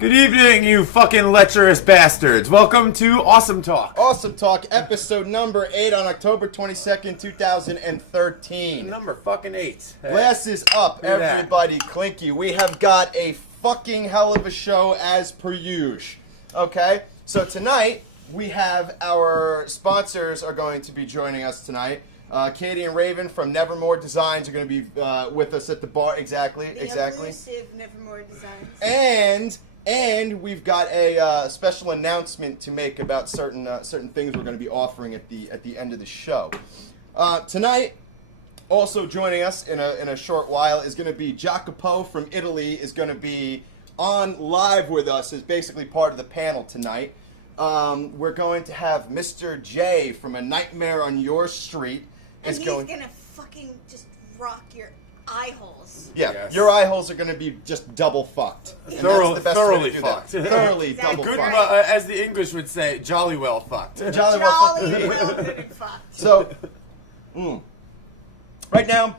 Good evening, you fucking lecherous bastards. Welcome to Awesome Talk. Awesome Talk, episode number 8 on October 22nd, 2013. Number fucking 8. Hey. Glasses up, Look at that. everybody. Clinky. We have got a fucking hell of a show as per usual. Okay? So tonight, we have our sponsors are going to be joining us tonight. Katie and Raven from Nevermore Designs are going to be with us at the bar. Exactly. The elusive Nevermore Designs. And we've got a special announcement to make about certain things we're going to be offering at the end of the show. Tonight, also joining us in a short while is going to be Jacopo from Italy. Is going to be on live with us as basically part of the panel tonight. We're going to have Mr. J from A Nightmare on Your Street. And he's gonna fucking just rock your eye holes. Yeah, Yes. your eye holes are going to be just double fucked. And that's the best way Thoroughly to do that. fucked. Thoroughly Exactly. double Good, fucked. as the English would say, jolly well fucked. Jolly well fucked. Jolly well good and fucked. So, right now,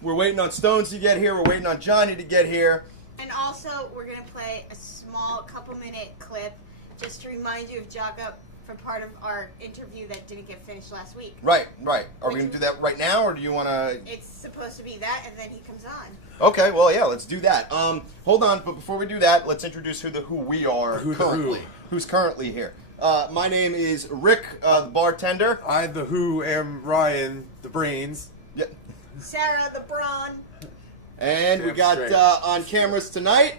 we're waiting on Stones to get here. We're waiting on Johnny to get here. And also, we're gonna play a small couple-minute clip just to remind you of Jacob for part of our interview that didn't get finished last week. Right. Are we going to do that right now, or do you want to... It's supposed to be that, and then he comes on. Okay, well, yeah, let's do that. Hold on, but before we do that, let's introduce who we are Who the currently. who. Who's currently here. My name is Rick, the bartender. I, the who, am Ryan, the brains. Yeah. Sarah the Brawn. And we Damn got straight. on cameras tonight,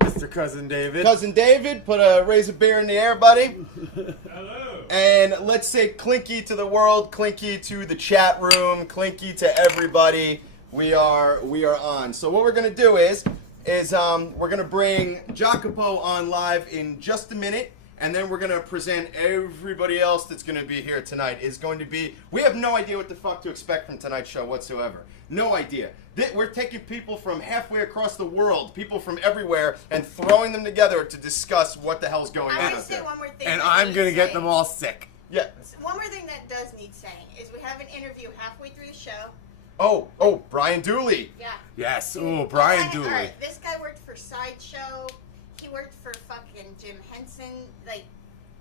Mr. Cousin David. Cousin David. Put a raise a beer in the air, buddy. Hello. And let's say clinky to the world, clinky to the chat room, clinky to everybody. We are on. So what we're gonna do is we're gonna bring Jacopo on live in just a minute, and then we're gonna present everybody else that's gonna be here tonight. Is going to be, we have no idea what the fuck to expect from tonight's show whatsoever. No idea. We're taking people from halfway across the world, people from everywhere, and throwing them together to discuss what the hell's going I'm on gonna out say there. one more thing. And that I'm needs gonna get saying. them all sick. Yeah. One more thing that does need saying is we have an interview halfway through the show. Oh, Brian Dooley. Yeah. Yes. Ooh, Brian Dooley. Alright, this guy worked for Sideshow. He worked for fucking Jim Henson. Like,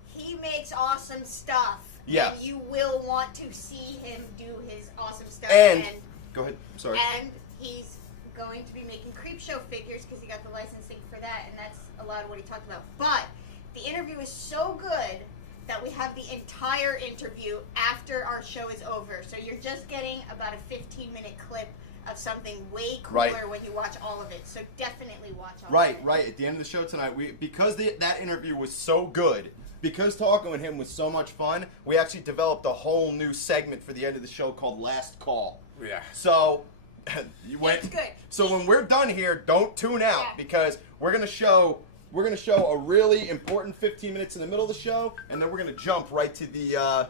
he makes awesome stuff. Yeah. And you will want to see him do his awesome stuff. And- Go ahead. I'm sorry. And he's going to be making Creepshow figures because he got the licensing for that, and that's a lot of what he talked about. But the interview is so good that we have the entire interview after our show is over. So you're just getting about a 15-minute clip of something way cooler Right. when you watch all of it. So definitely watch all of Right. it. At the end of the show tonight, because that interview was so good, because talking with him was so much fun, we actually developed a whole new segment for the end of the show called Last Call. Yeah. So you went. It's good. So when we're done here, don't tune out Yeah. because we're gonna show a really important 15 minutes in the middle of the show, and then we're gonna jump right to the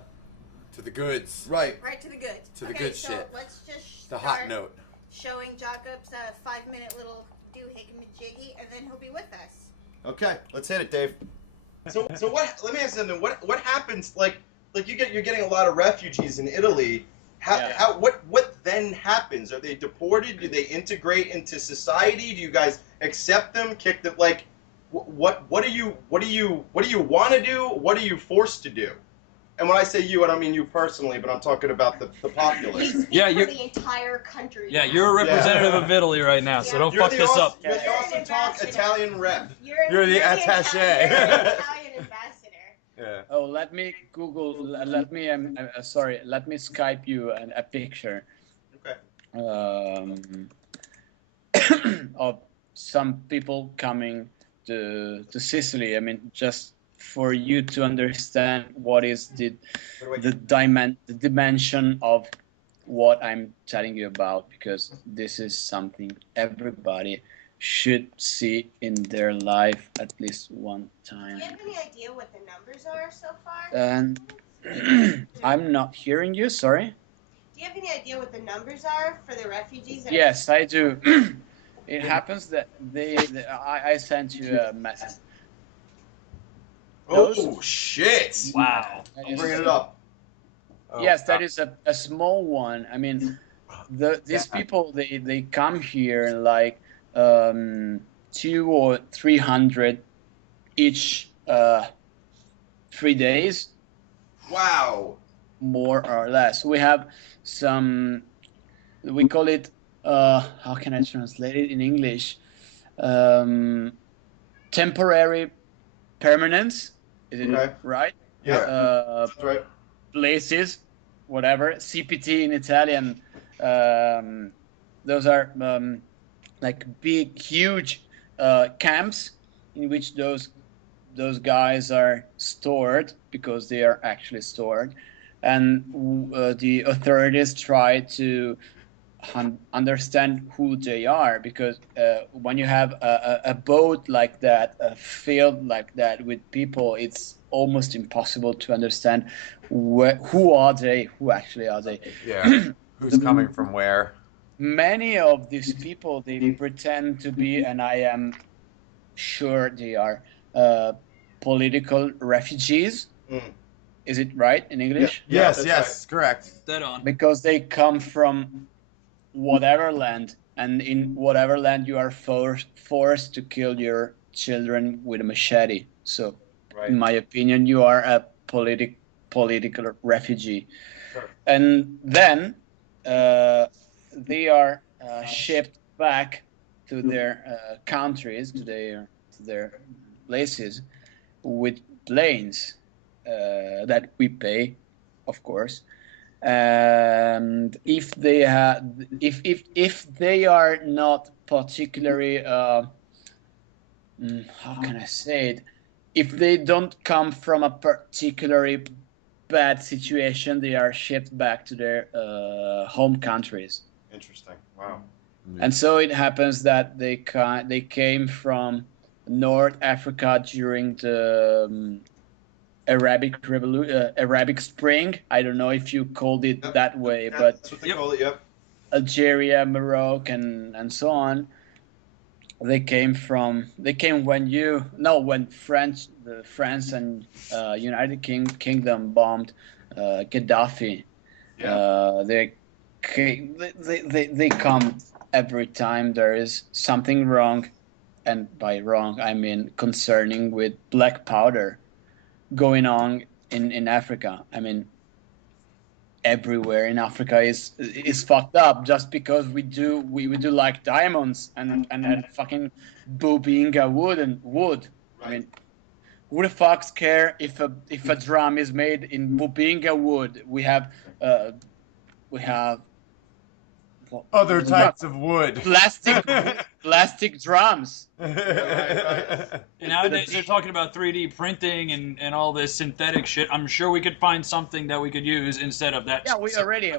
To the goods. right. Right to the good. To the okay, good so shit. let's just The start hot note. showing Jacob's 5-minute little doohickey-majiggy, and then he'll be with us. Okay, let's hit it, Dave. So what? Let me ask you something. What happens? Like you're getting a lot of refugees in Italy. What then happens? Are they deported? Do they integrate into society? Do you guys accept them? Kick them? Like, what do you want to do? What are you forced to do? And when I say you, I don't mean you personally, but I'm talking about the We populace. speak Yeah, for you're- the entire country. Yeah, now. you're a representative of Italy right now, so Yeah. don't You're fuck the this up. You're the You're an Awesome Talk ambassador. Italian rep. You're the attaché. You're an Italian ambassador. Yeah. Oh, let me Google. Let me. Sorry. Let me Skype you a picture. Okay. Of some people coming to Sicily. I mean, just for you to understand what is the dimension of what I'm telling you about, because this is something everybody should see in their life at least one Do time. you have any idea what the numbers are so far? And I'm not hearing you. Sorry. Do you have any idea what the numbers are for the refugees? That Yes, I do. It happens that I sent you a message. Oh shit! Wow. I'm bringing it up. Yes, that is a small one. I mean, these people they come here like 200 or 300 each 3 days, Wow. more or less. We have some, we call it, how can I translate it in English? Temporary permanence, is it Okay. right? Yeah. Uh, That's right. Places, whatever, CPT in Italian. Those are like big, huge camps in which those guys are stored, because they are actually stored, and the authorities try to understand who they are, because when you have a boat like that, a field like that with people, it's almost impossible to understand who are they, who actually are they. Yeah. Who's coming from where? Many of these people, they pretend to be, and I am sure they are, political refugees. Mm. Is it right in English? Yeah, Yes, that's yes, correct. Dead on. Because they come from whatever land, and in whatever land you are forced to kill your children with a machete. So, Right. in my opinion, you are a political refugee. Sure. And then they are shipped back to their countries, to their places, with planes that we pay, of course. And if they are not particularly how can I say it, if they don't come from a particularly bad situation, they are shipped back to their home countries. Interesting. Wow. And so it happens that they came from North Africa during the Arabic Spring. I don't know if you called it that way, Yeah, but that's what they call it. Yep. Algeria, Morocco, and so on. They came when France and United Kingdom bombed Gaddafi. Yeah. They come every time there is something wrong, and by wrong I mean concerning with black powder going on in Africa. I mean, everywhere in Africa is fucked up just because we do like diamonds and fucking Bubinga wood. I mean, who the fucks care if a drum is made in Bubinga wood? We have Other types of wood. plastic drums. And nowadays they're talking about 3D printing and all this synthetic shit. I'm sure we could find something that we could use instead of that. Yeah, we already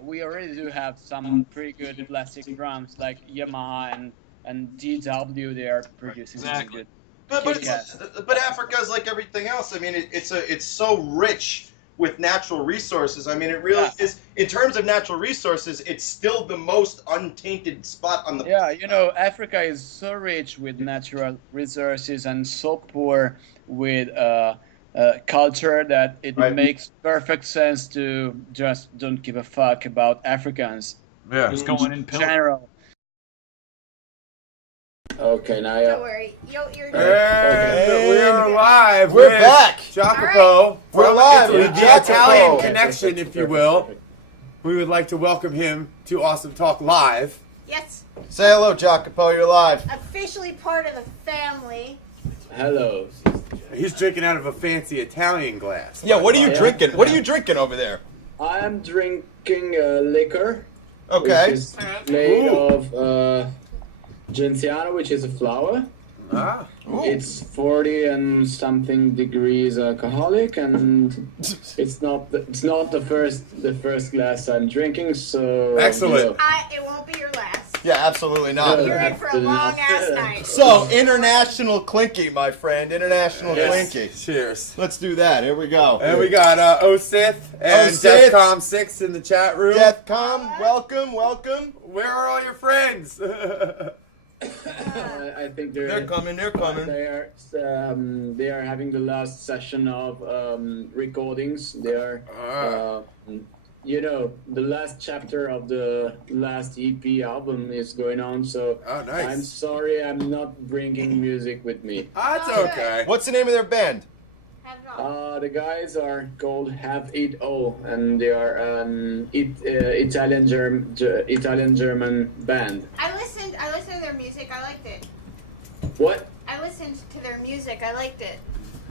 do have some pretty good plastic drums like Yamaha and DW. They are producing some good. But Africa is like everything else. I mean, it's so rich with natural resources. I mean, it really is. In terms of natural resources, it's still the most untainted spot on the planet. You know, Africa is so rich with natural resources and so poor with culture that it makes perfect sense to just don't give a fuck about Africans. Yeah. Just going in general. Okay, now Don't worry. You're And we are live. We're with back. Jacopo. We're from live Italy, with the Jacopo. Italian connection, if you will. We would like to welcome him to Awesome Talk Live. yes, Say hello, Jacopo. You're live. officially part of the family. Hello. He's drinking out of a fancy Italian glass. Yeah. What are you Yeah. drinking? What are you drinking over there? I am drinking liquor. Okay. Which is made of Gentiano, which is a flower. Ah. Ooh. It's 40 and something degrees alcoholic, and it's not the first glass I'm drinking. So Excellent. It won't be your last. Yeah, absolutely not. You're in for a long ass night. So, international clinky, my friend. International clinky. Cheers. Let's do that. Here we go. And we got Osith and Osith. Deathcom 6 in the chat room. Deathcom, welcome, welcome. Where are all your friends? I think They're coming. They're coming. They are having the last session of recordings. They are you know, the last chapter of the last EP album is going on, so Oh, nice. I'm sorry I'm not bringing music with me. That's Oh, okay. What's the name of their band? Have it all. The guys are called Have It All, and they are an Italian German band. I listened to their music. I liked it. What? I listened to their music. I liked it.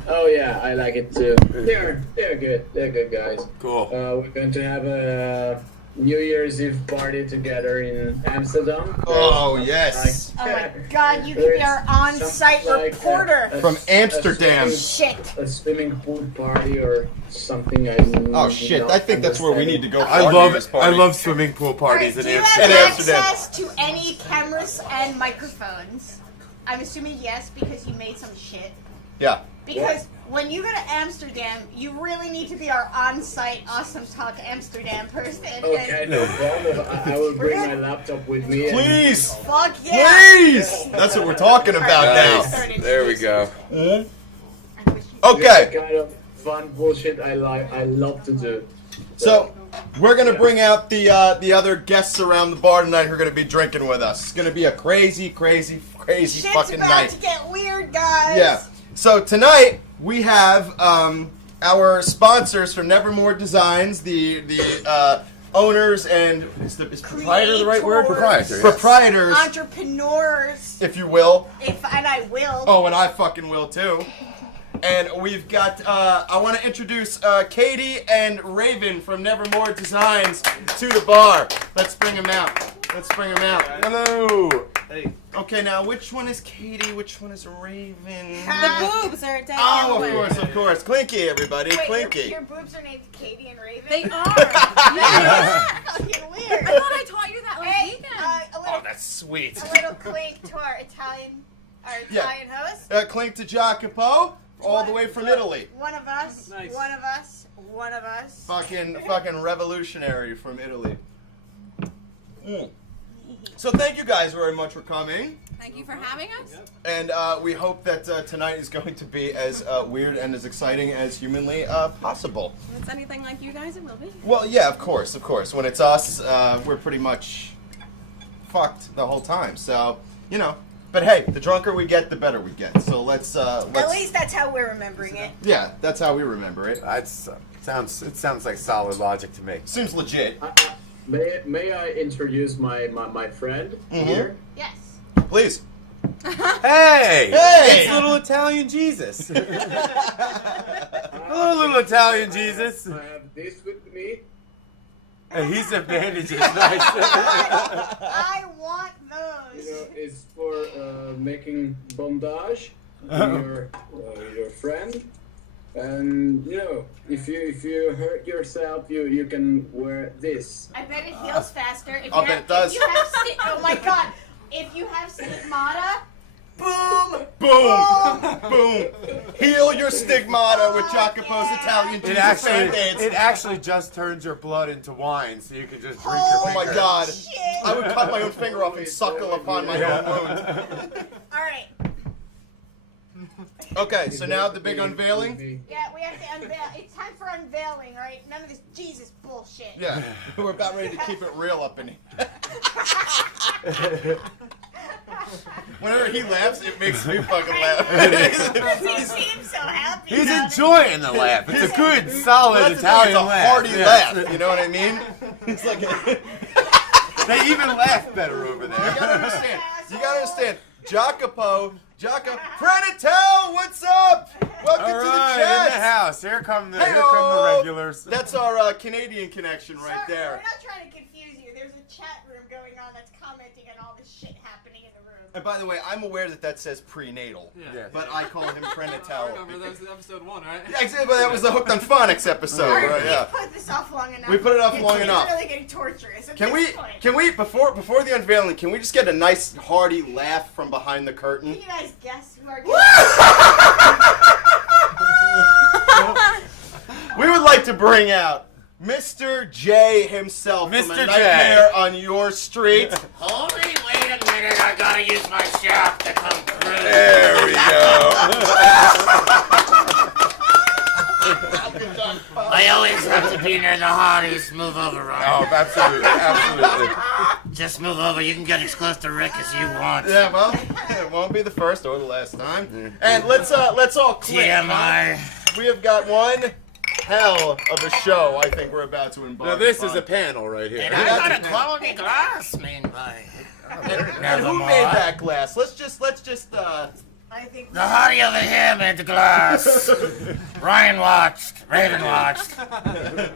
Oh yeah, I like it too. They're good. They're good guys. Cool. We're going to have a New Year's Eve party together in Amsterdam. Oh, yes. Oh my God, you could be our on-site Something like reporter. From Amsterdam. Shit. A swimming pool party or something. Oh shit! I think that's where we need to go. For I our New love Year's I party. love swimming pool parties Alright, in do you Amsterdam. have In Amsterdam. access to any cameras and microphones? I'm assuming yes, because you made some shit. Yeah. Because when you go to Amsterdam, you really need to be our on-site Awesome Talk Amsterdam person. Okay, no problem. I will bring my laptop with me. Please. Fuck yeah! Please. That's what we're talking about Nice. now. There we go. Mhm. I wish you- Okay. The kind of fun bullshit I love to do. So we're gonna bring out the other guests around the bar tonight who are gonna be drinking with us. It's gonna be a crazy Shit's fucking about night. to get weird, guys. Yeah. So tonight we have our sponsors from Nevermore Designs, the owners and is proprietor the right word? Creators. Proprietor. Yes. Proprietors, Entrepreneurs. if you will. And I will. Oh, and I fucking will too. And we've got, I want to introduce Katie and Raven from Nevermore Designs to the bar. Let's bring them out. Hello. Okay, now which one is Katie? Which one is Raven? Ah. The boobs are dead. Oh, of course. Clinky, everybody. Wait, Clinky. Your boobs are named Katie and Raven? They are. Fucking weird. I thought I taught you that last Hey, weekend. a little, that's sweet. a little clink to our Italian Yeah. host. Clink to Jacopo, all the way from Italy. One of us. Nice. One of us. Fucking revolutionary from Italy. Mm. So thank you guys very much for coming. Thank you for having us. And we hope that tonight is going to be as weird and as exciting as humanly possible. If it's anything like you guys, it will be. Well, yeah, of course. When it's us, we're pretty much fucked the whole time. So, you know. But hey, the drunker we get, the better we get. So let's. At least that's how we're remembering it. Yeah, that's how we remember it. It sounds like solid logic to me. Seems legit. May I introduce my friend here? Yes. Please. Hey! Hey! It's little Italian Jesus. Hello, little Italian Jesus. I have this with me. And he's a bandages. Nice. I want those. You know, it's for making bondage to your friend. And you know, if you hurt yourself, you can wear this. I bet it heals faster. If I'll you bet have, it does. If you have oh my god. If you have stigmata, boom! Boom! Boom! Heal your stigmata with Jacopo's Italian Jesus Band-Aids. It actually just turns your blood into wine, so you can just drink Oh your Oh my finger. god. Shit. I would cut my own finger off and suckle upon my own wound. Alright. Okay, so now the big unveiling. Yeah, we have to unveil. It's time for unveiling, right? None of this Jesus bullshit. Yeah, we're about ready to keep it real up in here. Whenever he laughs, it makes me fucking laugh. He seems so happy. He's about it. enjoying the laugh. It's a good, solid That's the thing, Italian it's a laugh. hearty Yeah. laugh, you know what I mean? It's like They even laugh better over You gotta there. understand. You gotta understand. Jacopo, Prenitel, what's up? Welcome All to the right, chat. in the house. Here come the Hey-o. regulars. That's our Canadian connection right Sorry, there. We're not trying to confuse you. There's a chat room going on that's commenting on all this shit happening in the room. And by the way, I'm aware that says prenatal, Yeah. but I call him Prenitel. Remember that was episode 1, right? Yeah, exactly, but that was the Hooked on Phonics episode, Alright, right? Yeah. we've put this off long enough. We put it off long enough. It's really getting torturous. At Can this we, point. before the unveiling, can we just get a nice hearty laugh from behind the curtain? Can you guys guess who our We would like to bring out Mr. J himself from Mr. A J. Nightmare on Your Street. Hold me, wait a minute, I gotta use my shaft to come through. There we go. I always have to be near the hotties. Move over, Oh, Ryan. absolutely, absolutely. Just move over. You can get as close to Rick as you want. Yeah, well, it won't be the first or the last time. And let's all click. TMI. We have got one hell of a show. I think we're about to embark. Now this is upon. a panel right here. And I got a quality glass made by And who Nevermore. made that glass? Let's just. I think The hottie over here made the glass. Ryan watched. Raven watched.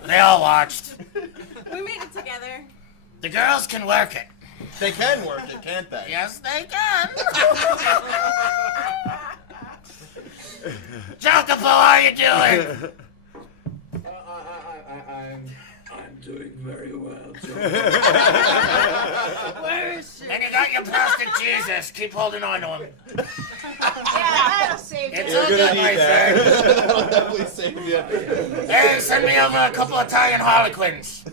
They all watched. We made it together. The girls can work it. They can work it, can't they? Yes, they can. Jacopo, how are you doing? I'm doing very well. where is she? And you got your plastic Jesus. Keep holding on to him. Yeah, that'll save It's you. all good, my friend. I'll definitely save you. Hey, send me over a couple Italian harlequins.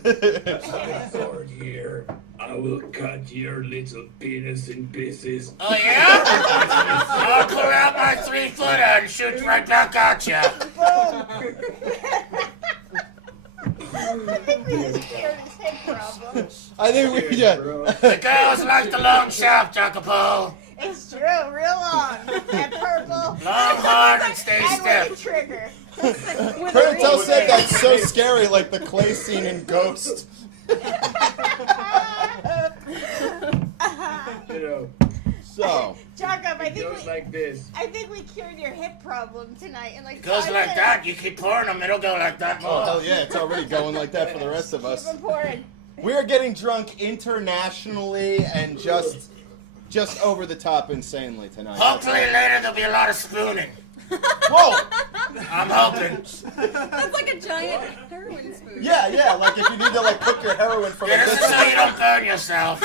Sword here. I will cut your little penis in pieces. Oh, yeah? I'll pull out my 3-footer and shoot right back at you. I think we just cured his head problem. I think we yeah. The girls like the long shaft, Jacopo. It's true, real long. And purple. Long, hard, and stay And with a stiff. trigger. Perntel said that's so scary, like the clay scene in Ghost. You know, So, Jacob, it goes like this. I think we cured your hip problem tonight in like It goes 5 like minutes. that. You keep pouring them, it'll go like that oh more. hell yeah, it's already going like that for the rest of us. Keep 'em pouring. We're getting drunk internationally and just over the top insanely tonight. Hopefully later there'll be a lot of spooning. Whoa! I'm hoping. That's like a giant heroin spoon. Yeah, like if you need to like cook your heroin from a Yeah, this is so distance. you don't burn yourself.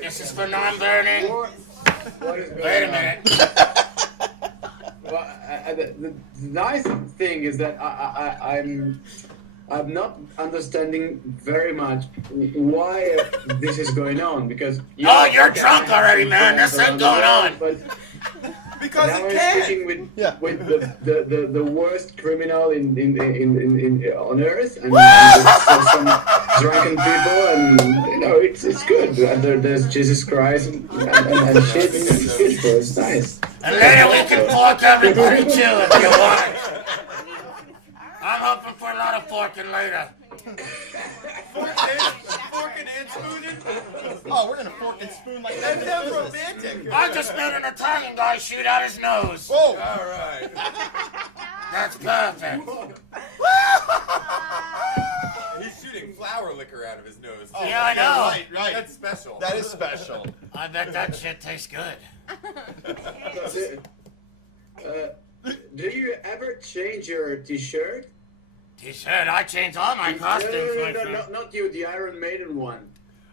This is for non-burning. What is going Wait a on? minute. Well, the nice thing is that I'm not understanding very much why this is going on because Oh, you're drunk already, man. This ain't going on. But Because now it I'm can. speaking with Yeah. the worst criminal in on earth and just some drunken people and you know it's good. There's Jesus Christ and shit. It's beautiful. It's nice. And later we can fork everybody too if you want. I'm hoping for a lot of forking later. Forking and spooning. Oh, we're gonna fork and spoon like that. That sounds romantic. I just made an Italian guy shoot out his nose. Whoa! All right. That's perfect. He's shooting flour liquor out of his nose. Oh, Yeah, I know. Right. That's special. That is special. I bet that shit tastes good. Do you ever change your T-shirt? T-shirt, I changed all my costumes, my friend. Not you, the Iron Maiden one.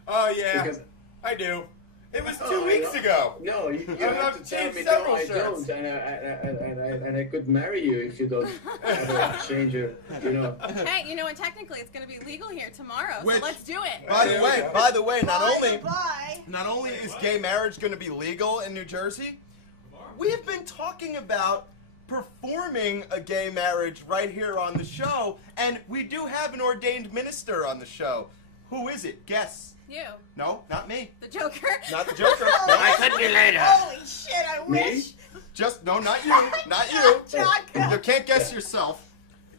Oh yeah, Because I do. It was 2 Oh, weeks ago. No, you I've have to tell changed me several no, I shirts. don't, and I could marry you if you don't ever change your, you know. Hey, you know what? Technically, it's going to be legal here tomorrow, Which- so let's do it. By the way, not Bye. only is gay marriage going to be legal in New Jersey, we have been talking about performing a gay marriage right here on the show, and we do have an ordained minister on the show. Who is it? Guess. You, No, not me. the Joker. Not the Joker. I could be later. Holy shit, I Me? wish. Not you. Not you. Jacob. You can't guess yourself.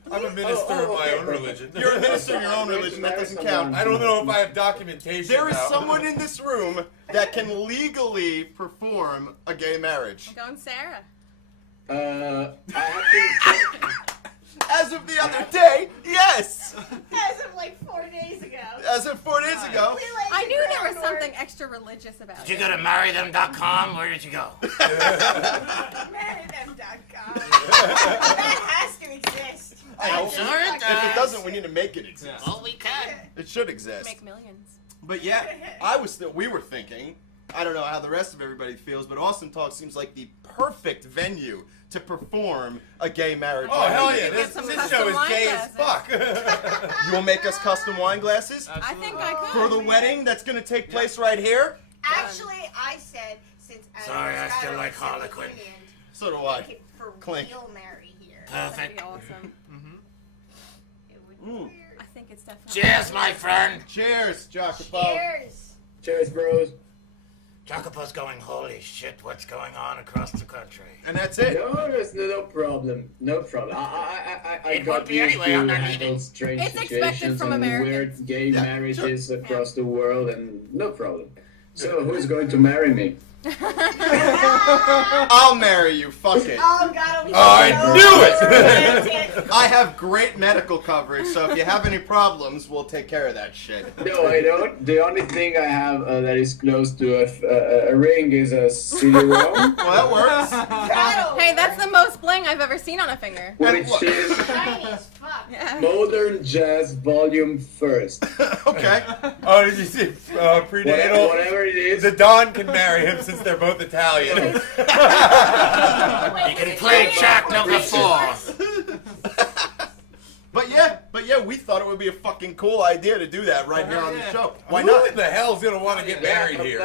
I'm a minister of my own religion. You're a minister of your own religion. That doesn't count. I don't know if I have documentation. There is though. someone in this room that can legally perform a gay marriage. I'm going Sarah. I have to. As of the other day, yes. As of like 4 days ago. As of 4 days ago. We laid I the knew there was groundwork. something extra religious about Did you it. go to marrythem.com? Where did you go? Marrythem.com. That has to exist. I know. Sure it If it does. doesn't, we need to make it exist. Oh, we can. It should exist. Make millions. But yeah, we were thinking, I don't know how the rest of everybody feels, but Awesome Talk seems like the perfect venue to perform a gay marriage. Oh hell yeah! You This, get some this custom show is wine gay as fuck. You will make us custom wine glasses I think I could. for the wedding that's going to take place right here? Actually, I said since Sorry, I still Skylar like said the Harlequin. union, So do we I. could for Clink. real marry here. That'd perfect. be awesome. It would be weird. I think it's definitely. Cheers, my friend. Cheers, Jacopo. Cheers. Cheers, bros. Jacopo's going, holy shit, what's going on across the country? And that's it. No, there's no problem. No problem. I It got won't be used anyway, to I'm not handle eating. strange It's expected situations from and Americans. weird gay Yeah, marriages across the world, and no problem. So, who's going to marry me? I'll marry you. Fuck it. Oh God, we I knew it. I have great medical coverage, so if you have any problems, we'll take care of that shit. No, I don't. The only thing I have that is close to a ring is a CD-ROM, Well, that works. Hey, that's the most bling I've ever seen on a finger. which is Shiny as fuck. Yeah. Modern Jazz Volume First. Okay. Oh, did you see prenatal? Whatever it is. The Don can marry him since they're both Italian. You can play track number 4. But yeah, we thought it would be a fucking cool idea to do that right here on the show. Why Who not? in the hell's gonna want to get married here?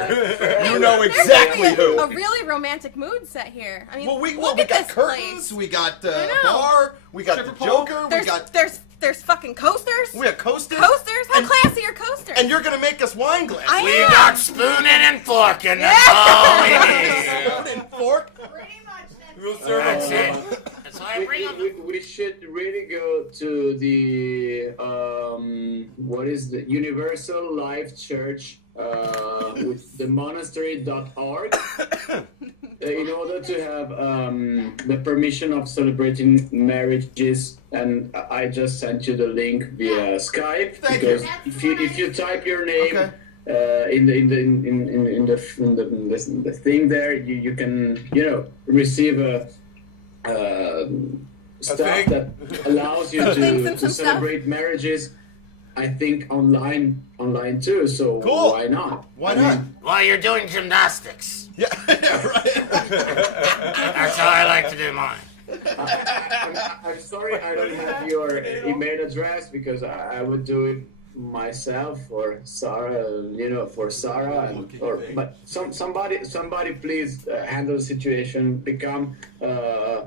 You know exactly who. A really romantic mood set here. I mean, Well, we look got at this curtains, place. we got I know. bar, we got the Joker, we got There's fucking coasters. we have coasters. Coasters? How And- classy are coasters? And you're gonna make us wine glasses. I We am. got spooning and forking, that's all we need. Spoon and fork. Pretty much. That's We'll it. serve That's them. it. That's why I bring them. We should really go to the what is the Universal Life Church with the monastery.org in order to have the permission of celebrating marriages, and I just sent you the link via Skype. Thank because you. if you type your name Okay. in the thing there, you can receive a stuff thing? that allows you Things to and some celebrate marriages. I think online too. So Cool. why not? Why I not? mean, While you're doing gymnastics. Yeah, right. That's how I like to do mine. I'm sorry I don't have your email address because I would do it myself for Sarah, for Sarah, but somebody please handle the situation. Become a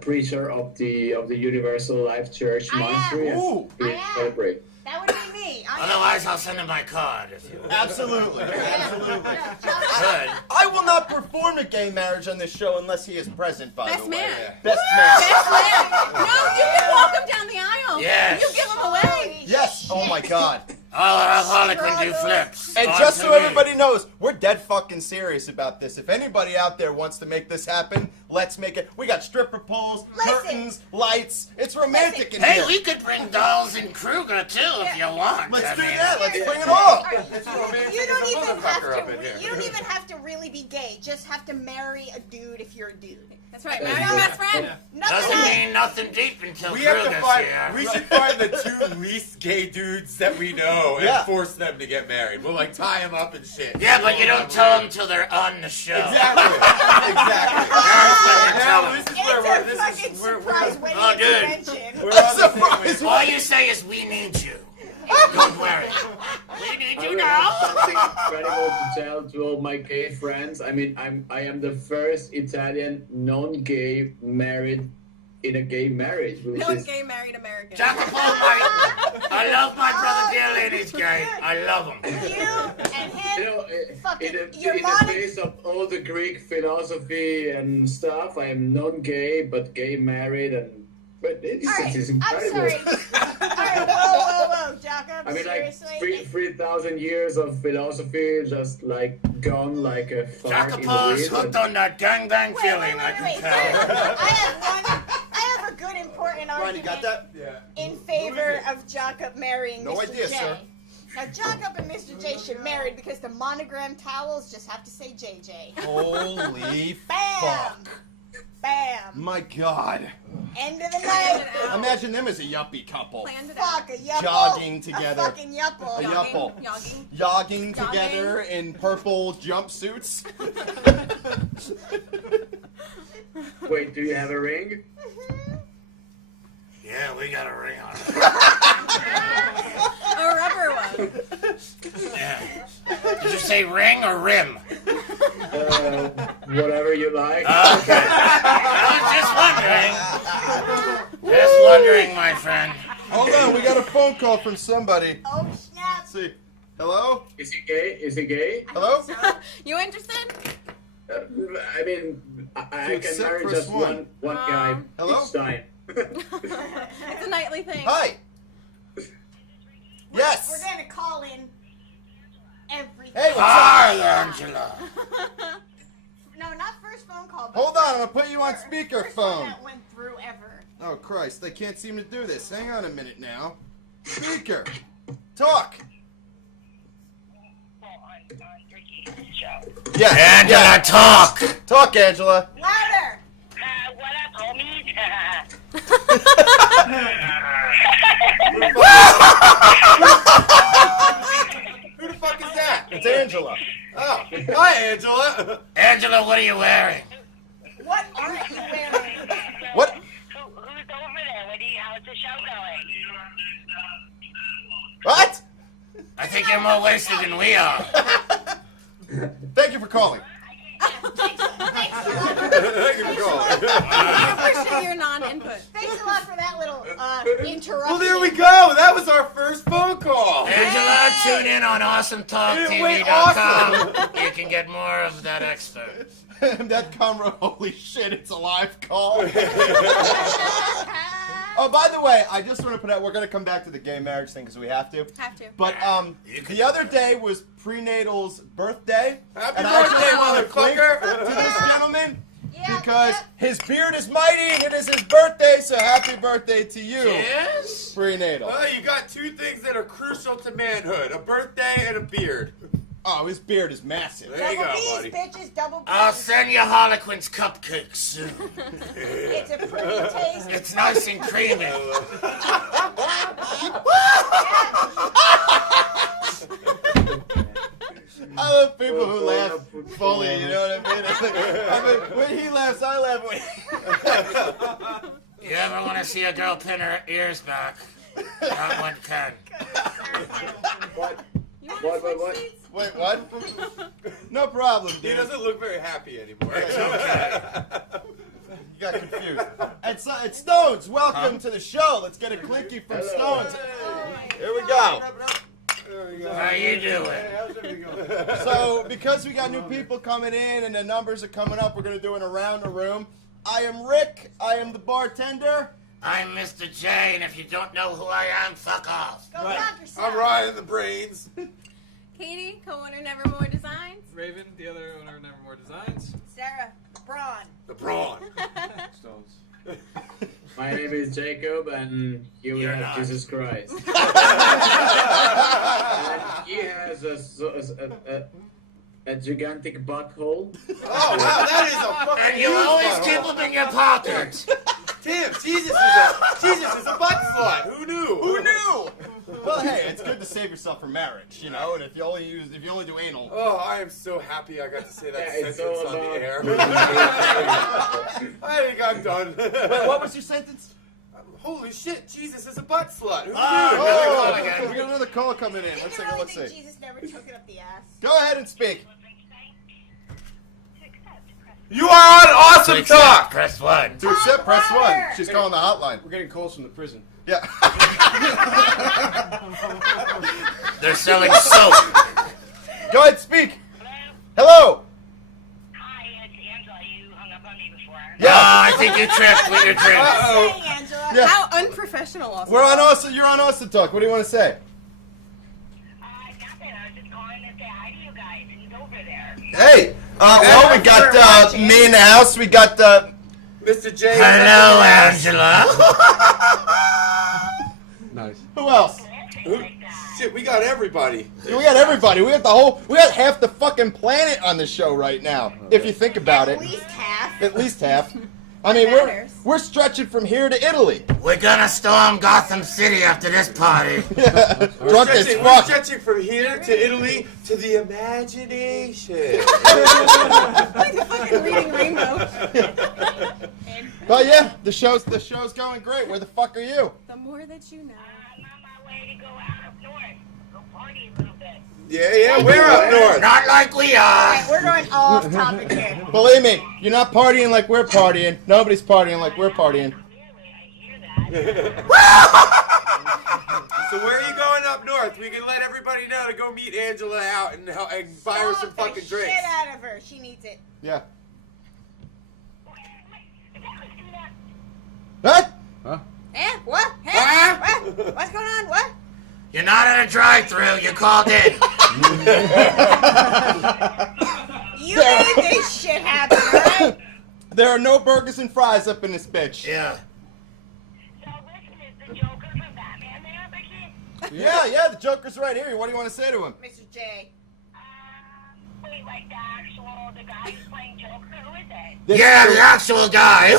preacher of the Universal Life Church I am. Monastery. And Ooh. please I am. celebrate. That would be me. Otherwise, I'll send him my card if you Absolutely. Absolutely. could. I will not perform a gay marriage on this show unless he is present, by Best the way. man. Best man. Best man. No, you can walk him down the aisle. Yes. You give him away. Yes. Oh my God. All an alcoholic can do flips. And On just to so me. everybody knows, we're dead fucking serious about this. If anybody out there wants to make this happen, let's make it. We got stripper poles, Listen. curtains, lights. It's romantic in Hey, here. we could bring dolls and Kruger too if you want. Let's I do mean, that. Let's bring it all. It's romantic You as don't a even have motherfucker up in to. here. You don't even have to really be gay. Just have to marry a dude if you're a dude. That's right. Marry your best friend. Nothing Doesn't else. mean nothing deep until We have to Kruger's find. here. We should find the 2 least gay dudes that we know and Yeah. force them to get married. We'll tie them up and shit. Yeah, but you don't tell them till they're on the show. Exactly. Exactly. That's what you tell Now them. this is where It's we're. a This fucking is we're. surprise wedding Oh, dude. intervention. We're on the same Surprise. wave. All you say is, we need you. Don't worry. We need I you will now. have something incredible to tell to all my gay friends. I mean, I am the first Italian non-gay married in a gay marriage. Which No is, gay married American. Jacopo, I love my brother dearly and he's gay. I love him. You and him. Fucking in your the mom- face of all the Greek philosophy and stuff, I am non-gay but gay married, but it's Alright, I'm incredible. sorry. Alright, whoa, Jacob. I mean, like seriously. 3,000 years of philosophy just gone like a fart in the Jacopo's wind. hooked on that gangbang Wait, feeling, I can tell. I have a good important Ryan, you got argument that? Yeah. in favor of Jacob marrying No Mr. idea, J. sir. Now, Jacob and Mr. J should marry because the monogram towels just have to say JJ. Holy Bam! fuck. Bam! My God. End of the night. Imagine them as a yuppie couple. Planned it out. Fuck, a yuppie. Jogging together. A fucking yuppie. A yuppie. Yogging. Jogging Jogging. together in purple jumpsuits. Wait, do you have a ring? Yeah, we got a ring on it. A rubber one. Yeah. Did you say ring or rim? whatever you like. Okay. I was just wondering. Just wondering, my friend. Hold on, we got a phone call from somebody. Oh snap! Let's see. Hello? Is he gay? Is he gay? Hello? You interested? I mean, I can accept, marry press just one guy Hello? each time. It's a nightly thing. Hi. Yes. We're gonna call in everything. Hey, what's up? Hi, Angela. No, not first phone call. But Hold on, I'm gonna put you on first one speakerphone. that went through ever. Oh Christ, they can't seem to do this. Hang on a minute now. Speaker. Talk. Yeah. Angela, talk. Talk, Angela. Louder. What up, homies? Who the fuck is that? It's Angela. Oh, hi, Angela. Angela, what are you wearing? What aren't you wearing? What? Who's over there? How's the show going? What? I think you're more wasted than we are. Thank you for calling. Thanks a lot. I appreciate your non-input. Thanks a lot for that little interruption. Well, there we go. That was our first phone call. Angela, tune in on Wait, AwesomeTalkTV.com. You can get more of that expert. That camera, holy shit, it's a live call. Oh, by the way, I just want to put out, we're going to come back to the gay marriage thing because we have to. Have to. But the other day was prenatal's birthday. Happy and I birthday, just want to clink motherfucker. to this gentleman Yeah, because yeah. his beard is mighty and it is his birthday, so happy birthday to you, Yes? prenatal. Well, you got two things that are crucial to manhood: a birthday and a beard. Oh, his beard is massive. There you Double go, B's, buddy. bitches, double B's. I'll send you Harlequin's cupcakes soon. It's a pretty taste. It's nice and creamy. I love people who laugh fully, you know what I mean? I mean, when he laughs, I laugh. You ever want to see a girl pin her ears back? That one can. You want to switch What? seats? Wait, what? No problem, He dude. doesn't look very happy anymore. You got confused. It's Stones. Welcome to the show. Let's get a clinky from Hello. Stones. Here we go. There we go. How you doing? Hey, how's everything going? So, because we got new people coming in and the numbers are coming up, we're going to do an around the room. I am Rick. I am the bartender. I'm Mr. J, and if you don't know who I am, fuck off. Go knock yourself. I'm Ryan the Brains. Katie, co-owner Nevermore Designs. Raven, the other owner of Nevermore Designs. Sarah, Braun. The Brawn. Stones. My name is Jacob, and here we You're have not. Jesus Christ. And he has a gigantic butthole. Oh, wow, that is a fucking And you huge always butthole. keep them in your pocket. Damn, Jesus is a butt slut. Who knew? Who knew? Well, hey, it's good to save yoururself for marriage, you know. And if you only do anal. Oh, I am so happy I got to say that Yeah, it's sentence all on the about- air. I think I'm done. Wait, what was your sentence? Holy shit, Jesus is a butt slut. Who knew? Oh, we got another call coming in. Did Let's you take a really look. think See. Jesus never took it up the ass? Go ahead and speak. You are on Awesome To accept, Talk. press 1. To accept, press one. louder. She's calling the hotline. We're getting calls from the prison. Yeah. They're selling soap. Go ahead, speak. Hello. Hi, it's Angela. You hung up on me before. Yeah, I think you tripped with your drink. Hey, Angela. Yeah. How unprofessional also. We're on Austin. You're on Austin Talk. What do you want to say? Nothing. I was just calling to say hi to you guys. Who's over there? Hey. Well, we got me in the house. We got Mr. J. Hello, Angela. Nice. who else? Shit, we got everybody. We got everybody. We got we got half the fucking planet on the show right now. If you think about At it. least half. At least half. I mean, Matters. we're stretching from here to Italy. We're gonna storm Gotham City after this party. Drunk as We're fuck. stretching from here to Italy to the imagination. Like the fucking reading Rainbow. But yeah, the show's going great. Where the fuck are you? The more that you know. I'm on my way to go out up north. Go party a little bit. Yeah, we're up north. Not like we are. Alright, we're going off topic here. Believe me, you're not partying like we're partying. Nobody's partying like we're partying. So where are you going up north? We can let everybody know to go meet Angela out and buy her some fucking the drinks. shit out of her. She needs it. Yeah. What? Eh? What? Hey? Huh? What? What's going on? What? You're not at a drive-thru. You called in. You made this shit happen, alright? There are no burgers and fries up in this bitch. Yeah. So listen, is the Joker from Batman there, Vicky? Yeah, the Joker's right here. What do you want to say to him? Mr. J. Wait, like the guy who's playing Joker? Who is it? Yeah, the actual guy.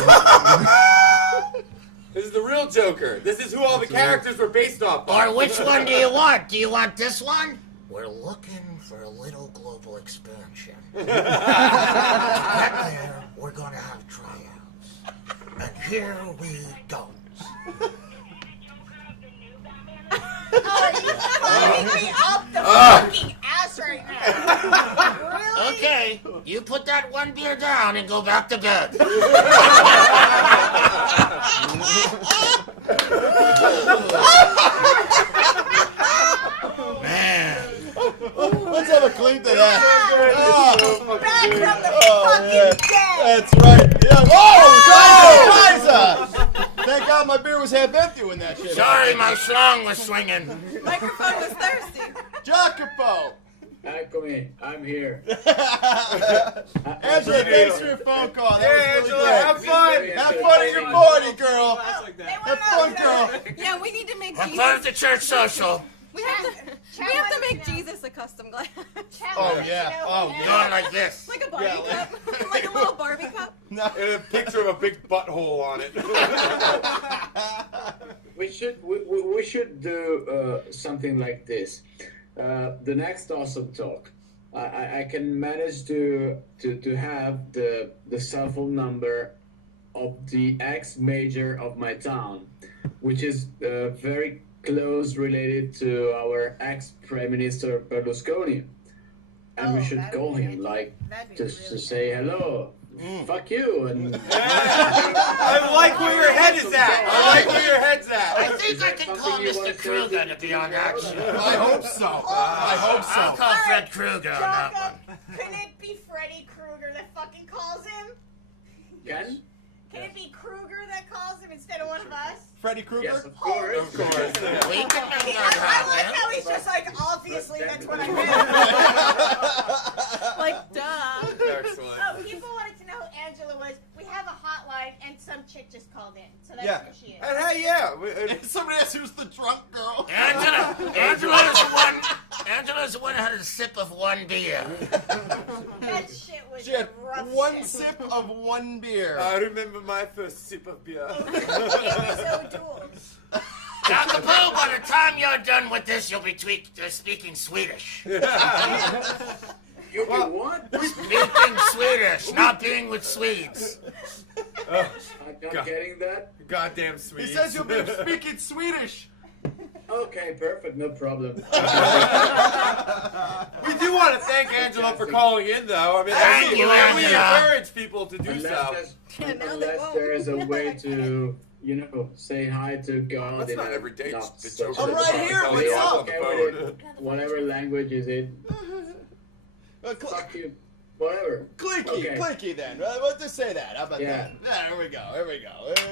This is the real Joker. This is who all the characters were based off of. Or which one do you want? Do you want this one? We're looking for a little global expansion. To get there, we're going to have tryouts. And here we go. Oh, you fucking me up the fucking ass right now. Really? Okay, you put that one beer down and go back to bed. Man. Let's have a clink to that. Back from the fucking yeah. dead. That's right. Yeah. Whoa! Liza! Thank God my beer was half empty when that shit Sorry, my schlong was swinging. Microphone was thirsty. Jacopo! Eccomi, I'm here. Angela, thanks for your phone call. That Hey, was Angela, really have good. fun. Have fun at your party, girl. They Have want fun, to girl. Yeah, we need to make Have fun at Jesus. the church social. We have to make Jesus a custom glass. Oh, yeah. Oh, Going like this. Like a Barbie Yeah, cup. Like a little Barbie cup. No. And a picture of a big butthole on it. We should do something like this. The next awesome talk, I can manage to have the cell phone number of the ex-mayor of my town, which is very close related to our ex-prime minister Berlusconi, and we should call him just to say hello. Fuck you and I like where your head is at. I like where your head's I at. think I can call Mr. Kruger to be on that show. I hope so. I hope I'll so. call Fred Kruger on that one. Jacob, can it be Freddy Krueger that fucking calls him? Can? Can it be Krueger that calls him instead of one of us? Freddy Krueger? Yes, of course. Of course. Yeah. We can make I that like happen. how he's just like, obviously that's what I meant. Like, duh. Excellent. Oh, people wanted to know who Angela was. We have a hotline and some chick just called in. So that's Yeah. who she is. And hey, yeah. Somebody asked who's the drunk girl. Angela's the one who had a sip of one beer. That shit was She had rough one shit. sip of one beer. I remember my first sip of beer. It was O'Doul's. Jacopo, by the time you're done with this, you'll be speaking Swedish. You can what? Speaking Swedish, not being with Swedes. I'm not getting that. Goddamn He Swedes. says you'll be speaking Swedish. Okay, perfect, no problem. We do want to thank Angela for calling in, though. I mean, Thank you, we Angela. encourage people to do so. Unless there is a way to, say hi to God. That's in not a every day. not The such Joker a- I'm right here, calls what's you up? on the phone. Whatever language is it? Fuck you. Whatever. Clinky, Okay. clinky then. Let's just say that. How about Yeah. that? Yeah, here we go.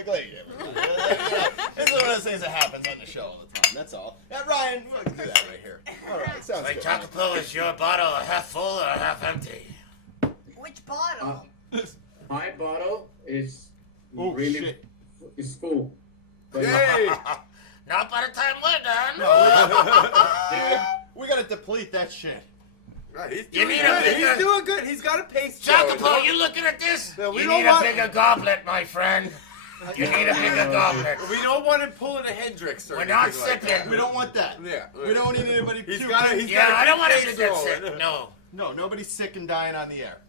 Clinky. This is one of those things that happens on the show all the time. That's all. Yeah, Ryan, we'll do that right here. All right, sounds Like good. Jacopo, is your bottle half full or half empty? Which bottle? My bottle is Oh, really shit. is full. But Yay! Not by the time we're done. We gotta deplete that shit. Right, he's You doing need a good. bigger- He's doing good. He's got a pace. going. Jacopo, you looking at this? No, we You don't need a want- bigger goblet, my friend. You need a bigger goblet. We don't want him pulling a Hendrix or We're not anything like sipping. that. We don't want that. Yeah. We don't need anybody He's puking. got. He's Yeah, got a I don't want him pace to get rolling. sick. No. No, nobody's sick and dying on the air.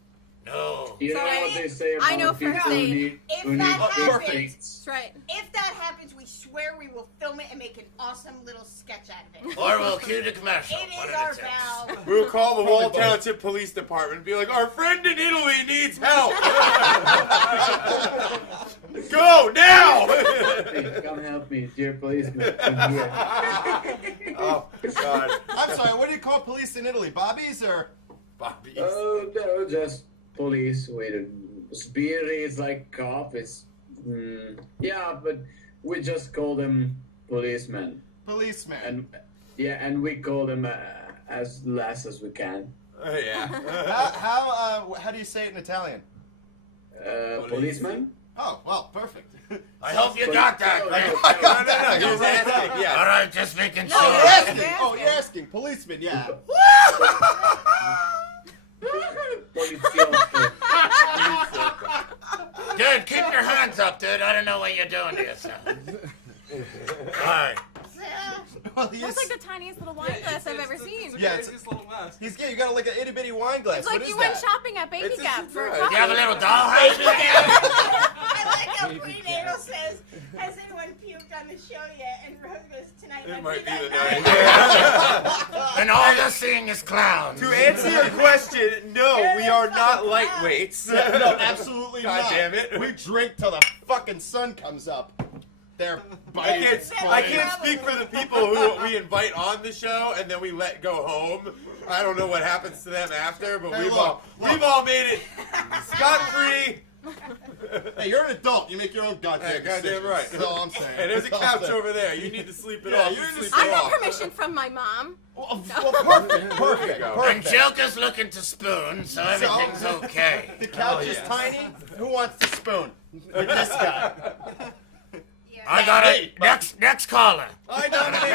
No. You know Sorry. what they say about I know people first who aid. need, If who that need big happens- things? That's right. If that happens, we swear we will film it and make an awesome little sketch out of it. Or we'll cue the commercial. It One is of our the two. vow. We'll call the Wall both. Township Police Department and be like, our friend in Italy needs help. Go now! Hey, come help me, dear policeman. I'm here. Oh, God. I'm sorry, what do you call police in Italy? Bobbies or? Bobby. Oh, no, just police. Wait, Spiri is like cop. It's yeah, but we just call them policemen, Policeman. and we call them as less as we can. Yeah. How do you say it in Italian? Policeman. Oh, well, perfect. I hope you got that, man. No. He was asking, All yeah. right, just making No, sure. you're Asking. asking. Oh, you're asking. Policeman, yeah. Dude, keep your hands up, dude. I don't know what you're doing to yourself. All right. Well, he That's is. like the tiniest little wine glass I've ever seen. Yeah, It's this little mask. He's you got like an itty bitty wine glass. It's What like is you that? went shopping at Baby It's a Gap for a surprise. coffee. You have a little dollhouse with you? I like how Prenatal says, has anyone puked on the show yet? And Rose goes, tonight It might might be be the that night. And all they're seeing is clowns. To answer your question, no, we are not lightweights. Yeah, no, absolutely God not. damn it. We drink till the fucking sun comes up. They're I biting. can't speak for the people who we invite on the show and then we let go home. I don't know what happens to them after, but Hey, we've look. all made it scot free. Hey, you're an adult. You make your own goddamn Hey, goddamn decisions. right. That's all I'm saying. And there's a That's all I'm couch saying. over there. You need to sleep it Yeah, off. you need to sleep sleep it I got off. permission from my mom. Well, perfect. Perfect. go. And Perfect. Joker's looking to spoon, so everything's okay. The couch is yes. tiny. Who wants to spoon? With this guy. I got it. Next caller. I Better not be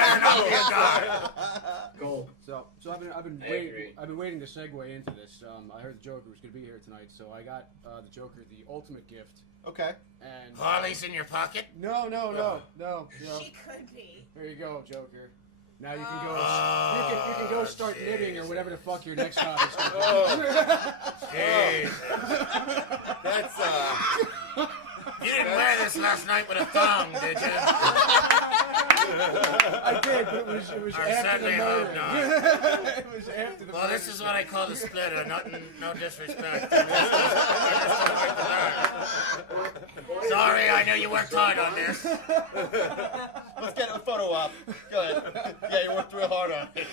a know. guy. Go. So I've been I agree. waiting to segue into this. I heard the Joker was going to be here tonight, so I got the Joker the ultimate gift. Okay. And Harley's in your pocket? no. She could be. There you go, Joker. Now you can go. Oh, you can go start jeez. knitting or whatever the fuck your next hobby's gonna be. Jeez. That's You didn't wear this last night with a thong, did you? I did, but it was I after the certainly hope murder. not. It was after the Well, murder. this is what I call the splitter. No disrespect. I just don't like the Sorry, I know you worked hard on this. Let's get a photo op. Good. Yeah, you worked real hard on it.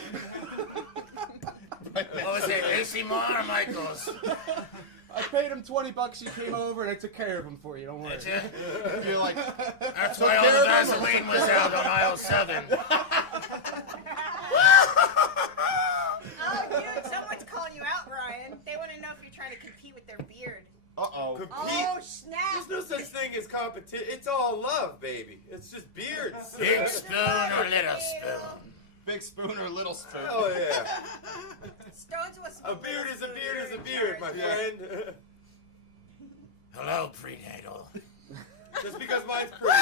What was it, AC Moore or Michaels? I paid him $20. He came over and I took care of him for you. Don't worry. Did you? You're like, That's why all the Vaseline was out on aisle 7. Oh, dude, someone's calling you out, Ryan. They want to know if you're trying to compete with their beard. uh-oh. Oh, snap. There's no such thing as competition. It's all love, baby. It's just beards. Big spoon or little spoon? Big spoon or little spoon? Oh yeah. Stones was A beard is a beard is a beard, my friend. Hello, prenatal. Just because mine's pretty.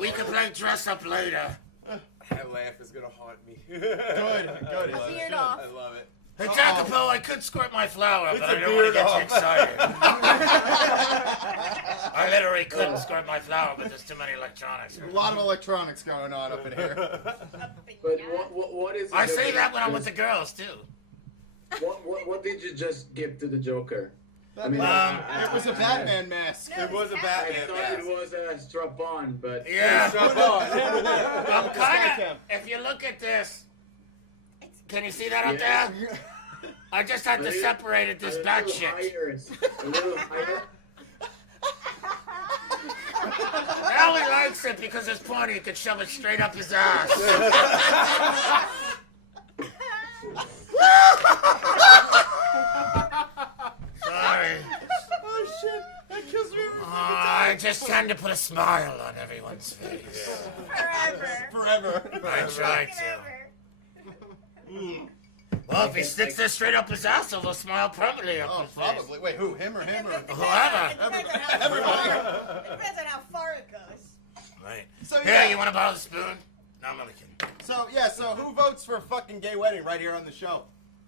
We can play dress up later. That laugh is gonna haunt me. Good. Good. A beard off. I love it. Hey, Jacopo, I could squirt my flour, It's but a I don't want to beard get you off. excited. I literally couldn't squirt my flour, but there's too many electronics. A lot of electronics going on up in here. But what is? I say that when I'm with the girls, too. What did you just give to the Joker? I mean, It was a Batman mask. It was a I Batman thought mask. it was a strap-on, but Yeah. Strap on. I'm kind of, if you look at this, can you see that up there? I just had to separate it, this bat shit. A little higher. Now he likes it because it's pointy, he could shove it straight up his ass. Sorry. Oh shit! That kills me. I just tend to put a smile on everyone's face. Forever. Forever. I try to. Well, if he sticks this straight up his ass, he'll smile permanently up Oh, his face. probably. Wait, who? Him or him or? Whoever. It depends on how far it goes. Right. So Here, yeah. you want to borrow the spoon? No, I'm only kidding. So yeah. So who votes for a fucking gay wedding right here on the show?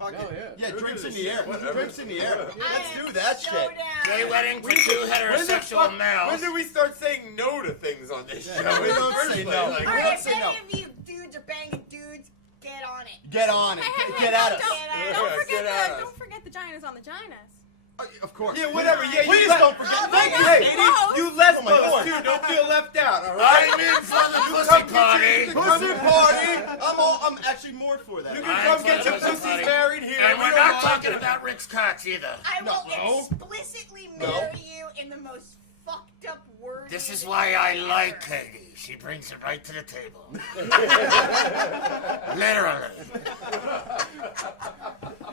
Fuck Oh, it. yeah. Yeah, drinks in the air. Whatever. Drinks in the air. I Let's am do that so shit. down. Gay wedding for two When the heterosexual fuck- males. When did we start saying no to things on this show? we In the don't first say place? no. Like, All We right, don't if say any no. of you dudes are banging dudes, get on it. Get on it. Get at us. Don't forget the ginas on the ginas. Of course. Yeah, whatever. Yeah, Please you let- don't forget. Oh, Thank my you. God. Hey, Gross. you lesbos Lord. too. Don't feel left out. All right. I'm in for the You pussy come get party. your- Pussy party. I'm actually more for that. You I'm can come for get the your pussy pussies party. married here. And We we're don't not mind. talking about Rick's cocks either. I will No. explicitly marry you in the most fucked up words. This is why I like Katie. She brings it right to the table. Literally.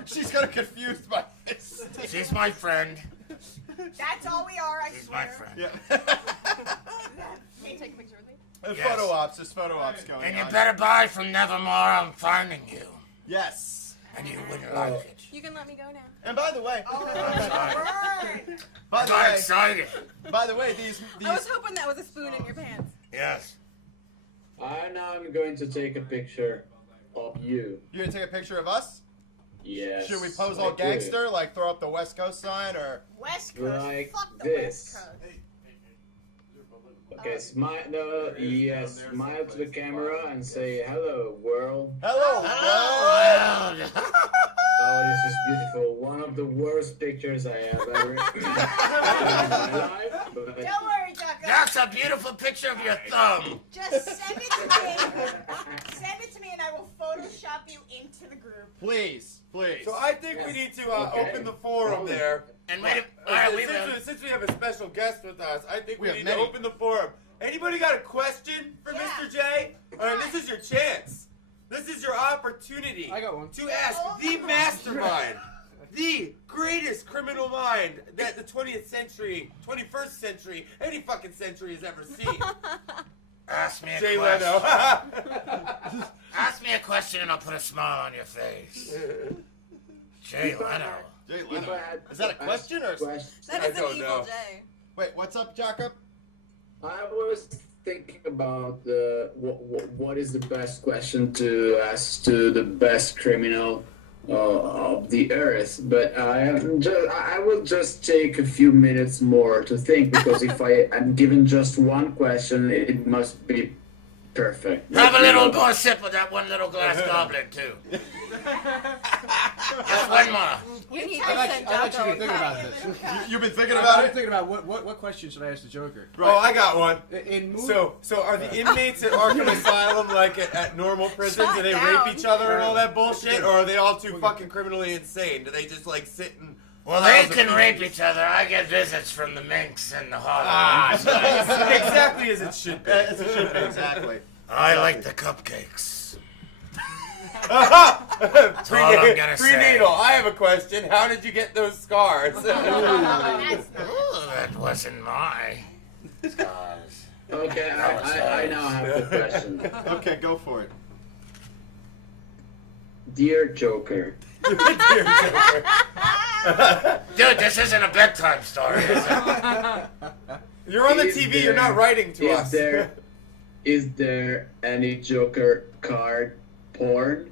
She's kind of confused by this. She's my friend. That's all we are, I She's my swear. friend. Yeah. Can you take a picture with me? Yes. Photo ops. There's photo ops going And you on. better buy from Nevermore. I'm finding you. Yes. And you wouldn't like it. You can let me go now. And by the way, Oh, word. by I'm the way, excited. these I was hoping that was a spoon in your pants. Yes. I'm going to take a picture of you. You gonna take a picture of us? Yes. Should we pose I all do. gangster, like throw up the West Coast sign, or? West Coast. Like Fuck the this. West Coast. Okay, smile. No, yes, smile to the camera and say hello, world. Hello. Oh, Oh, this is beautiful. One of the worst pictures I have ever taken in my life. But Don't worry, Jocko. that's a beautiful picture of your thumb. Just send it to me. Send it to me and I will Photoshop you into the group. Please, please. So I think we need to Okay. open the forum there. And wait, Since we have a special guest with us, I think We we have need many. to open the forum. Anybody got a question for Yeah. Mr. J? All right, this is your chance. This is your opportunity I got one. to ask the mastermind, the greatest criminal mind that the 20th century, 21st century, any fucking century has ever seen. ask me a Jay question. Leno. Ask me a question and I'll put a smile on your face. Jay Leno. Jay if Leno. I had Is that a to question ask or? questions- That I is an don't evil know. J. Wait, what's up, Jacob? I was thinking about what is the best question to ask to the best criminal of the earth, but I will just take a few minutes more to think because if I am given just one question, it must be perfect. Have a little more sip of that one little glass goblet, too. Just one more. We need to I've send actually Jocko been thinking about this. You've been thinking I've about been it? thinking about what question should I ask the Joker? Oh, I got one. In movie, So are the inmates at Arkham Asylum like at normal prisons? Shut Do they down. rape each other and all that bullshit, or are they all too fucking criminally insane? Do they just like sit and? Well, they can rape each other. I get visits from the minks and the Ah, hollows. exactly as it should be. As it should be, exactly. I like the cupcakes. all I'm gonna say. Prenatal. I have a question. How did you get those scars? That's not. Ooh, that wasn't my scars. Okay, I now have the question. Okay, go for it. Dear Joker, Dude, this isn't a bedtime story, is it? You're on the Is TV. there- You're not writing to us. is there any Joker card porn?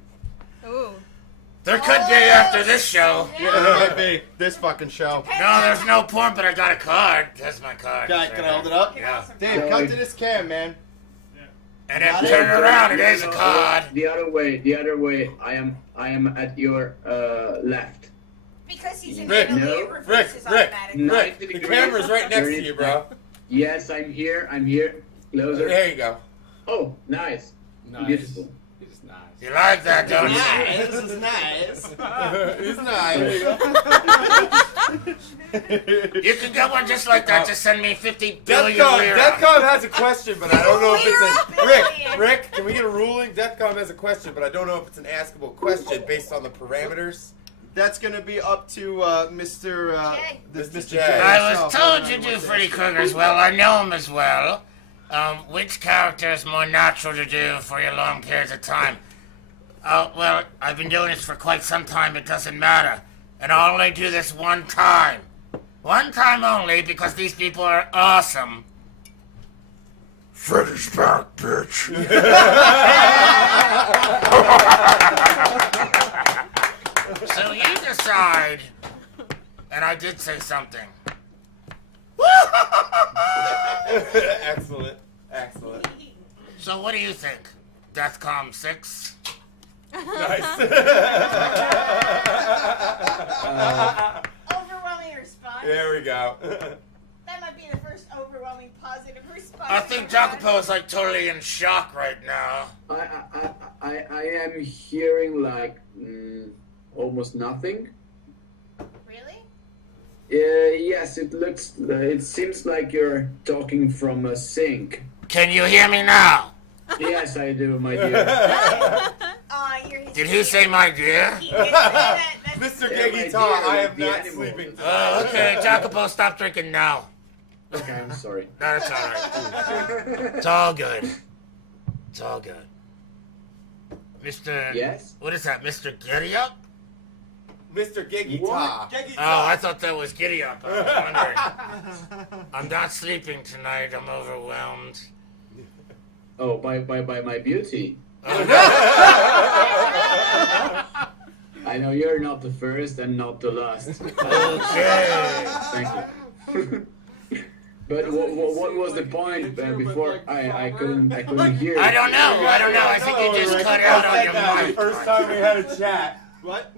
Ooh. There could be after this show. Yeah, there might be this fucking show. No, there's no porn, but I got a card. That's my card. Can I hold it up? Yeah. Dave, come to this cam, man. And then turn it around. It is a card. The other way. I am at your left. Because he's in Rick, Italy, no. it reverses Rick, automatically. Rick, the camera's right next to you, bro. Yes, I'm here. Closer. There you go. Oh, nice. nice. Beautiful. It's nice. You like that, don't you? Nice, this is nice. He's nice. You can get one just like that. Just send me 50 billion lira. Defcon has a question, but I don't know if it's a Lira. Rick. Can we get a ruling? Defcon has a question, but I don't know if it's an askable question based on the parameters. That's gonna be up to Mr. Jay. Mr. Jay. J. I was himself. told you do Freddy Krueger's well. I know him as well. Which character is more natural to do for your long periods of time? Well, I've been doing this for quite some time. It doesn't matter. And I'll only do this one time. One time only, because these people are awesome. Freddy's back, bitch. So aside, and I did say something. Excellent. Excellent. So what do you think? Deathcom 6? Nice. Overwhelming response. There we go. That might be the first overwhelming positive response. I think we've had. Jacopo is like totally in shock right now. I am hearing like almost nothing. Really? Yes, it seems like you're talking from a sink. Can you hear me now? Yes, I do, my dear. You're his Did he say my dear? He did say that. That's Mr. Yeah, my Geggy dear, Ta, I am the not animal. sleeping tonight. Oh, okay. Jacopo, stop drinking now. Okay, I'm sorry. No, it's all right. It's all good. It's all good. Mr. Yes? What is that, Mr. Giddy Up? Mr. Geggy Ta. Geggy Oh, I thought that was Giddy Up. I was wondering. I'm not sleeping tonight. I'm overwhelmed. Oh, by my beauty. Oh, I know you're not the first and not the last. okay. Thank you. But what was the point before? I couldn't hear. I don't know. I think you just cut out on your mic. First time we had a chat. What?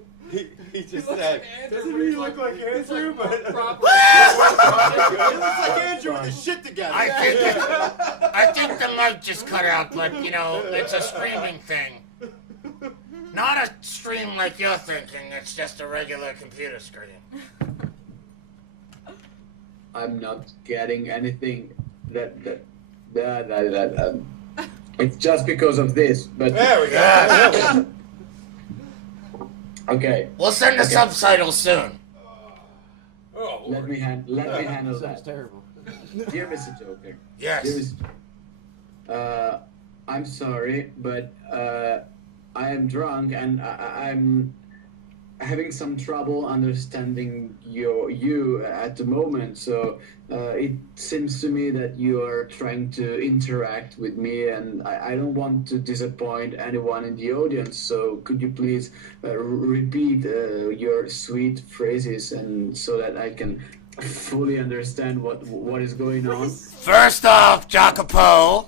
He just said, doesn't he look like Andrew? But it looks like Andrew with his shit together. I think the mic just cut out, but you know, it's a streaming thing. Not a stream like you're thinking. It's just a regular computer screen. I'm not getting anything that it's just because of this. But There we go. okay, We'll send the subtitles soon. Oh, let me handle Sounds that. terrible. Dear Mr. Joker. Yes. Dear Mr. I'm sorry, but I am drunk and I'm having some trouble understanding you at the moment. So it seems to me that you are trying to interact with me, and I don't want to disappoint anyone in the audience. So could you please repeat your sweet phrases, and so that I can fully understand what is going on? First off, Jacopo,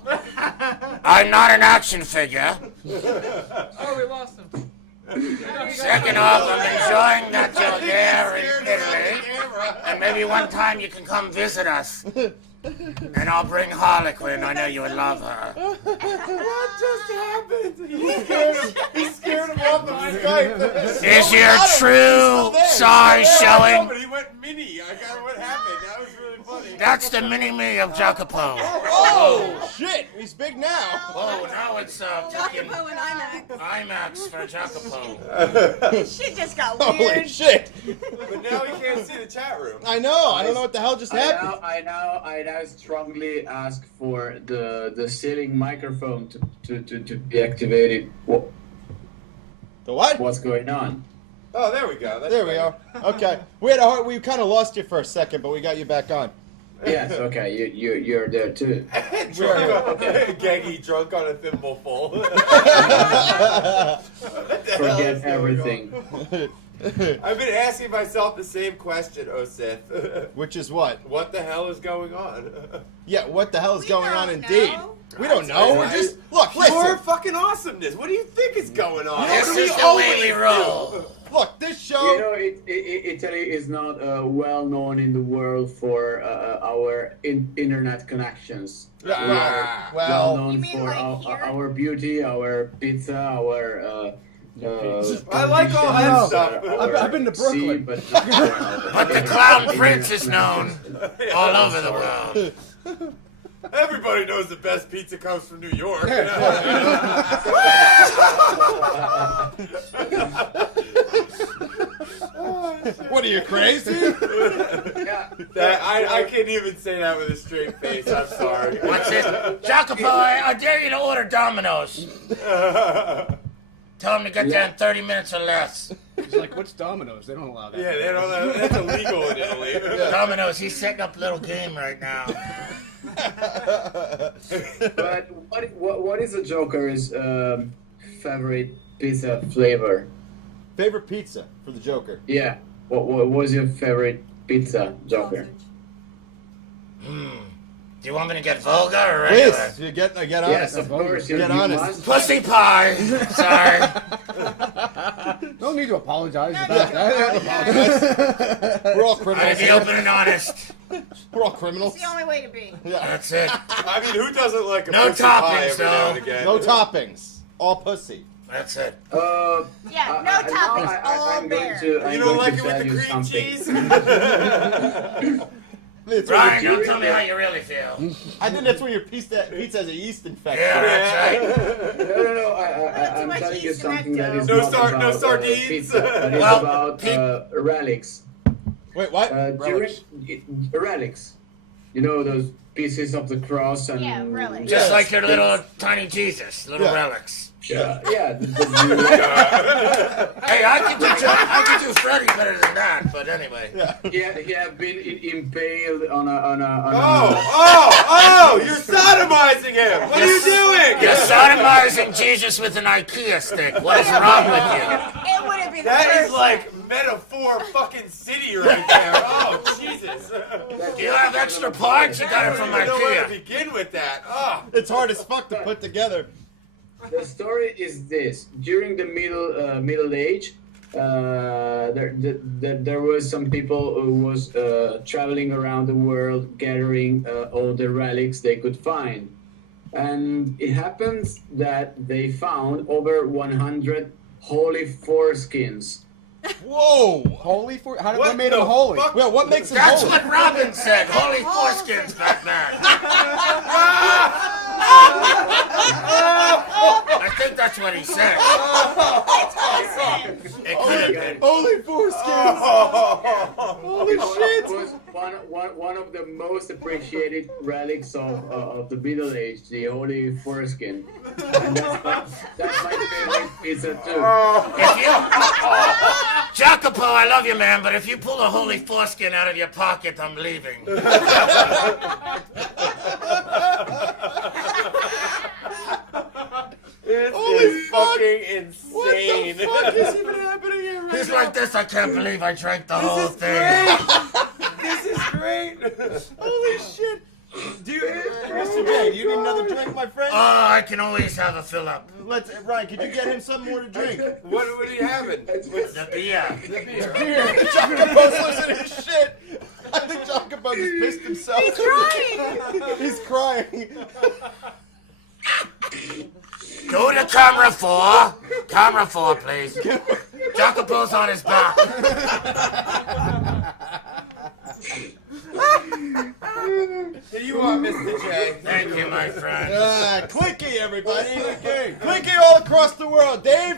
I'm not an action figure. Oh, we lost him. Second off, I'm enjoying that you're here in Italy, and maybe one time you can come visit us. And I'll bring Harlequin. I know you would love her. what just happened? He's scared him off of Skype. Is your true size showing? But he went mini. I got what happened. That was really funny. That's the mini-me of Jacopo. Oh shit! He's big now. Oh, now it's fucking Jacopo and IMAX. IMAX for Jacopo. shit just got weird. Holy shit! But now he can't see the chat room. I know. I don't know what the hell just happened. I now strongly ask for the ceiling microphone to be activated. The what? What's going on? Oh, there we go. That's There we are. Okay. We kind of lost you for a second, but we got you back on. Yes, okay, you're there too. Geggy drunk on a thimbleful. Forget everything. I've been asking myself the same question, Osith. Which is what? What the hell is going on? Yeah, what the hell is We going on don't indeed? know. We don't know. We're just look, Pure listen. fucking awesomeness. What do you think is going on? This What do is we the way we always roll. do? Look, this show. You know, Italy is not well known in the world for our internet connections. We are well known You mean for like here? our beauty, our pizza, our. I like all that stuff. I've been to Brooklyn. Sea, but not But the Clown Prince is known all over the world. Everybody knows the best pizza comes from New York. What are you crazy? I can't even say that with a straight face. I'm sorry. What's this? Jacopo, I dare you to order Domino's. Tell him to get there in 30 minutes or less. He's like, what's Domino's? They don't allow that. Yeah, they don't. That's illegal in Italy. Domino's, he's setting up a little game right now. But what is a Joker's favorite pizza flavor? Favorite pizza for the Joker? Yeah. What was your favorite pizza, Joker? Do you want me to get vulgar or regular? Please, you get honest. Yes, of course. Get honest. Pussy pie. Sorry. No need to apologize. We're all criminals. I'd be open and honest. We're all criminals. It's the only way to be. Yeah. That's it. I mean, who doesn't like a No pussy pie toppings, every now and though. again? No toppings. All pussy. That's it. Yeah, no toppings, all I'm going bare. to, I'm You don't going like to it with tell the you cream something. cheese? It's Ryan, when don't tell me how you really feel. I think that's when your pizza has a yeast infection. Yeah, that's right. No, I'm much telling you yeast in that something that dough. is No not sardines. about pizza, but it's Well, about relics. Wait, what? Relics. You know those pieces of the cross and Yeah, relics. Just like your little tiny Jesus, little Yeah. relics. Yeah. Hey, I can do Freddy better than that, but anyway. He have been impaled on a Oh! You're sodomizing him! What are you doing? You're sodomizing Jesus with an IKEA stick. What is wrong with you? It wouldn't be the That first is like metaphor fucking city right there. Oh, Jesus. Do you have extra parts? You got it from I don't know where to IKEA. begin with that. Oh. It's hard as fuck to put together. The story is this: during the Middle Age, there was some people who was traveling around the world gathering all the relics they could find, and it happens that they found over 100 holy foreskins. Whoa! Holy for what What made the him holy? fuck? Well, what makes it That's holy? what Robin said. Holy foreskins, Batman. I think that's what he said. It could have been. Holy foreskins! Holy It shit! was one of the most appreciated relics of the Middle Age, the holy foreskin. And that's my favorite pizza too. If you, Jacopo, I love you, man, but if you pull a holy foreskin out of your pocket, I'm leaving. This is fucking insane. What the fuck is even happening here right He's now? like this. I can't believe I drank the whole thing. This is great. Holy shit! Mr. J, do you need another drink, my friend? Oh, I can always have a fill up. Ryan, could you get him something more to drink? What are you having? The beer. Here, Jacopo's losing his shit. I think Jacopo just pissed himself. He's crying. He's crying. Go to camera 4. Camera 4, please. Jacopo's on his back. What do you want, Mr. J? Thank you, my friend. Clinky, everybody. Clinky all across the world. Dave,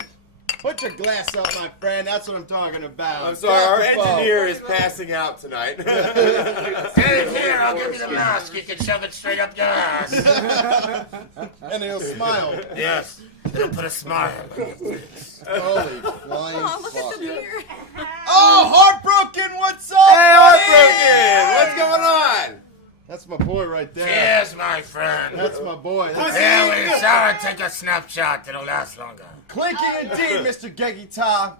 put your glass up, my friend. That's what I'm talking about. I'm sorry, our Jacopo. engineer is passing out tonight. Dave, here, I'll give you the mask. You can shove it straight up your ass. And he'll smile. Yes. It'll put a smile on your face. Holy flying Oh, look fuck. at the beer. Oh, Heartbroken, what's up? Hey, buddy? Heartbroken! What's going on? That's my boy right there. Cheers, my friend. That's my boy. That's Here, we Sarah, take a snapshot. It'll last longer. Clinky indeed, Mr. Gegita.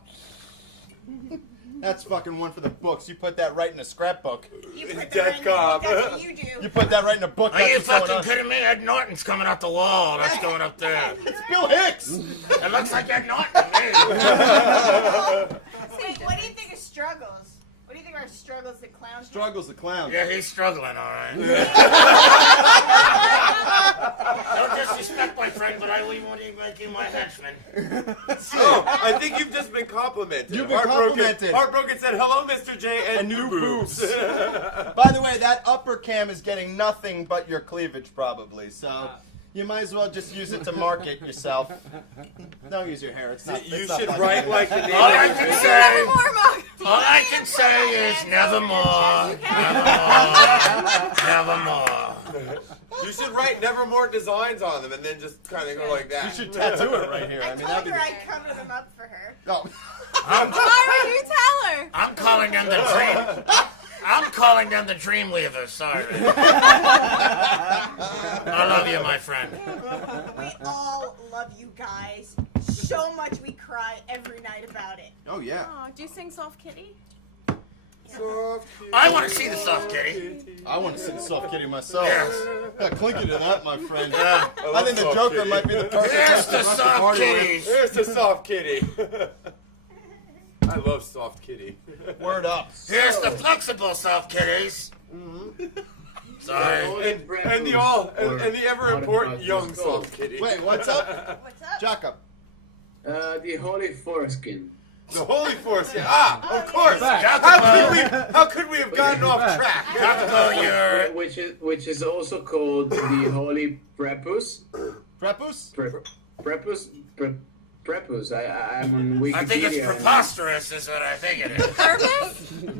That's fucking one for the books. You put that right in a scrapbook. You put That's that in, calm. that's what you do. You put that right in a book. Are That's you what's going fucking on. kidding me? Ed Norton's coming out the wall. That's going up there. It's Bill Hicks. It looks like Ed Norton to me. Wait, what do you think of struggles? What do you think are struggles that clowns do? Struggles the clown. Yeah, he's struggling, all right. Don't disrespect my friend, but I won't even make you my henchman. Oh, I think you've just been complimented. You've been complimented. Heartbroken said, hello, Mr. J, and new boobs. By the way, that upper cam is getting nothing but your cleavage, probably. So you might as well just use it to market yourself. Don't use your hair. It's not. You it's not should like write that. like the name All I of can the say, More mug. all I can say is nevermore, nevermore, nevermore. You should write Nevermore designs on them and then just kind of go like that. You should tattoo it right here. I I mean, told that'd be. her I'd cover them up for her. Oh. Why would you tell her? I'm calling them the dream. I'm calling them the Dreamweavers. Sorry. I love you, my friend. We all love you guys so much we cry every night about it. Oh yeah. Oh, do you sing Soft Kitty? I want to see the soft kitty. I want to see the soft kitty myself. Yes. Yeah, clinky to that, my friend. Yeah. I think the soft Joker kitty. might be the perfect There's person the for us to soft party with. kitty. There's the soft kitty. I love soft kitty. Word up. Here's the flexible soft kitties. Sorry. And the ever important young soft kitty. Wait, what's up? What's up? Jacob. The holy foreskin. The holy foreskin. Ah, of course. Jacopo, How could we have gotten off track? Jacopo, you're... Which is also called the holy prepuce. Prepuce? Prepuce. Prepuce. I'm on Wikipedia. I think it's preposterous is what I think it is.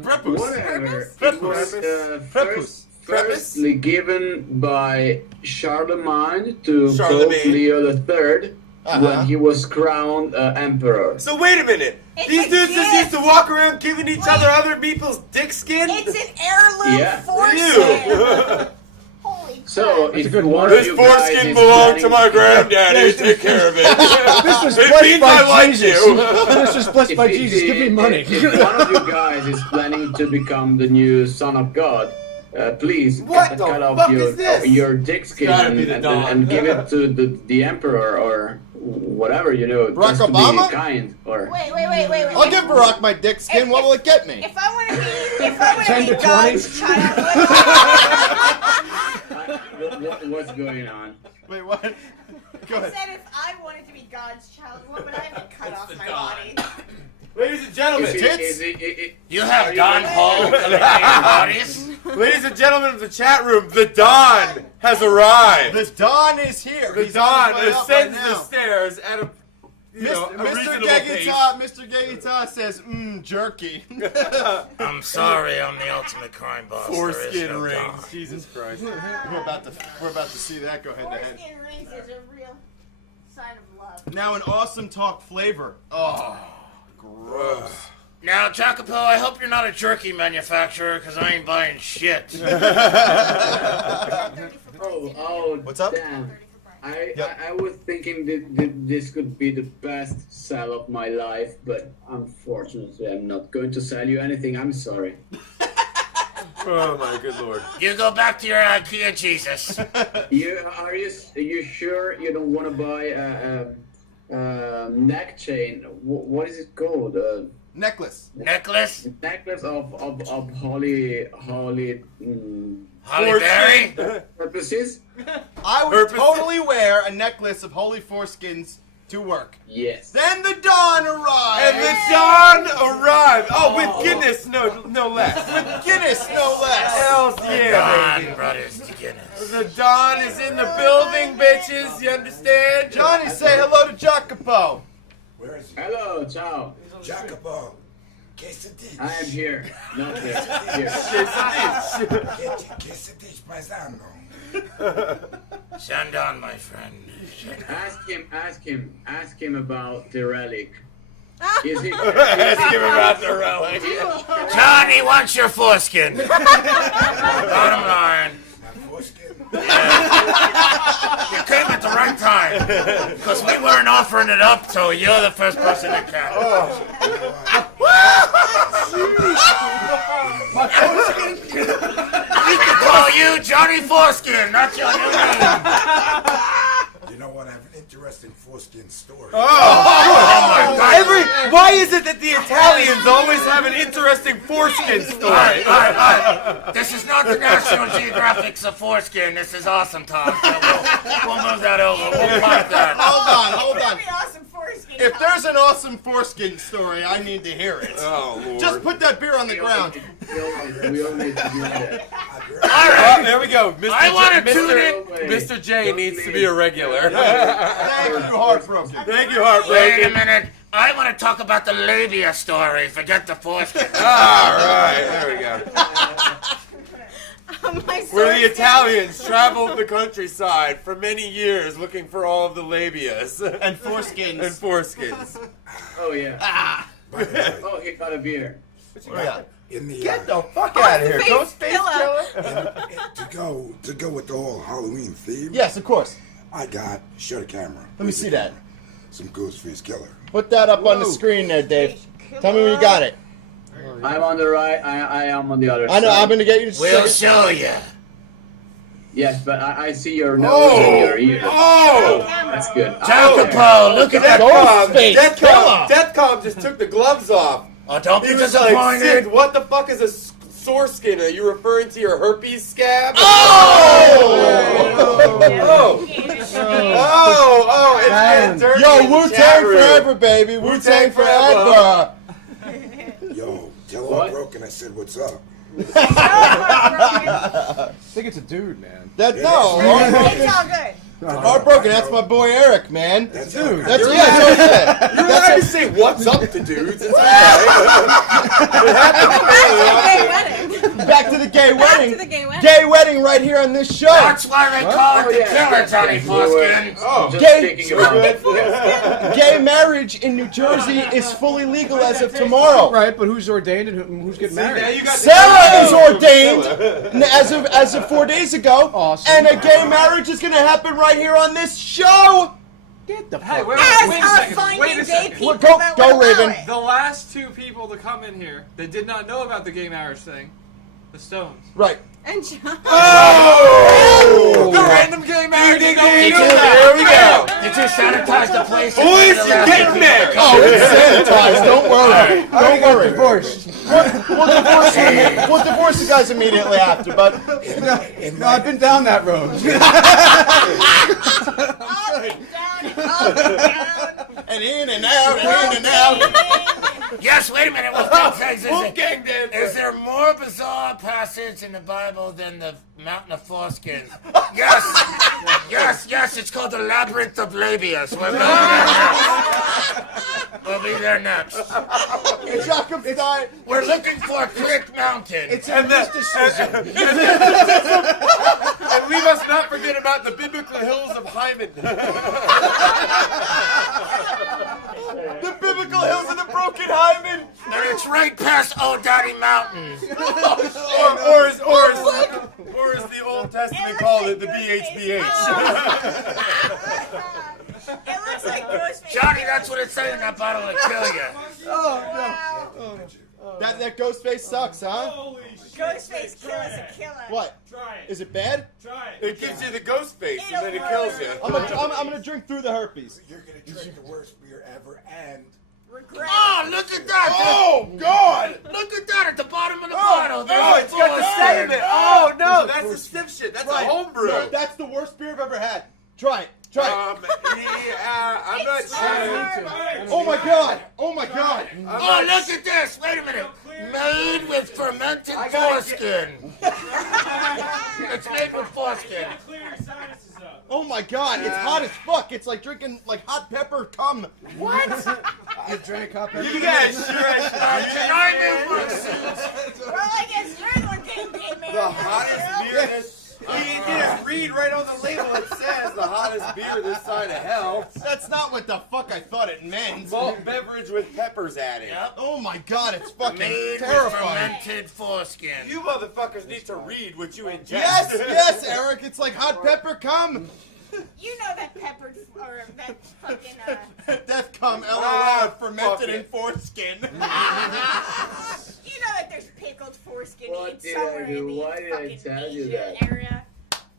Prepuce. Whatever. Prepuce. It was Prepuce. firstly given by Charlemagne to Charlemagne. Pope Leo III when he was crowned emperor. So wait a minute. These dudes just used to walk around giving each other people's dick skin? It's an heirloom Yeah. foreskin. Holy So That's if a good one one. of This you guys foreskin is belonged to planning- my granddaddy. Take care of it. This was It blessed means I by like Jesus. you. This was blessed by Jesus. Give me money. If one of you guys is planning to become the new son of God, please What the cut off fuck is this? your dick skin gotta be the and Don. give it to the emperor or whatever, Barack just to Obama? be kind. Or Wait. I'll give Barack my dick skin. What will it get me? If I want to 10 be to God's 20. child, what's going on? Wait, what? Go I ahead. said if I wanted to be God's child, what would I have to cut off my body? Ladies and gentlemen. You have Don Paul coming to your bodies? Ladies and gentlemen of the chat room, the Don has arrived. The Don is here. The He's on Don his way up ascends right the now. stairs at a Mr. reasonable pace. Mr. Gegita says, jerky. I'm sorry, I'm the ultimate crime boss. There is Foreskin no rings. Don. Jesus Christ. We're about to see that go head to head. Foreskin rings is a real sign of love. Now an awesome talk flavor. Oh, gross. Now, Jacopo, I hope you're not a jerky manufacturer, because I ain't buying shit. Oh, What's up? Damn. I Yep. was thinking that this could be the best sell of my life, but unfortunately, I'm not going to sell you anything. I'm sorry. Oh my good lord. You go back to your IKEA Jesus. Are you sure you don't want to buy a neck chain? What is it called? Necklace. Necklace? Necklace of Holly Holly Berry? purposes? I would totally wear a necklace of holy foreskins to work. Yes. Then the Dawn arrived. And the Don arrived. Oh, with Guinness, no less. Guinness, no less. Hells yeah, Don baby. Brothers to Guinness. The Don is in the building, bitches. You understand? Johnny, say hello to Jacopo. Where is he? Hello, ciao. Jacopo. Quesadilla. I am here, not there. Here. Quesadilla paisano. Send on, my friend. Ask him about the relic. Is he? Ask him about the relic. Johnny wants your foreskin. Bottom line. My foreskin. You came at the right time. Because we weren't offering it up, so you're the first person to count. My foreskin. We can call you Johnny Foreskin. That's your new name. You know what? I have an interesting foreskin story. Oh my God. Why is it that the Italians always have an interesting foreskin story? All right. This is not the National Geographic of foreskin. This is awesome talk. We'll move that over. We'll pop that. Hold on. That'd be awesome foreskin. If there's an awesome foreskin story, I need to hear it. Oh, Lord. Just put that beer on the ground. We all need to do that. All right. There we go. I want to tune in. Mr. J needs to be a regular. Thank you, Heartbroken. Thank you, Wait a Heartbroken. minute. I want to talk about the labia story. Forget the foreskin. All right, there we go. My Where the sword Italians traveled the countryside for many years looking for all of the labias And foreskins. and foreskins. Oh yeah. By the way, Oh, he got a beer. in the Get the fuck out of here. face Go Space pillow. Killer. to go with the whole Halloween theme. Yes, of course. I got show the camera. Let me see that. some Ghostface Killer. Put that up on the screen there, Dave. Tell me when you got it. I'm on the right. I am on the other side. I know. I'm gonna get you to We'll say show you. Yes, but I see your nose and your ears. Oh! That's good. Jacopo, look at that. Deathcom just took the gloves off. Oh, don't be He's just like, disappointed. Sid, what the fuck is a sore skin? Are you referring to your herpes scab? It's dirty Yo, in the Wu chat Tang room. forever, baby. Wu Tang forever. Yo, tell him I'm broken. I said, what's up? I think it's a dude, man. No, It's all good. Heartbroken. That's my boy Eric, man. That's Dude. That's what I said. You're allowed to say what's up to dudes. It's Back to the gay wedding. to the gay wedding. Gay wedding right here on this show. That's why they call it the killer, Johnny Foreskin. Just Gay- thinking about it. Gay marriage in New Jersey is fully legal as of tomorrow. Right, but who's ordained and who's getting married? Sarah is ordained as of 4 days ago, Awesome. and a gay marriage is going to happen right here on this show. Get the Hey, fuck wait, As wait a are second. finding Wait a gay second. people Go- that go, will allow Raven. it. The last two people to come in here that did not know about the gay marriage thing, the Stones. Right. And John. Oh! The random gay marriage. Here Nobody knows we about. go. Did you sanitize the place? Boys, you're getting married. Oh, it's sanitized. Don't worry. Don't worry. Divorced. We'll divorce you guys immediately after, but No, I've been down that road. Up and down. and in and out, and in and out. Yes, wait a minute. Wolfgang says, Wolfgang did. is there more bizarre passage in the Bible than the Mountain of Foreskin? Yes. Yes, it's called the Labyrinth of Labius. We'll be there next. Jacob died. We're looking for Crick Mountain. It's a mysticism. And we must not forget about the biblical hills of Hyman. The biblical hills of the broken hymen. And it's right past Old Daddy Mountain. Or as the Old Testament called it, the BHBH. It looks like Ghostface. Johnny, that's what it said in that bottle to kill you. That Ghostface sucks, huh? Ghostface kill is a killer. What? Is it bad? It gives you the ghost face and then it kills you. I'm gonna drink through the herpes. You're gonna drink the worst beer ever, and Regret. Oh, look at that! Oh, God! Look at that at the bottom of the bottle. Oh, it's got the sediment. Oh, no, that's the stiff shit. That's a homebrew. No, that's the worst beer I've ever had. Try it. Try it. Yeah, I'm not sure. Oh my god! Oh my god! Oh, look at this! Wait a minute. Made with fermented foreskin. It's made with foreskin. Oh my god! It's hot as fuck. It's like drinking like hot pepper cum. What? You drank hot pepper. Yeah, sure. Well, I guess you're the one getting gay married. The hottest beer this. You just read right on the label. It says the hottest beer this side of hell. That's not what the fuck I thought it meant. Malt beverage with peppers added. Yep. Oh my god! It's fucking Made with terrifying. fermented foreskin. You motherfuckers need to read what you ingest. Yes, Eric. It's like hot pepper cum. You know that peppered or that fucking Death cum. Ah, LOL. Fermented fuck in it. foreskin. you know that there's pickled foreskin What eat did somewhere I do? in the Why did I fucking tell you Asian that? area.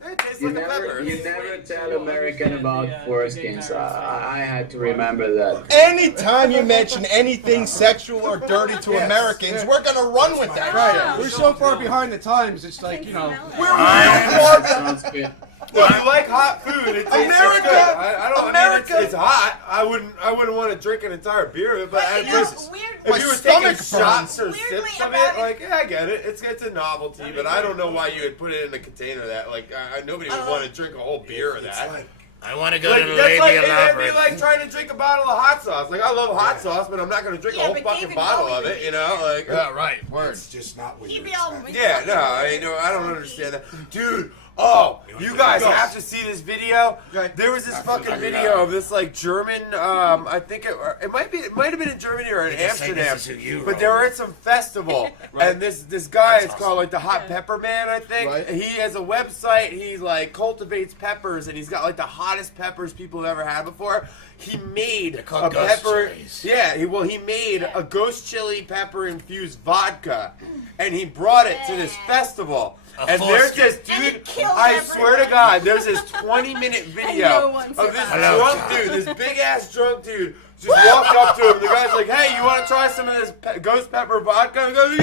It tastes You like a pepper. never tell American about foreskins. I had to remember that. Anytime you mention anything sexual or dirty to Americans, we're gonna run with that. Right. We're so far behind the times. It's like, you know. We're real far. Sounds good. If you like hot food, it tastes America! good. I don't. America! I mean, it's hot. I wouldn't want to drink an entire beer of it, but But you know, if My you were taking stomach shots or Weirdly sips of about it, like, yeah, I get it. It's a novelty, but I don't know why you would put it in a container that, like, nobody would want to drink a whole beer of it's that. like I want to go Like, to the that's like, Labia that'd be Labyrinth. like trying to drink a bottle of hot sauce. Like, I love hot sauce, but I'm not going to drink a Yeah, whole but fucking David bottle Bowie of it, you know? Like, Yeah, right. Word. it's just not what He'd you're be all expecting. yeah, no, I don't understand that. Dude, Oh, you guys have to see this video. There was this fucking video of this like German. I think it might have been in Germany or in Amsterdam. But they were at some festival, and this guy is called like the Hot Pepper Man. I think he has a website. He like cultivates peppers, and he's got like the hottest peppers people have ever had before. He made a pepper. Yeah, he made a ghost chili pepper infused vodka, and he brought it to this festival. And there's this dude, I swear to God, there's this 20-minute video of this drunk dude, this big-ass drunk dude, just walked up to him. And the guy's like, hey, you want to try some of this ghost pepper vodka? And he goes,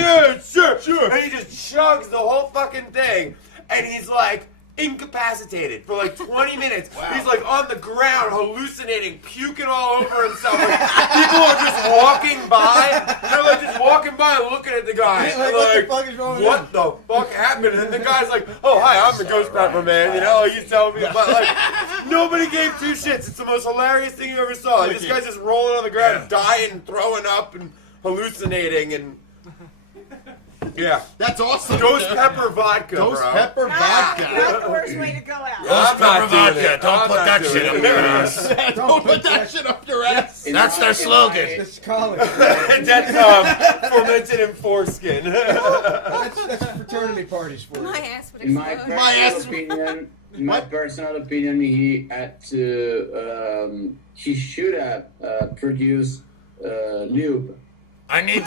yeah, sure. And he just chugs the whole fucking thing. And he's like, incapacitated for like 20 minutes. He's like on the ground hallucinating, puking all over himself. Like, people are just walking by. They're like just walking by looking at the guy. Like, what the fuck happened? And the guy's like, oh, hi, I'm the Ghost Pepper Man. You know, like, he's telling me about like, nobody gave two shits. It's the most hilarious thing you ever saw. Like, this guy's just rolling on the ground, dying, and throwing up, and hallucinating, and yeah, that's awesome. Ghost pepper vodka, Ghost bro. pepper vodka. Not the worst way to go out. Ghost pepper vodka. Don't put that shit up your ass. Don't put that shit up your ass. That's their slogan. It's college. That's fermented in foreskin. That's fraternity parties for you. My ass would In my explode. personal opinion, he had to. He should have produced lube. I need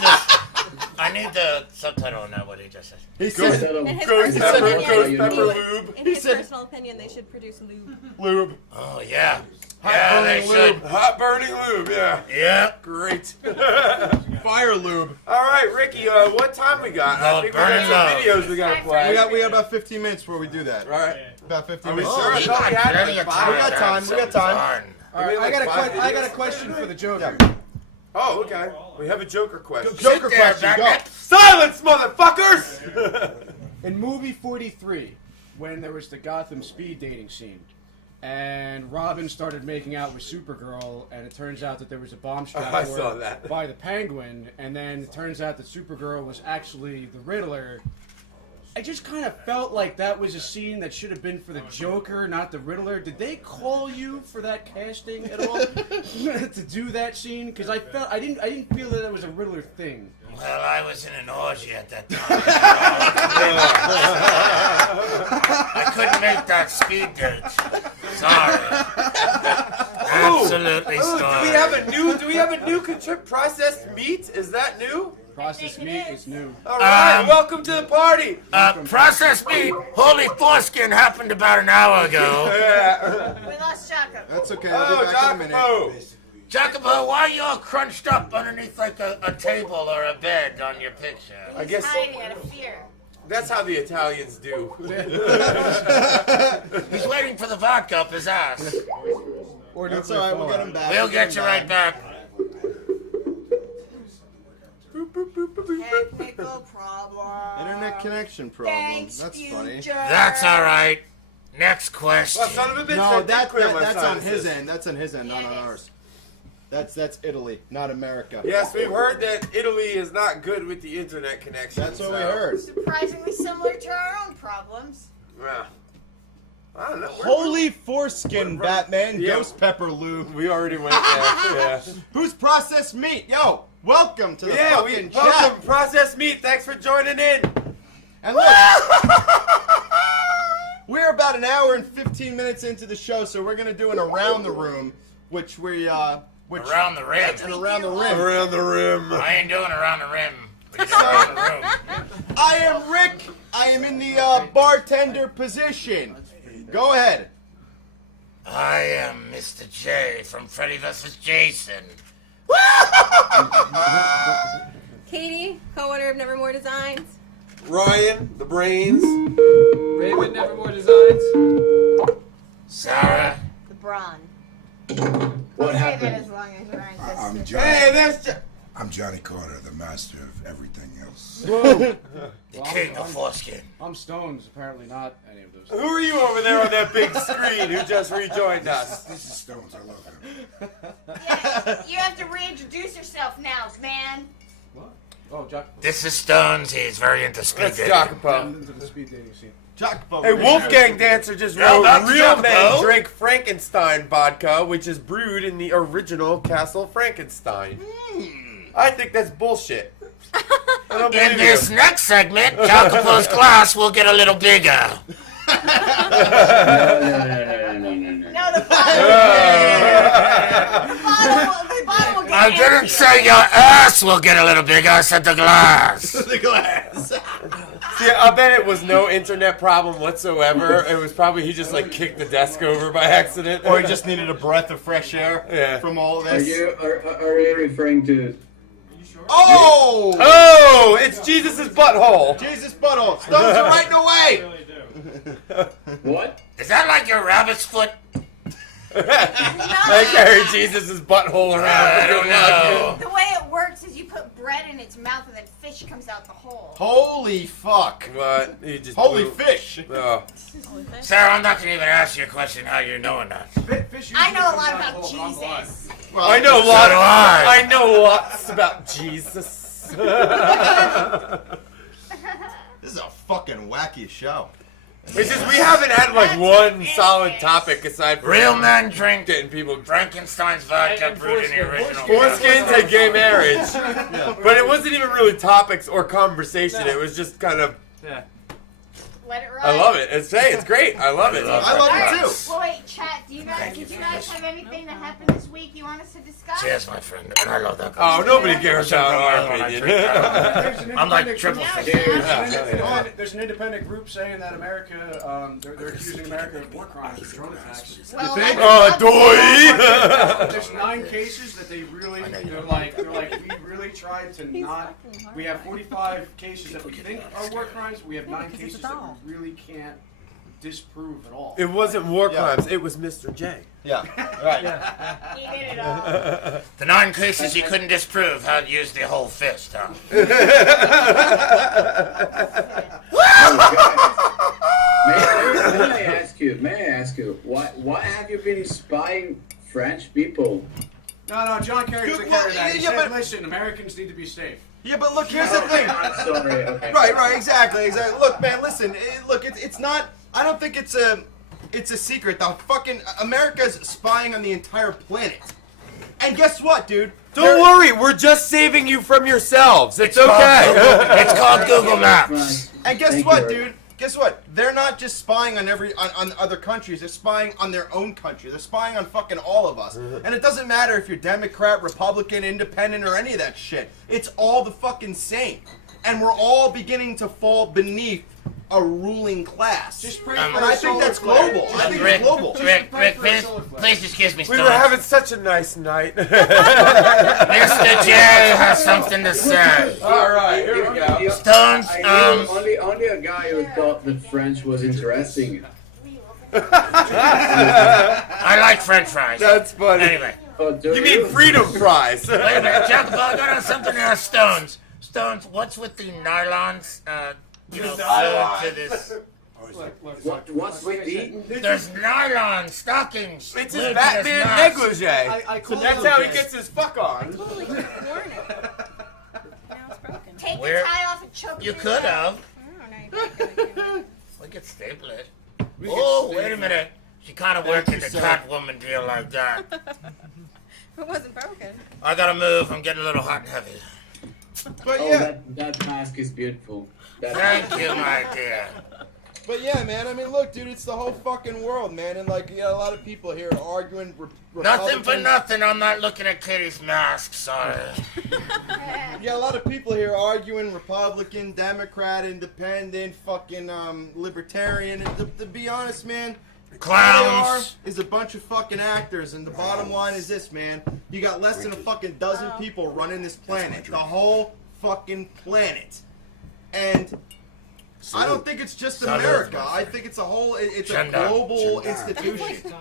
the subtitle on that. What he just said. He said, In his Ghost pepper lube. In his personal opinion, they should produce lube. Lube. Oh yeah. Hot they burning should. lube. Hot burning lube, yeah. Yeah. Great. fire lube. All right, Ricky, what time we got? I think we got some videos we got to play. We got about 15 minutes before we do that. All right. About 15 Are we minutes. sure? I thought we had plenty like of 5. We got time. We got time. All right, like I got a question for the Joker. Oh, okay. We have a Joker question. Joker question, go. Silence, motherfuckers! In movie 43, when there was the Gotham speed dating scene, and Robin started making out with Supergirl, and it turns out that there was a bomb strap I for saw her that. by the Penguin, and then it turns out that Supergirl was actually the Riddler. I just kind of felt like that was a scene that should have been for the Joker, not the Riddler. Did they call you for that casting at all to do that scene? Because I didn't feel that it was a Riddler thing. Well, I was in an orgy at that time. I couldn't make that speed date. Sorry. Absolutely sorry. Do we have a new processed meat? Is that new? Processed meat is new. All right, welcome to the party. Processed meat, holy foreskin happened about an hour ago. We lost Jacob. That's okay. I'll be back in a minute. Jacobo, why are you all crunched up underneath like a table or a bed on your picture? I guess Hiding out of fear. that's how the Italians do. He's waiting for the vodka up his ass. That's all right. We'll get him back. We'll get you right back. Technical problem. Internet connection problem. Thanks, That's future. funny. That's all right. Next question. Well, son of a bitch, No, that did clear my that's on his sinuses. end. That's on his end, not on ours. That's Italy, not America. Yes, we've heard that Italy is not good with the internet connection. That's what we heard. Surprisingly similar to our own problems. Yeah. I don't know. Holy foreskin, Batman. Yeah. Ghost pepper lube. We already went there. Yeah. Who's processed meat? Yo, welcome to the fucking chat. welcome, processed meat. Thanks for joining in. And look, we're about an hour and 15 minutes into the show, so we're gonna do an around the room, which Around the rim. and around the rim. Around the rim. I ain't doing around the rim. We just around the room. I am Rick. I am in the bartender position. Go ahead. I am Mr. J from Freddy vs. Jason. Katie, co-owner of Nevermore Designs. Ryan, the brains. Raven, Nevermore Designs. Sarah. The brawn. What Say that happened? as long as Ryan says I'm it. Johnny. Hey, that's I'm Johnny Carter, the master of everything else. The king of foreskin. I'm Stones, apparently not any of those. Who are you over there on that big screen who just rejoined us? This is Stones. I love him. Yeah, you have to reintroduce yourself now, man. What? Oh, Jack. This is Stones. He's very into speed That's dating. Jacopo. Into the speed dating scene. Jacopo. Hey, Wolfgang Dancer just wrote, real men drink Frankenstein vodka, which is brewed in the original Castle Frankenstein. I think that's bullshit. In this next segment, Jacopo's glass will get a little bigger. No, the bottle will get I didn't say your ass will get a little bigger, I said the glass. The glass. See, I bet it was no internet problem whatsoever. It was probably he just like kicked the desk over by accident. Or he just needed a breath of fresh air from all of Are this. you referring to? Oh! Oh! It's Jesus' butthole. Jesus' butthole. Stones are right away. What? Is that like your rabbit's foot? I carry Jesus' butthole around for good luck. The way it works is you put bread in its mouth and then fish comes out the hole. Holy fuck. What? He just Holy blew- fish. Oh. Sarah, I'm not going to even ask you a question how you're knowing that. I know a lot about Jesus. Well, I know a so lot. do I. I know lots about Jesus. This is a fucking wacky show. It's just we haven't had like one solid topic aside from Real men drink getting people Frankenstein's vodka brewed in the original. foreskins and gay marriage, but it wasn't even really topics or conversation. It was just kind of. Yeah. Let it ride. I love it. It's great. I love it. I love it too. Well, wait, chat. Did you guys have anything that happened this week you want us to discuss? Cheers, my friend. And I love that. Oh, nobody cares about our opinion. I'm like triple fish. There's an independent group saying that America, they're accusing America of war crimes and drone attacks. Well, Dooley. There's 9 cases that they're like we really tried to not. We have 45 cases that we think are war crimes. We have 9 cases that we really can't disprove at all. It wasn't war crimes. It was Mr. J. Yeah, right. He did it all. The 9 cases you couldn't disprove how to use the whole fist, huh? May I ask you, why have you been spying French people? No, John Kerry's the Well, carry that. He yeah, said, but- listen, Americans need to be safe. Yeah, but look, here's the thing. I'm sorry. Okay. Right, exactly. Look, man, listen. It's not. I don't think it's a secret. The fucking America's spying on the entire planet. And guess what, dude? Don't worry. We're just saving you from yourselves. It's okay. It's called Google Maps. And guess Thank what, you. dude? Guess what? They're not just spying on on other countries. They're spying on their own country. They're spying on fucking all of us. And it doesn't matter if you're Democrat, Republican, Independent, or any of that shit. It's all the fucking same. And we're all beginning to fall beneath a ruling class. Just pray And for I a think solar that's flare. global. I think Rick, it's global. Rick, please excuse me, We Stones. were having such a nice night. Mr. J has something to say. All right, here we go. Stones, Only a guy who thought the French was interesting. I like French fries. That's funny. Anyway, Oh, do You mean freedom fries? wait a minute, Jacob, I got on something there, Stones. Stones, what's with the nylons? Glued to this. What's with the? There's nylon stockings. It's glued his to this Batman mask. negligee. I call That's it how he okay. gets his fuck on. Totally worn it. Now it's broken. Take Where- the tie off and choke You it could have. Oh, now you break it. We could staple it. Oh, wait a minute. She kind of worked in the Catwoman deal like that. It wasn't broken. I gotta move. I'm getting a little hot and heavy. But Oh, yeah, that mask is beautiful. Thank you, my dear. but yeah, man. I mean, look, dude, it's the whole fucking world, man. And like, a lot of people here are arguing. Nothing for Republicans- nothing. I'm not looking at Kitty's mask. Sorry. Yeah, a lot of people here arguing Republican, Democrat, Independent, fucking Libertarian. And to be honest, man, all they are Clowns. is a bunch of fucking actors. And the bottom line is this, man: you got less than a fucking dozen people running this planet, the whole fucking planet. And I don't think it's just Salute, America. my I friend. think it's a whole. It's a Gender. global Gender. institution.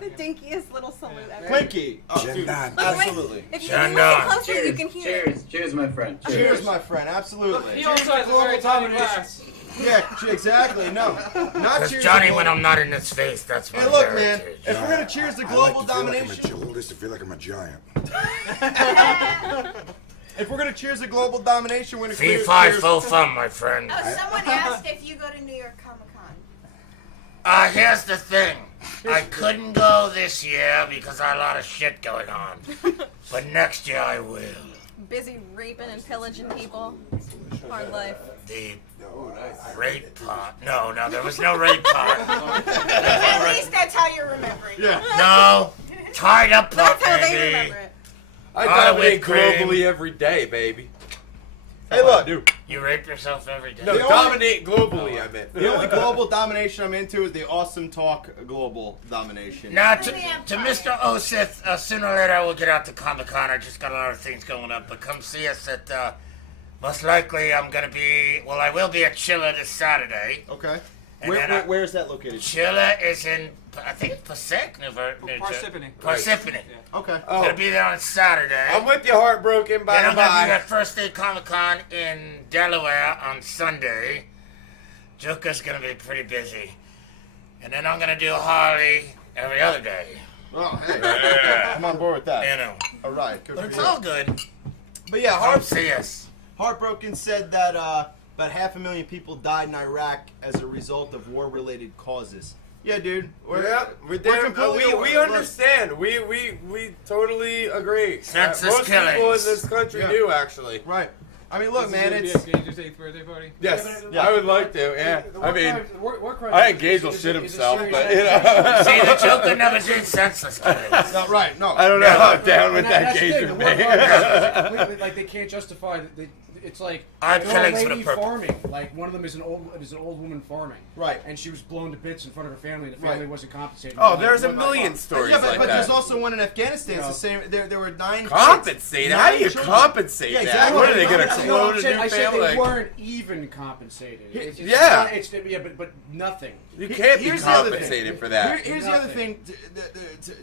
The dinkiest little salute ever. Clinky. Oh, dude, Gender. absolutely. If you Shut listen up. closely, you can hear it. Cheers, my friend. Cheers, my friend. Absolutely. He also has a very tiny glass. Yeah, exactly. No, not That's cheers. Johnny to when global- I'm not in his face. That's my Hey, look, man. heritage. If we're gonna cheers to I global like to feel domination, like I'm a Joel, to feel like I'm a giant. if we're gonna cheers to global domination, we're gonna Fee cheers. fi fo fum, my friend. Oh, someone asked if you go to New York Comic Con. Here's the thing. I couldn't go this year because I had a lot of shit going on. But next year I will. Busy raping and pillaging people. Hard life. The rape part. No, there was no rape part. At least that's how you remember it. Yeah. No, tied up part, That's how they baby. remember it. I whipped dominate cream. globally every day, baby. Hey, look. You rape yourself every day. No, The only- dominate globally, I meant. The only global domination I'm into is the Awesome Talk global domination. Now, to Mr. Osith, sooner or later we'll get out to Comic-Con. I just got a lot of things going up, but come see us at, most likely I'm going to be, well, I will be at Chilla this Saturday. Okay. And then Where is that located? Chilla is in, I think it's Passaic, New Jersey. Parsippany. Parsippany. Okay. I'm going to be there on Saturday. I'm with you, heartbroken. Then I'm going to be Bye-bye. at First Day Comic-Con in Delaware on Sunday. Joker's going to be pretty busy. And then I'm going to do Harley every other day. Oh, hey. I'm on board with that. You know. All right. Good But for it's you. all good. But yeah, Come see us. Heartbroken said that about 500,000 people died in Iraq as a result of war-related causes. Yeah, dude. Yeah, we're there. completely We understand. We totally agree. Census Most people in killings. this country Yeah. do, actually. Right. I mean, look, man, it's... Gage's 8th birthday party. Yes, Yeah. I would like to. Yeah, The I war mean, crimes- war crimes I think is- Gage will is- shit is a himself, serious but you know, See, the Joker never did senseless killings. No, right, no. I don't know how down with And that that's the Gage thing, would the war be. crimes is completely, like, they can't justify it. It's like I'm an old killings for the lady purpose. farming. Like one of them is an old woman farming. Right. And she was blown to bits in front of her family. And the family wasn't compensated. Oh, Like, there's a what the million fuck? stories Yeah, but, like but there's that. also one in Afghanistan. It's the No. same. There were 9 Compensate? kids, How do 9 you children. compensate Yeah, that? exactly. What are they going to No, clone I'm a saying- new I said they family? weren't even compensated. Yeah. But nothing. You can't be Here's the other thing. compensated for that. Here's the other Nothing. thing.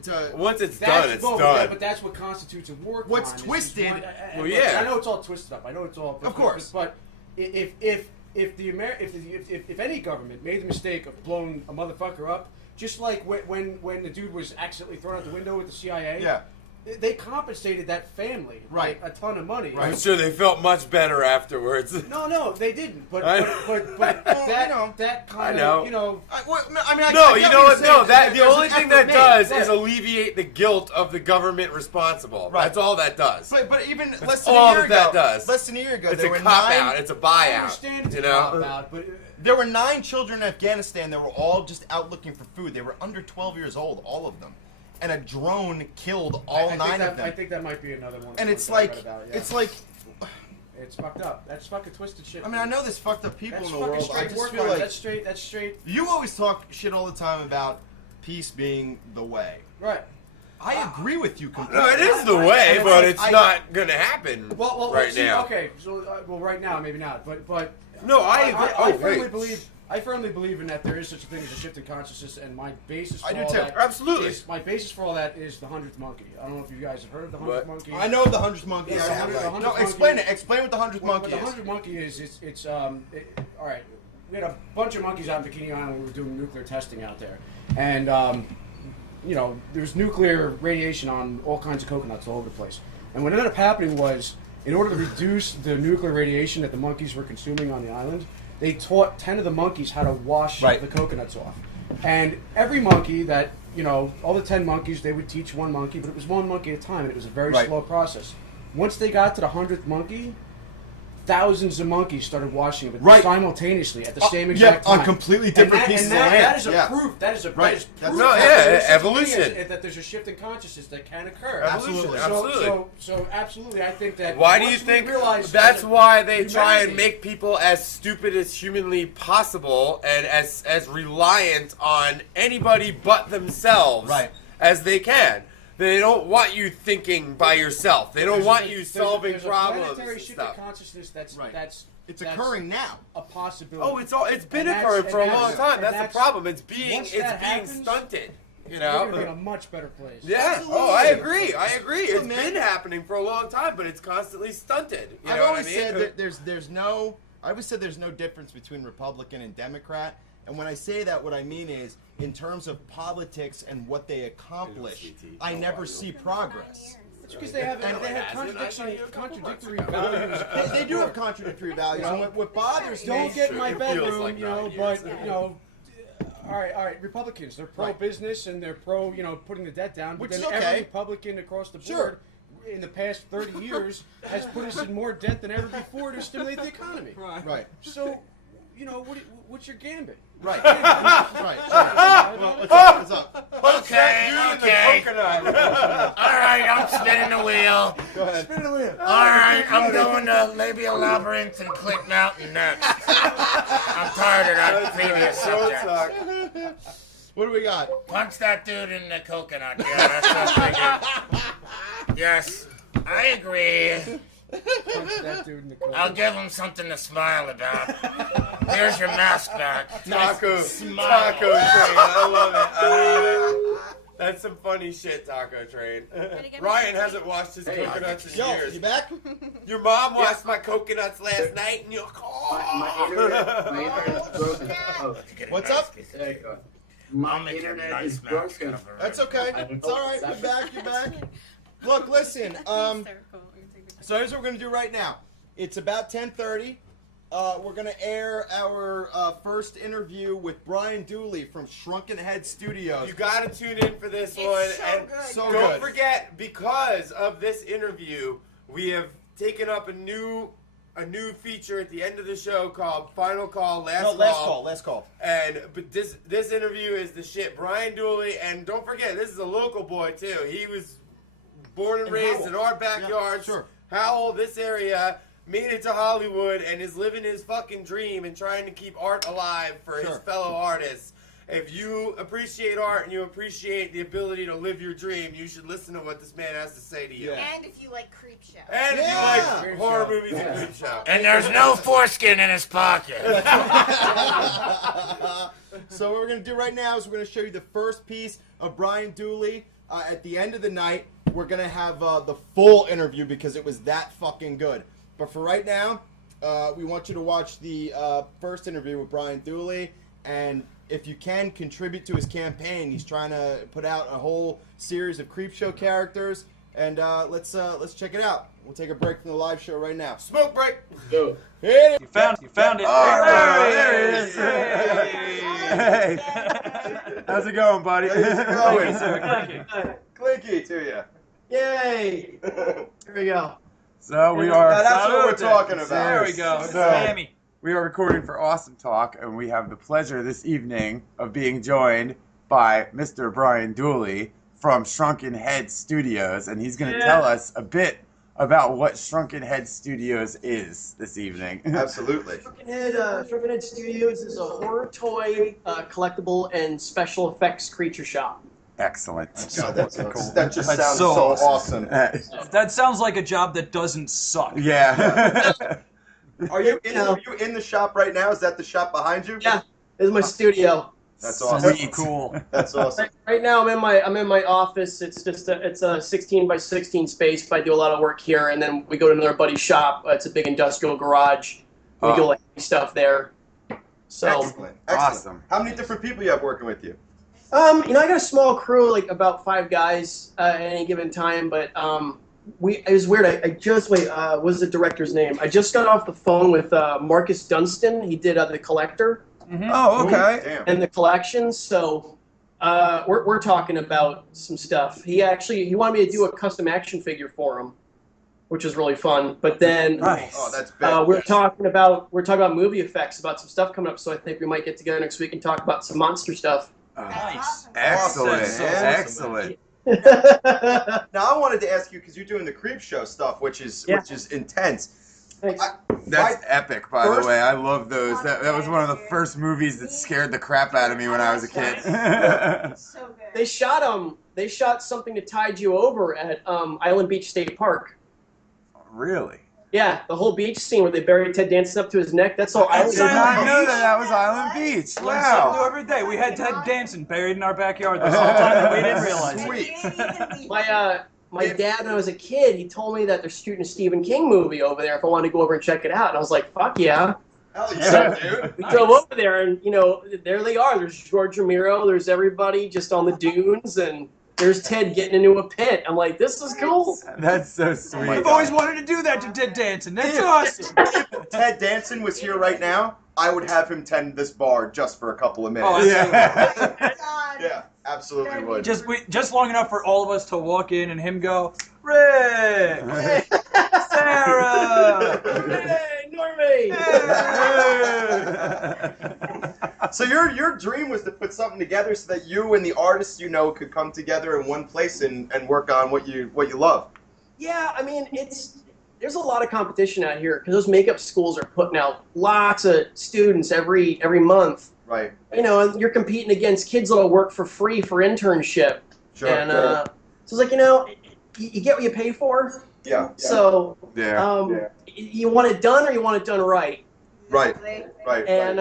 To Once it's That's, done, it's well, done. Yeah, but that's what constitutes a war crime. What's is twisted- one- Well, yeah. I know it's all twisted up. I know it's all. Of course. But if any government made the mistake of blowing a motherfucker up, just like when the dude was accidentally thrown out the window with the CIA, Yeah. they compensated that family Right. like, a ton of money. I'm sure they felt much better afterwards. No, they didn't. But I- that you know, that kind I know. of, you know. No, you know what? No, the there's only an thing effort that made. does Right. is alleviate the guilt of the government responsible. Right. That's all that does. But even less than all a year that ago, does. less than a year ago, It's there a were cop 9. out. It's a I buyout. understand it's You a cop know. out, but There were 9 children in Afghanistan that were all just out looking for food. They were under 12 years old, all of them, and a drone killed all I 9 think that, of them. I think that might be another one. And it's that I read like, about, yeah. it's like, It's fucked up. That's fucking twisted shit. I mean, I know there's fucked up people That's in the fucking world. I straight just war feel crimes. like That's straight. you always talk shit all the time about peace being the way. Right. I agree with you completely. No, it is the way, And but like, it's not going to happen right see, now. Okay, so right now maybe not, but No, I agree. I firmly believe in that there is such a thing as a shift in consciousness, and my basis for I do all too. that Absolutely. is- my basis for all that is the 100th monkey. I don't know if you guys have heard of the 100th What? monkey. I know the 100th monkey. Yeah, is. the 100th No, monkey- explain it. Explain what the 100th What monkey the is. 100th monkey is all right. We had a bunch of monkeys out in Bikini Island when we were doing nuclear testing out there, and you know, there's nuclear radiation on all kinds of coconuts all over the place. And what ended up happening was, in order to reduce the nuclear radiation that the monkeys were consuming on the island, they taught 10 of the monkeys how to wash Right. the coconuts off. And every monkey that, you know, all the 10 monkeys, they would teach one monkey, but it was one monkey at a time, and it was a very Right. slow process. Once they got to the 100th monkey, thousands of monkeys started washing it Right. simultaneously at the same exact on time. completely And different that- pieces and of land. That is a Yeah. proof. That is a Right. that is That's- proof No, that yeah, there is such a thing evolution. as- that there's a shift in consciousness that can occur. Absolutely. So absolutely, I think that. Why do you once we think realize that's as a why they try and humanity- make people as stupid as humanly possible and as reliant on anybody but themselves Right. as they can. They don't want you thinking by yourself. They don't There's want a- you there's a- solving there's a problems planetary and shift stuff. in consciousness that's Right. that's It's that's occurring now. a possibility. Oh, it's been And that's- occurring for a and long that's- time. and That's the that's- problem. It's being once that happens, stunted. You We're gonna be in know. a much better place. Yeah. Absolutely. Oh, I agree. I agree. It's man. been happening for a long time, but it's constantly stunted. You I've know always what I mean? said that there's no. I always said there's no difference between Republican and Democrat. And when I say that, what I mean is, in terms of politics and what they accomplish, I never see progress. It's because they have contradictory values. They do have contradictory values. And what bothers me... Don't get in my It feels bedroom, like you know, 9 but years. you know, all right. Republicans, they're pro-business and they're pro, putting the debt down. But Which then is okay. every Republican across the board in the past 30 years has put us in more debt than ever before to stimulate the economy. Right. So, what's your gambit? Right. Right. Well, what's up? Okay. All right, I'm spinning the wheel. Go ahead. Spin the wheel. All right, I'm doing the Labial Labyrinth and Click Mountain next. I'm tired of that previous subject. What do we got? Punch that dude in the coconut. Yeah, that's what I figured. Yes, I agree. Punch that dude in the coconut. I'll give him something to smile about. Here's your mask back. Taco Smile. Train. I love it. That's some funny shit, Taco Train. Ryan hasn't washed his coconuts in years. You back? Your mom washed my coconuts last night, and you're My internet's broken. Oh, What's up? there you go. I'll My make you a internet nice is mask broken. out of it. That's okay. It's all right. You're back. You're back. Look, listen. So here's what we're gonna do right now. It's about 10:30. We're gonna air our first interview with Brian Dooley from Shrunken Head Studios. You gotta tune in for this one. So And good. So don't good. forget, because of this interview, we have taken up a new feature at the end of the show called Final Call, Last call. But this interview is the shit. Brian Dooley, and don't forget, this is a local boy too. He was born and raised Howell. in our backyard. Yeah, sure. Howell, this area, made it to Hollywood and is living his fucking dream and trying to keep art alive for his fellow artists. If you appreciate art and you appreciate the ability to live your dream, you should listen to what this man has to say to you. Yeah. And if you like Creep Show. And if you like horror movies and Creep Show. And there's no foreskin in his pocket. So what we're going to do right now is we're going to show you the first piece of Brian Dooley. At the end of the night, we're going to have the full interview because it was that fucking good. But for right now, we want you to watch the first interview with Brian Dooley. And if you can, contribute to his campaign. He's trying to put out a whole series of Creep Show characters. And let's check it out. We'll take a break from the live show right now. Smoke break. Go. Hit it. You found it. Oh, there it is. Hey. How's it going, buddy? Clinky to you. Yay! Here we go. So we are. That's what we're talking about. There we go. So- Sammy. We are recording for Awesome Talk, and we have the pleasure this evening of being joined by Mr. Brian Dooley from Shrunken Head Studios, and he's going to tell us a bit about what Shrunken Head Studios is this evening. Absolutely. Shrunken Head Studios is a horror toy, collectible, and special effects creature shop. Excellent. God, that just That's sounds so so awesome. awesome. That sounds like a job that doesn't suck. Yeah. Are you in the shop right now? Is that the shop behind you? Yeah, this is my studio. That's awesome. Sweet. Cool. That's awesome. Right now, I'm in my office. It's just a 16 by 16 space, but I do a lot of work here. And then we go to another buddy's shop. It's a big industrial garage. We do like stuff there. So Excellent. Awesome. How many different people you have working with you? I got a small crew, like about 5 guys at any given time. But it was weird. I just what was the director's name? I just got off the phone with Marcus Dunstan. He did The Collector. Mm-hmm. Oh, okay. Damn. And the collections. So we're talking about some stuff. He wanted me to do a custom action figure for him, which was really fun. But then Oh, that's bad. we're talking about movie effects, about some stuff coming up. So I think we might get together next week and talk about some monster stuff. Nice. Excellent. That's so Excellent. Now I wanted to ask you because you're doing the Creep Show stuff, which is intense. Thanks. That's epic, by the way. I love those. That was one of the first movies that scared the crap out of me when I was a kid. So good. They shot something to tide you over at Island Beach State Park. Really? Yeah, the whole beach scene where they buried Ted Danson up to his neck. That's all I Island did not Beach. know that was Island Beach. Learn something new Wow. every day. We had Ted Danson buried in our backyard this whole time and we didn't realize it. Sweet. My dad, when I was a kid, he told me that they're shooting a Stephen King movie over there if I wanted to go over and check it out. And I was like, fuck yeah. Hell yeah, dude. We drove over there and, there they are. There's George Romero. There's everybody just on the dunes. And there's Ted getting into a pit. I'm like, this is cool. That's so sweet. We've always wanted to do that to Ted Danson. That's awesome. Ted Danson was here right now. I would have him tend this bar just for a couple of minutes. Oh, Yeah. Yeah, absolutely would. Just long enough for all of us to walk in and him go, Rick, Sarah, Hey, Normie! So your dream was to put something together so that you and the artists you know could come together in one place and work on what you love. Yeah, I mean, there's a lot of competition out here because those makeup schools are putting out lots of students every month. Right. You know, and you're competing against kids that'll work for free for internship. Sure. And so it's like, you know, you get what you pay for. Yeah. So Yeah. you want it done or you want it done right. Right. Right. And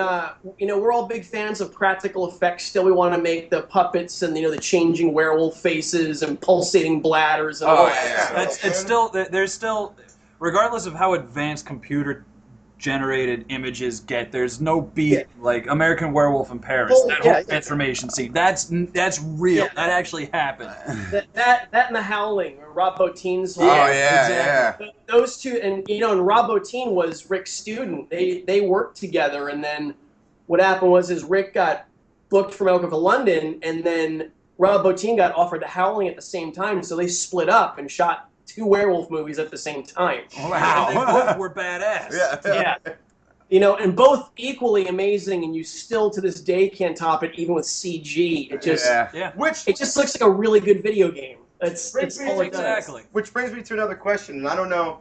you know, we're all big fans of practical effects. Still, we want to make the puppets and, you know, the changing werewolf faces and pulsating bladders and all that. It's still, there's still, regardless of how advanced computer generated images get, there's no beat like American Werewolf in Paris. Well, that whole transformation scene, that's real. That actually happened. That and the Howling, or Rob Bottin's. Oh yeah. Those two, and you know, and Rob Bottin was Rick's student. They worked together, and then what happened was Rick got booked from Welcome to London, and then Rob Bottin got offered the Howling at the same time, so they split up and shot 2 werewolf movies at the same time. Wow. And they both were badass. Yeah. You know, and both equally amazing, and you still to this day can't top it, even with CG. It just, it just looks like a really good video game. It's all it does. Exactly. Which brings me to another question, and I don't know.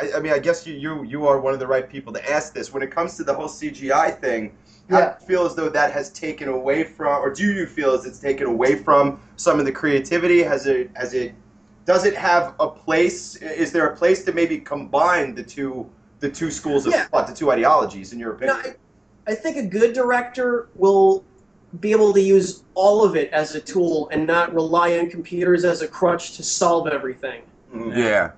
I mean, I guess you are one of the right people to ask this. When it comes to the whole CGI thing, how do you feel as though that has taken away from, or do you feel as it's taken away from some of the creativity? Does it have a place? Is there a place to maybe combine the two schools of thought, the two ideologies, in your opinion? No, I think a good director will be able to use all of it as a tool and not rely on computers as a crutch to solve everything. Yeah.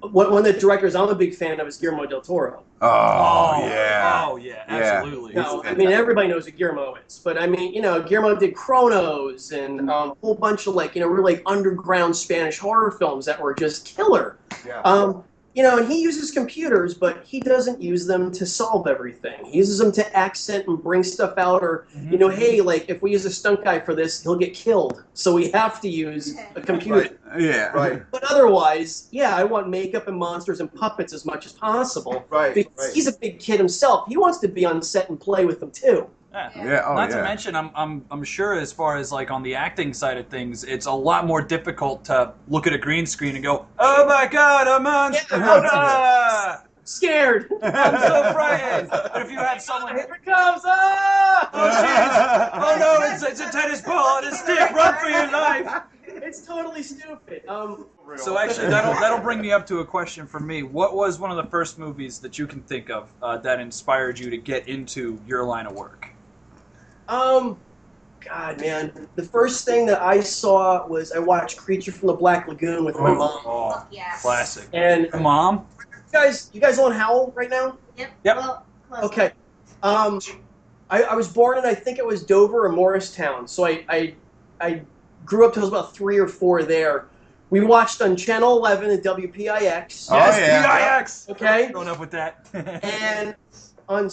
One of the directors I'm a big fan of is Guillermo del Toro. Oh yeah. Oh yeah, absolutely. No, I mean, everybody knows who Guillermo is, but I mean, you know, Guillermo did Chronos and a whole bunch of really underground Spanish horror films that were just killer. Yeah. You know, and he uses computers, but he doesn't use them to solve everything. He uses them to accent and bring stuff out, or you know, hey, like if we use a stunt guy for this, he'll get killed, so we have to use a computer. Right. Yeah. Right. But otherwise, yeah, I want makeup and monsters and puppets as much as possible. Right. Because he's a big kid himself. He wants to be on set and play with them too. Yeah. Oh, Not to mention, I'm sure as far as like on the acting side of things, it's a lot more difficult to look at a green screen and go, "Oh my God, a monster!" Scared. I'm so frightened. But if you have someone, Here it comes! Ah! oh jeez, oh no, it's a tennis ball and a stick. Run for your life. It's totally stupid. So actually, that'll bring me up to a question for me. What was one of the first movies that you can think of that inspired you to get into your line of work? God, man, the first thing that I saw was I watched Creature from the Black Lagoon with my mom. Oh, classic. And Mom? You guys on Howl right now? Yep. Yep. Okay. I was born in, I think it was Dover or Morristown, so I grew up till I was about 3 or 4 there. We watched on Channel 11 at WPIX. Oh yeah. PIX. Okay. Growing up with that. And on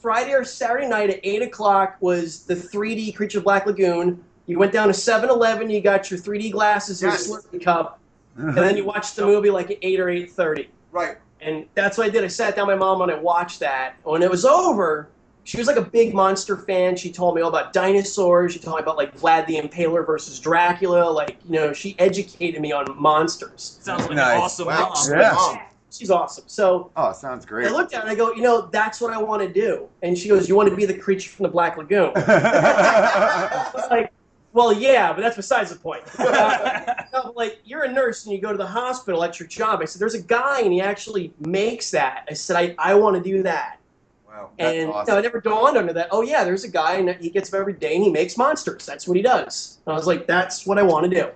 Friday or Saturday night at 8 o'clock was the 3D Creature of Black Lagoon. You went down to 7-Eleven, you got your 3D glasses and your Slurpee cup, and then you watched the movie like at 8 or 8:30. Right. And that's what I did. I sat down with my mom and I watched that. When it was over, she was like a big monster fan. She told me all about dinosaurs. She told me about like Vlad the Impaler versus Dracula. Like, you know, she educated me on monsters. Sounds like Nice. an awesome Wow. mom. Yeah. She's awesome. So Oh, sounds great. I looked at her and I go, you know, that's what I want to do. And she goes, you want to be the Creature from the Black Lagoon? I was like, well, yeah, but that's besides the point. No, but like, you're a nurse and you go to the hospital, that's your job. I said, there's a guy and he actually makes that. I said, I want to do that. Wow. That's And awesome. I never dawned under that, oh yeah, there's a guy and he gets up every day and he makes monsters. That's what he does. And I was like, that's what I want to do.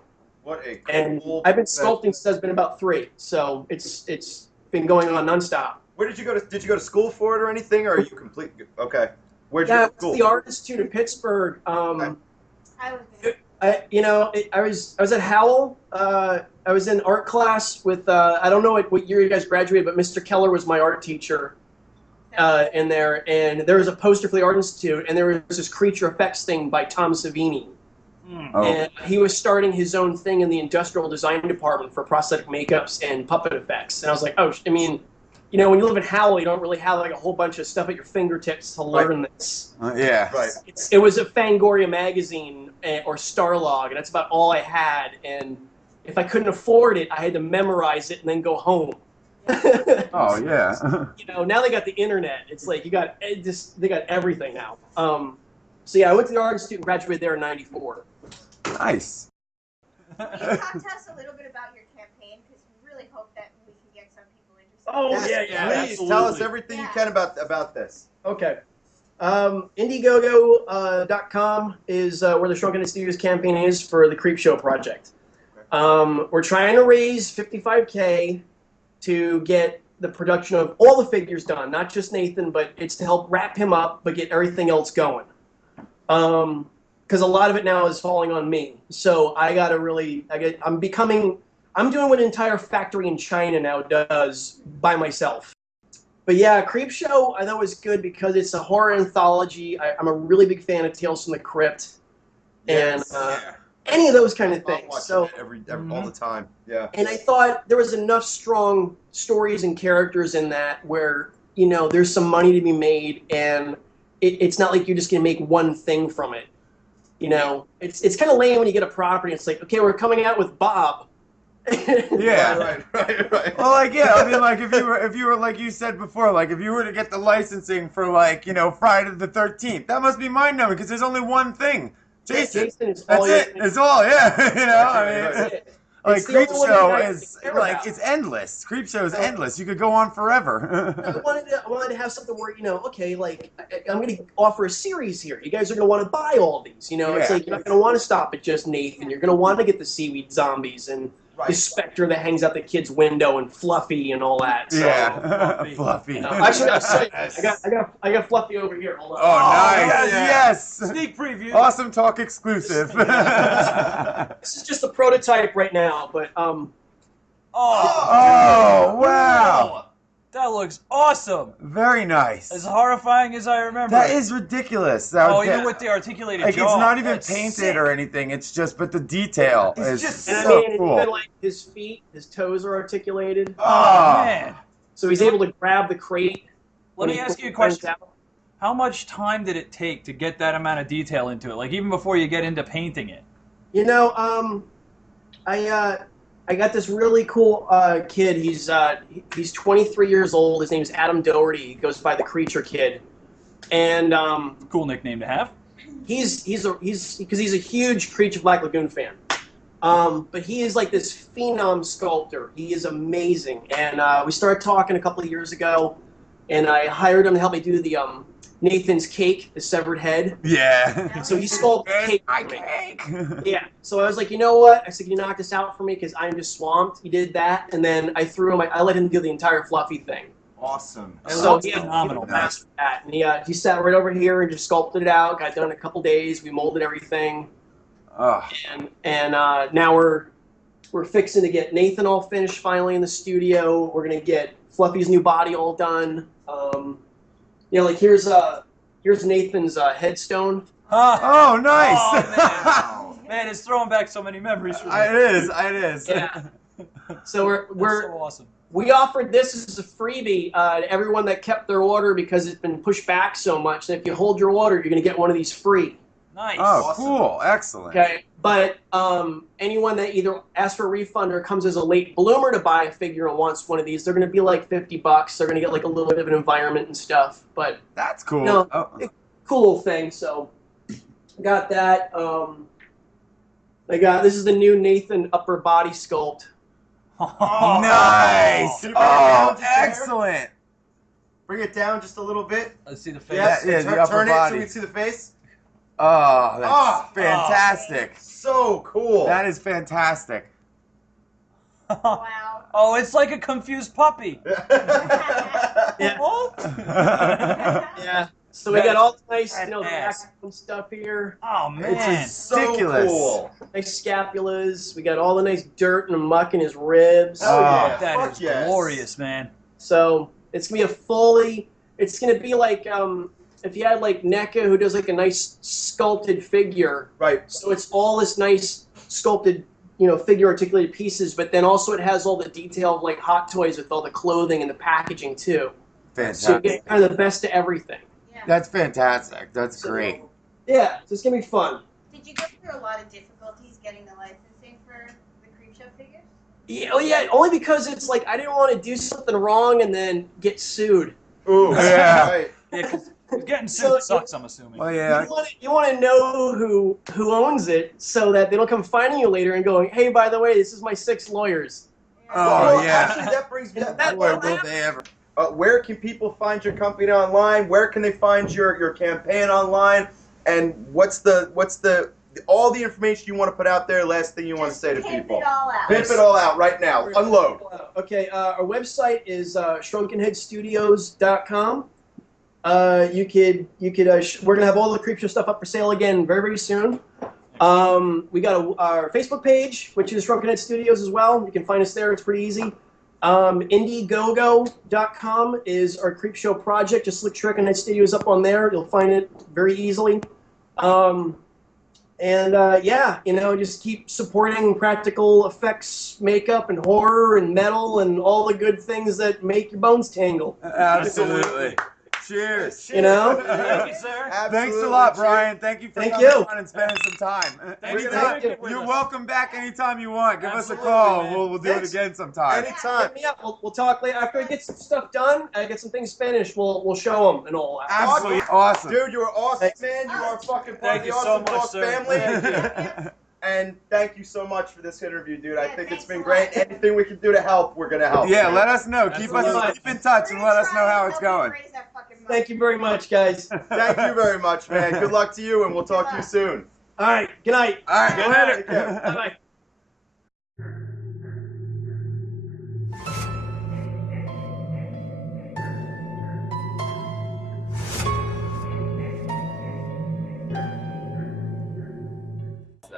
What a And cool I've been profession. sculpting since I've been about 3. So it's been going on nonstop. Where did you go to? Did you go to school for it or anything? Or are you complete? Okay. Where'd you Yeah, go I to school? was the artist too to Pittsburgh. I was there. I was at Howell. I was in art class with I don't know what year you guys graduated, but Mr. Keller was my art teacher. in there, and there was a poster for the Art Institute, and there was this creature effects thing by Tom Savini. Oh. And he was starting his own thing in the industrial design department for prosthetic makeups and puppet effects. And I was like, oh, I mean, you know, when you live in Howell, you don't really have like a whole bunch of stuff at your fingertips to learn this. Yeah. Right. It was a Fangoria magazine or Starlog, and that's about all I had. And if I couldn't afford it, I had to memorize it and then go home. Oh yeah. You know, now they got the internet. It's like they got everything now. So yeah, I went to the Art Institute and graduated there in '94. Nice. Can you talk to us a little bit about your campaign? Because we really hope that we can get some people interested. Oh, Yes, yeah, please tell us everything you can about this. Okay. Indiegogo.com is where the Shrunken Studios campaign is for the Creepshow project. We're trying to raise $55K to get the production of all the figures done, not just Nathan, but it's to help wrap him up, but get everything else going. Because a lot of it now is falling on me. So I gotta really, I'm doing what an entire factory in China now does by myself. But yeah, Creepshow I thought was good because it's a horror anthology. I'm a really big fan of Tales from the Crypt, and any of those kind of things. So every all the time. Yeah. and I thought there was enough strong stories and characters in that where, you know, there's some money to be made, and it's not like you're just gonna make one thing from it. You know, it's kind of lame when you get a property. It's like, okay, we're coming out with Bob. Yeah. Right. Well, like, yeah, I mean, like, if you were, like you said before, like, if you were to get the licensing for, like, you know, Friday the 13th, that must be mind-numbing, because there's only one thing. Jason. Is That's all it. It's all, yeah. You know, I mean, Right. like, It's the only one Creepshow that I is, care like, about. it's endless. Creepshow is endless. You could go on forever. I wanted to have something where, you know, okay, like, I'm going to offer a series here. You guys are going to want to buy all these, you know? It's Yeah. like, you're not going to want to stop at just Nathan. You're going to want to get the seaweed zombies and the specter that hangs out the kid's window and Fluffy and all that. So, Yeah. Fluffy. you know, actually, I got Fluffy over here. Hold on. Oh, nice. yeah. Yes. Sneak preview. Awesome Talk exclusive. This is just a prototype right now, but, Oh, wow. That looks awesome. Very nice. As horrifying as I remember. That is ridiculous. Even with the articulated like, jaw. it's not even That's painted sick. or anything. It's just, but the detail is and so I mean, cool. even like his feet, his toes are articulated. Oh, Man. So he's able to grab the crate. Let when me he ask you a runs question. out. How much time did it take to get that amount of detail into it? Like, even before you get into painting it? You know, I got this really cool kid. He's 23 years old. His name's Adam Doherty. He goes by the Creature Kid, and Cool nickname to have. he's a huge Creature Black Lagoon fan. But he is like this phenom sculptor. He is amazing, and we started talking a couple of years ago, and I hired him to help me do the Nathan's cake, the severed head. yeah. So he sculpted the cake. My for me. cake. Yeah. So I was like, you know what? I said, can you knock this out for me? Because I'm just swamped. He did that, and then I let him do the entire Fluffy thing. Awesome. It So looks he had phenomenal. a master for that, and he sat right over here and just sculpted it out. Got done in a couple days. We molded everything, Oh, and now we're fixing to get Nathan all finished finally in the studio. We're gonna get Fluffy's new body all done. You know, like here's Nathan's headstone. oh, nice. Oh, man, it's throwing back so many memories for me. It is. Yeah. So That's we're so awesome. we offered this as a freebie to everyone that kept their order because it's been pushed back so much that if you hold your order, you're going to get one of these free. Nice. Oh, cool. Excellent. Okay, but anyone that either asks for a refund or comes as a late bloomer to buy a figure and wants one of these, they're going to be like $50. They're going to get like a little bit of an environment and stuff. But That's cool. no, Oh. cool little thing. So got that. This is the new Nathan upper body sculpt. Nice. Can you bring it Oh, down just a hair? excellent. Bring it down just a little bit. Let's see the face. Yes. Yeah, turn the upper turn it body. so we can see the face. Oh, that's Oh. fantastic. So cool. That is fantastic. Wow. Oh, it's like a confused puppy. Yeah. Oh. Yeah. So we got all the nice, Badass. background stuff here. Oh, man. It's so ridiculous. cool. Nice scapulas. We got all the nice dirt and muck in his ribs. Oh, yeah. That Fuck is yes. glorious, man. So it's gonna be a fully It's gonna be like if you had like NECA who does like a nice sculpted figure. Right. So it's all this nice sculpted, figure articulated pieces, but then also it has all the detail of like Hot Toys with all the clothing and the packaging too. Fantastic. So you get kind of the best of everything. That's fantastic. That's great. Yeah, so it's gonna be fun. Did you go through a lot of difficulties getting the licensing for the Creepshow figures? Yeah, only because it's like I didn't want to do something wrong and then get sued. Ooh, yeah. Right. Yeah, 'cause getting sued sucks, I'm assuming. Oh yeah. You want to know who owns it so that they don't come finding you later and going, hey, by the way, this is my 6 lawyers. Oh yeah. Actually, that brings me up. That Boy, will will happen. they ever. Where can people find your company online? Where can they find your campaign online? And what's all the information you want to put out there? Last thing you want to say to people? Pimp it all out. Pimp it all out right now. Unload. Okay, our website is shrunkenheadstudios.com. We're gonna have all the Creepshow stuff up for sale again very, very soon. We got our Facebook page, which is Shrunken Head Studios as well. You can find us there. It's pretty easy. Indiegogo.com is our Creepshow project. Just look Shrunken Head Studios up on there. You'll find it very easily. Just keep supporting practical effects, makeup, and horror, and metal, and all the good things that make your bones tingle. Absolutely. Cheers. You know? Thank you, sir. Thanks a lot, Brian. Thank you for Thank coming you. on and spending some time. Thank you. Anytime, Thank you. you're welcome back anytime you want. Give us a Absolutely, call. man. We'll do it again sometime. Anytime. Hit me up. We'll talk later. After I get some stuff done, I get some things finished, we'll show them and all. Absolutely awesome. Dude, you are awesome, man. You are fucking part of Thank the you so Awesome much, Talk sir. family. And thank you so much for this interview, dude. I think it's been great. Anything we can do to help, we're gonna help. Yeah, let us know. Keep Absolutely. in touch and let us know how it's going. Thank you very much, guys. Thank you very much, man. Good luck to you, and we'll talk to you soon. All right. Good night. All right, Good later. Take care. Bye-bye.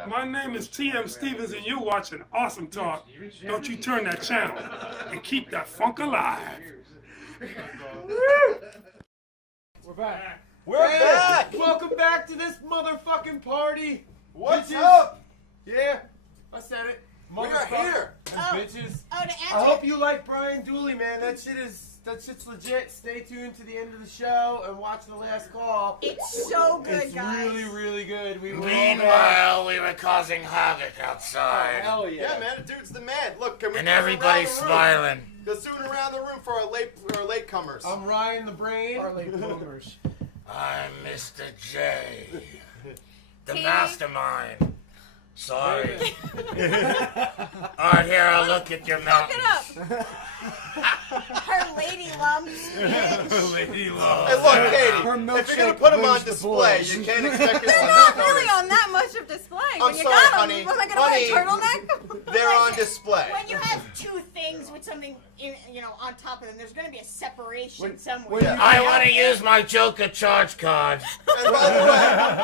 My name is T.M. Stevens, and you're watching Awesome Talk. Don't you turn that channel and keep that funk alive. We're back. We're back. Welcome back to this motherfucking party. What's bitches. up? Yeah, I said it. We are here. And bitches. Oh, to answer I hope you like Brian Dooley, man. That shit's legit. Stay tuned to the end of the show and watch the last call. It's so good, It's guys. really, really good. We were Meanwhile, we were causing havoc outside. hell yeah. Yeah, man, the dude's the man. Look, can we And go around everybody's the room? smiling. Go soon around the room for our latecomers. I'm Ryan the Brain. Our late bloomers. I'm Mr. J, the T. mastermind. Sorry. Alright, here, I'll look at your Fuck mountain. it up. Her lady lumps. Lady love. Hey, look, Katie, Her if you're gonna milkshake put them on wins the display, boys. you can't expect people to They're not not really notice. on that much of display. I'm When you sorry, got honey. them, what am I gonna wear a Honey, turtleneck? They're on display. When you have two things with something, on top of them, there's going to be a separation somewhere. when you- I want to use my Joker charge card. And by the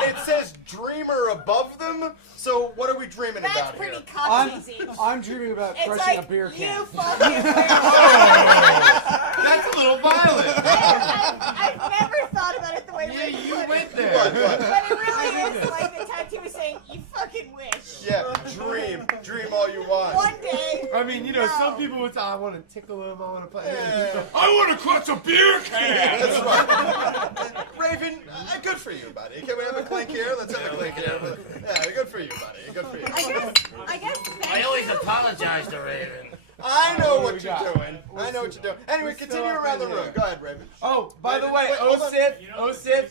way, it says Dreamer above them, so what are we dreaming That's about pretty here? cocky. I'm dreaming about It's crushing like a beer can. you fucking. That's a little violent. I've never thought about it the way Yeah, Rick you put went it. there. What? But it really is like the tattoo is saying, you fucking wish. Yeah, dream all you want. One day. I mean, No. some people would say, I want to tickle him, I want to play. Yeah. I want to crush a beer can. That's right. Raven, good for you, buddy. Can we have a clink here? Let's have a clink here. Yeah, good for you, buddy. Good for you. I guess. I always apologize to Raven. I know what we you're got? doing. I know what you're doing. Anyway, continue around the room. Go ahead, Raven. Oh, by the way, Wait, hold on. OSIP,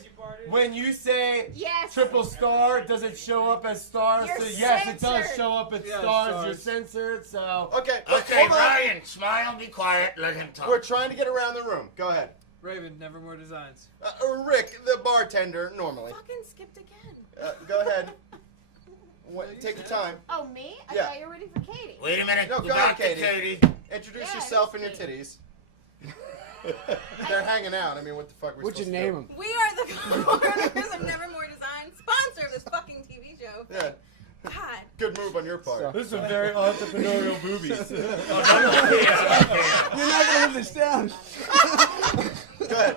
when you say Yes. triple star, does it show up as stars? You're So yes, it does censored. show up as Yeah, stars. stars. You're censored, so. Okay, look, Okay, hold on. Ryan, smile, be quiet, let him We're talk. trying to get around the room. Go ahead. Raven, Nevermore Designs. Rick, the bartender, normally. Fucking skipped again. Go ahead. Take your time. Oh, me? I Yeah. thought you were ready for Katie. Wait a minute, No, go go ahead, back to Katie. Katie. Introduce Yeah, yourself and this your titties. They're hanging out. I mean, what the fuck are we What'd you supposed name to him? We are the co-owners of Nevermore Design, sponsor of this fucking TV show. do? Yeah, God. good move on your part. This is some very entrepreneurial boobies. You're not gonna live this down. Go ahead.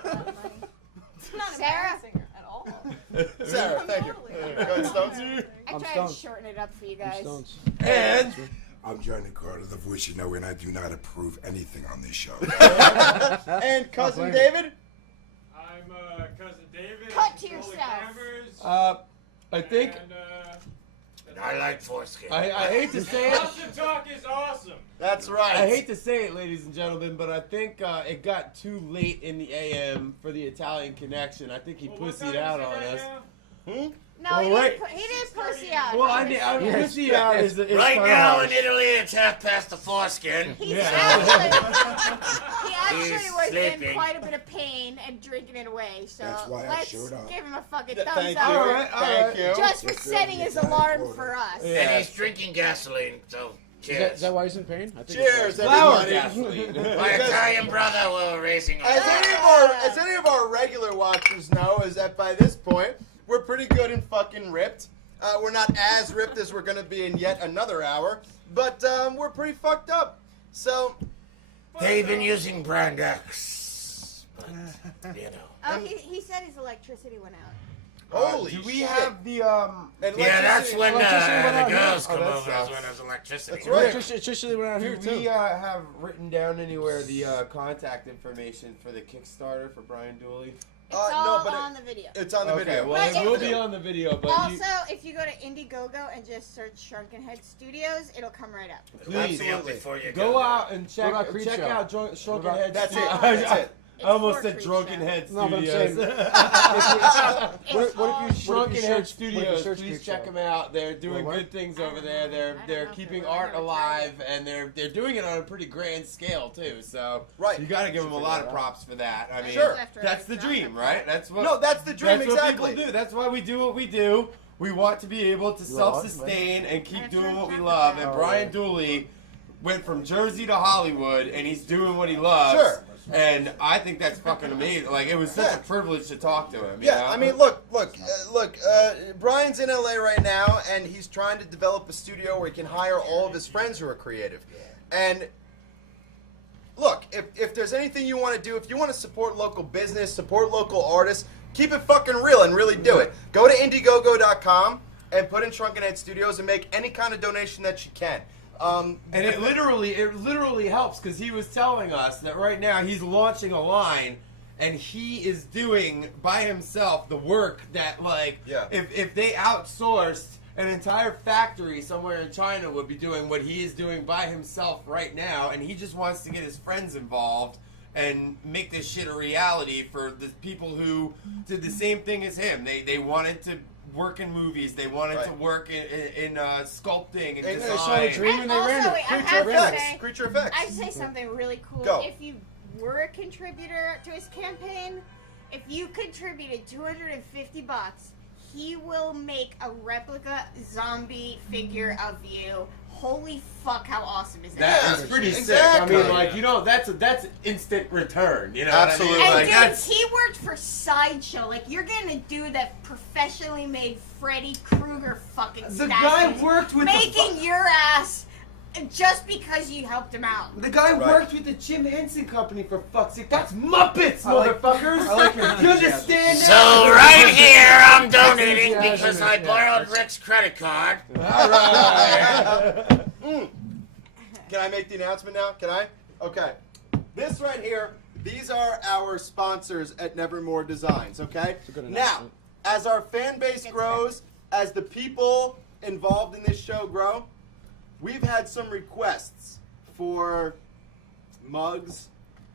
voice you know, and I do not approve anything on this show. And Cousin David? I'm Cousin David. Cut to yourself. I think. I like foreskin. I hate to say it. Awesome talk is awesome. That's right. I hate to say it, ladies and gentlemen, but I think it got too late in the AM for the Italian connection. I think he pussied out on us. No, Well, he, right. didn't, he didn't pussy out. Well, I pussy out is Right kinda now harsh. in Italy, it's half past the foreskin. He He's actually was in sleeping. quite a bit of pain and drinking it away. So That's why I let's showed up. give him a fucking Thank thumbs you. up. All right, thank you. Just for Yes, sir. setting his Yes, I alarm quoted. for us. And he's drinking gasoline, so cheers. Is that why he's in pain? I think Cheers, Flower everybody. gasoline. My Italian brother will racing. As any of our regular watchers know, is that by this point we're pretty good and fucking ripped. We're not as ripped as we're gonna be in yet another hour, but we're pretty fucked up. So They've been using brand X, but you know. Oh, he said his electricity went out. holy Do we shit. have the Yeah, that's when electricity went the out here. girls Oh, come that over. That's sucks. when there's electricity. That's right. Electricity went out here Do too. we have written down anywhere the contact information for the Kickstarter for Brian Dooley? It's no, all but on the video. It's on the Okay, video. well, But it will if- be on the video, but Also, if you go to Indiegogo and just search Shrunken Head Studios, it'll come right up. please Absolutely. Before you go out and check What about Creep check Show? out Shrunken Head That's it. Studios. That's it. It's I almost for said Creep Drunken Show. Head No, but I'm Studios. saying- It's all- Shrunken Head search Studios, Creep please Show? check them out. They're doing What? good things over there. I don't They're know if keeping they're really art gonna alive, and they're doing it on a pretty grand scale too. So Right. you got to give them a lot of props for that. I mean, Sure. that's the dream, right? That's what. No, that's the dream, That's exactly. what people do. That's why we do what we do. We want to be able to self-sustain and keep doing what we love. And Brian Dooley went from Jersey to Hollywood, and he's doing what he loves. Sure. And I think that's fucking amazing. Like, it was such a privilege to talk to him. you Yeah, know? I mean, look. Brian's in LA right now, and he's trying to develop a studio where he can hire all of his friends who are creative. And look, if there's anything you want to do, if you want to support local business, support local artists, keep it fucking real and really do it. Go to Indiegogo.com and put in Shrunken Head Studios and make any kind of donation that you can. And it literally helps because he was telling us that right now he's launching a line, and he is doing by himself the work that, like, if they outsourced an entire factory somewhere in China would be doing what he is doing by himself right now, and he just wants to get his friends involved and make this shit a reality for the people who did the same thing as him. They wanted to work in movies. They wanted to work in sculpting and design. They saw a dream and they ran it. I have to say, Creature effects. I'd say something really cool. Go. If you were a contributor to his campaign, if you contributed $250, he will make a replica zombie figure of you. Holy fuck, how awesome is that? That is pretty sick. exactly. I mean, like, you know, that's instant return. You know Absolutely. what I mean? And Like, dude, he worked for Sideshow. Like, you're getting a dude that professionally made Freddy Krueger fucking The statues. guy worked with making your ass just because you helped him out. The guy worked with the Jim Henson Company, for fuck's sake. That's Muppets, motherfuckers! I like your You understand So that? right here, I'm donating because I borrowed Rick's credit card. Alright. Can I make the announcement now? Can I? Okay. This right here, these are our sponsors at Nevermore Designs, okay? Now, as our fan base grows, as the people involved in this show grow, we've had some requests for mugs,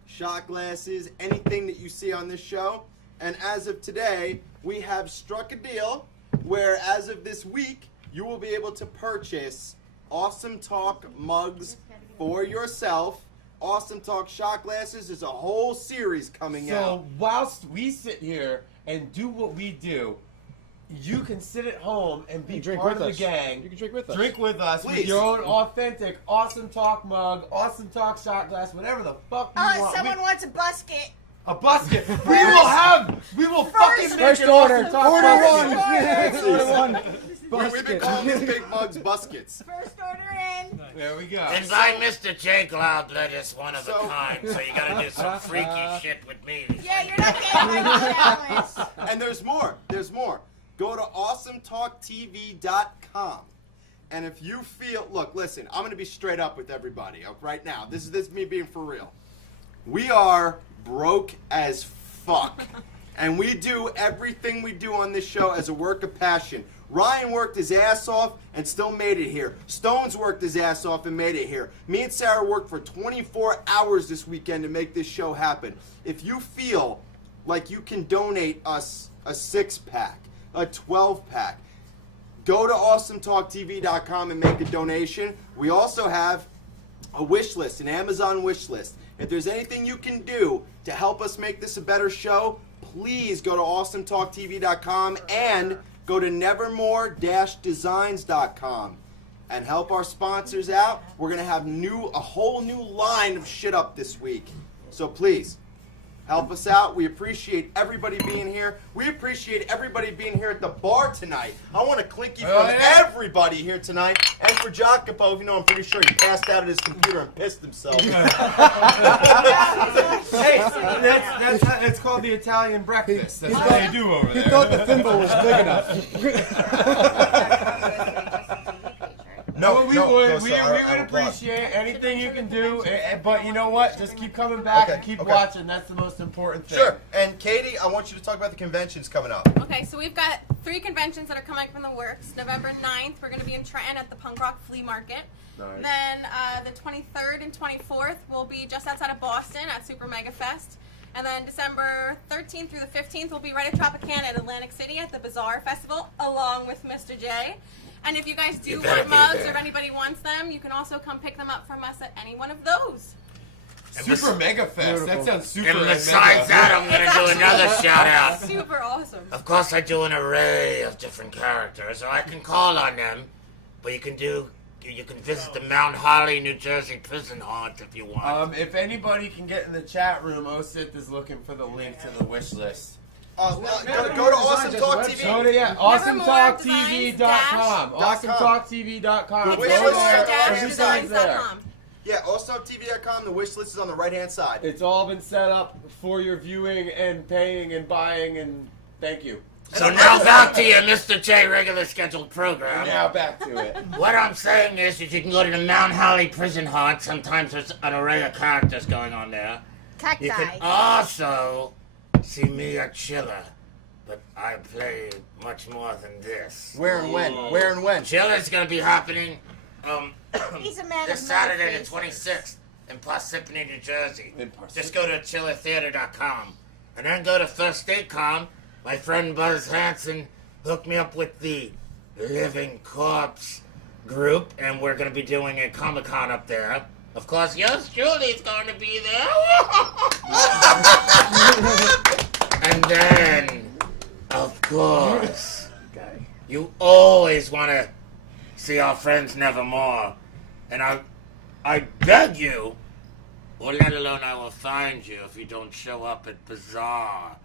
shot glasses, anything that you see on this show. And as of today, we have struck a deal where as of this week, you will be able to purchase Awesome Talk mugs for yourself. Awesome Talk shot glasses. There's a whole series coming out. So, whilst we sit here and do what we do, you can sit at home and be drink part with of the us. gang. You can drink with us. Drink with us with Please. your own authentic Awesome Talk mug, Awesome Talk shot glass, whatever the fuck you want. Someone wants a busket. A busket. We will fucking make First an order. Awesome Talk Order busket. one. Order one. We've been calling these big mugs buskets. First order in. There we go. And by Mr. Jake Loudlet is one of a kind, so you gotta do some freaky shit with me. Yeah, you're not getting my challenge. And there's more. There's more. Go to awesometalktv.com And if you feel, look, listen, I'm going to be straight up with everybody right now. This is me being for real. We are broke as fuck. And we do everything we do on this show as a work of passion. Ryan worked his ass off and still made it here. Stone's worked his ass off and made it here. Me and Sarah worked for 24 hours this weekend to make this show happen. If you feel like you can donate us a 6-pack, a 12-pack, go to awesometalktv.com and make a donation. We also have a wish list, an Amazon wish list. If there's anything you can do to help us make this a better show, please go to awesometalktv.com and go to nevermore-designs.com and help our sponsors out. We're going to have a whole new line of shit up this week. So please, help us out. We appreciate everybody being here. We appreciate everybody being here at the bar tonight. I want a clinky from everybody here tonight. And for Jacopo, even though I'm pretty sure he passed out at his computer and pissed himself. Hey, it's called the Italian breakfast. That's what they do over there. He thought the thimble was big enough. We would appreciate anything you can do, but you know what? Just keep coming back and keep watching. That's the most important thing. Sure. And Katie, I want you to talk about the conventions coming up. Okay, so we've got 3 conventions that are coming up in the works. November 9th, we're going to be in Trenton at the Punk Rock Flea Market. Nice. Then the 23rd and 24th will be just outside of Boston at Super Mega Fest. And then December 13th through the 15th, we'll be right at Tropicana at Atlantic City at the Bazaar Festival, along with Mr. J. And if you guys do want mugs or if anybody wants them, you can also come pick them up from us at any one of those. Super Mega Fest. That sounds super. And besides that, I'm going to do another shout out. Super awesome. Of course, I do an array of different characters, so I can call on them. But you can visit the Mount Holly, New Jersey prison haunt if you want. If anybody can get in the chat room, Osith is looking for the link to the wish list. Go to Awesome Talk TV. Go to awesometalktv.com. Awesometalktv.com. The wish list there. Yeah, awesometv.com. The wish list is on the right-hand side. It's all been set up for your viewing and paying and buying, and thank you. So now back to your Mr. J regular scheduled program. Now back to it. What I'm saying is that you can go to the Mount Holly prison haunt. Sometimes there's an array of characters going on there. Cacti. You can also see me at Chiller, but I play much more than this. Where and when? Where and when? Chiller's going to be happening He's a man this of Saturday many the 26th in Parsippany, New Jersey. Parsippany. Just go to chillertheater.com and then go to First Aid Com. My friend Buzz Hanson hooked me up with the Living Corpse group, and we're going to be doing a Comic-Con up there. Of course, yours Julie's going to be there. And then, of course, you always want to see our friends Nevermore. And I beg you, or let alone I will find you if you don't show up at Bazaar.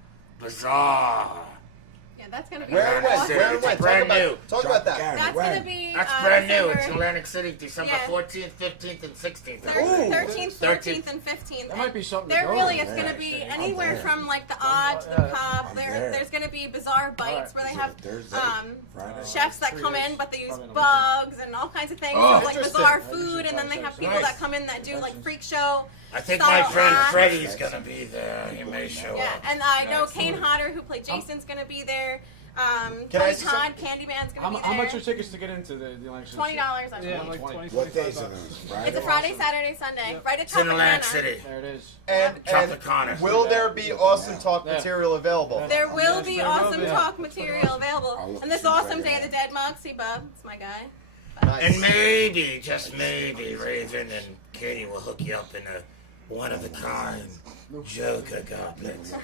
Yeah, that's going to be Where and when? awesome. Where and when? Brand new. Talk about that. That's going to be That's brand new. December, It's Atlantic City, December Yeah. 14th, 15th, and 16th. 13th, 14th, and 15th. That might be something to There go really to. is going to be anywhere from like the odd to the pop. There's going to be bizarre bites where they have chefs that come in, but they use bugs and all kinds of things. Oh, so, like bizarre food, and then they have people that come in that do like freak show. I think style my friend acts. Freddie's going to be there. He may show Yeah, up. and I know Kane Hodder, who played Jason's going to be there. Can I Tony see Todd, Candyman's going to be there. How much are tickets to get into the Atlantic City? $20, I Yeah, believe. like 20. What days are those? Friday? It's a Friday, Saturday, Sunday. Right at It's in Atlantic Tropicana. City. There it is. And Tropicana. will there be Awesome Talk material available? There will be Yes, there will awesome be. talk material available. And this awesome Day of the Dead mug. See, Bub, it's my guy. And maybe, just maybe, Raven and Katie will hook you up in a one-of-a-kind Joker goblet.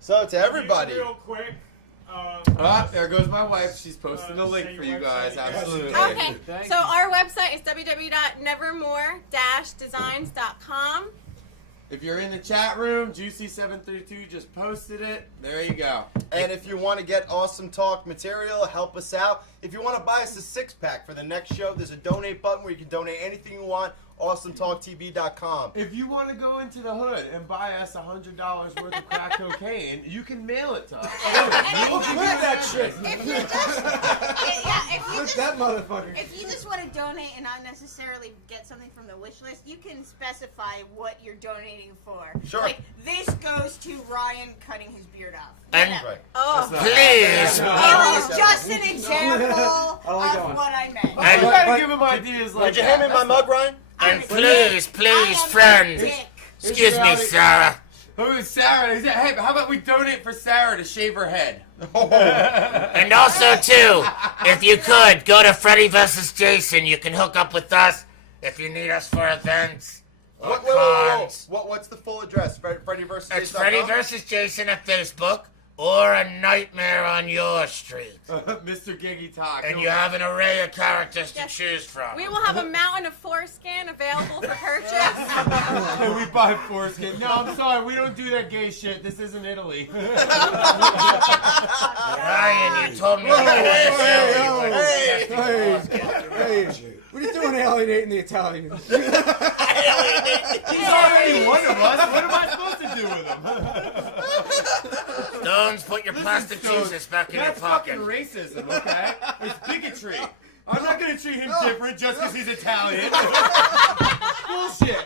So to everybody. Real quick. There goes my wife. She's posting a link for you guys. Absolutely. Okay, so our website is www.nevermore-designs.com. If you're in the chat room, Juicy732 just posted it. There you go. And if you want to get Awesome Talk material, help us out. If you want to buy us a 6-pack for the next show, there's a donate button where you can donate anything you want. awesometalktv.com. If you want to go into the hood and buy us $100 worth of crack cocaine, you can mail it to us. We'll clip that shit. If you just, Clip that motherfucker. if you just want to donate and not necessarily get something from the wish list, you can specify what you're donating for. Sure. Like, this goes to Ryan cutting his beard off. And Whatever. oh, It please. was just an example of what I meant. I gotta give him ideas like Did you hand me my mug, Ryan? And please, friend. Excuse me, Sarah. Who is Sarah? Hey, how about we donate for Sarah to shave her head? And also, too, if you could, go to Freddy vs. Jason. You can hook up with us if you need us for events or cons. What's the full address? Freddy vs. It's Jason. Freddy vs. Jason at Facebook or A Nightmare on Your Street. Mr. Giggy Talk. And you have an array of characters to choose from. We will have a mountain of foreskin available for purchase. And we buy foreskin. No, I'm sorry, we don't do that gay shit. This isn't Italy. Ryan, you told me Hey, what are you doing alienating the Italians? He's already one of us. What am I supposed to do with him? Stones, put your plastic Jesus back in your pocket. That's fucking racism, okay? It's bigotry. I'm not gonna treat him different just because he's Italian. Bullshit.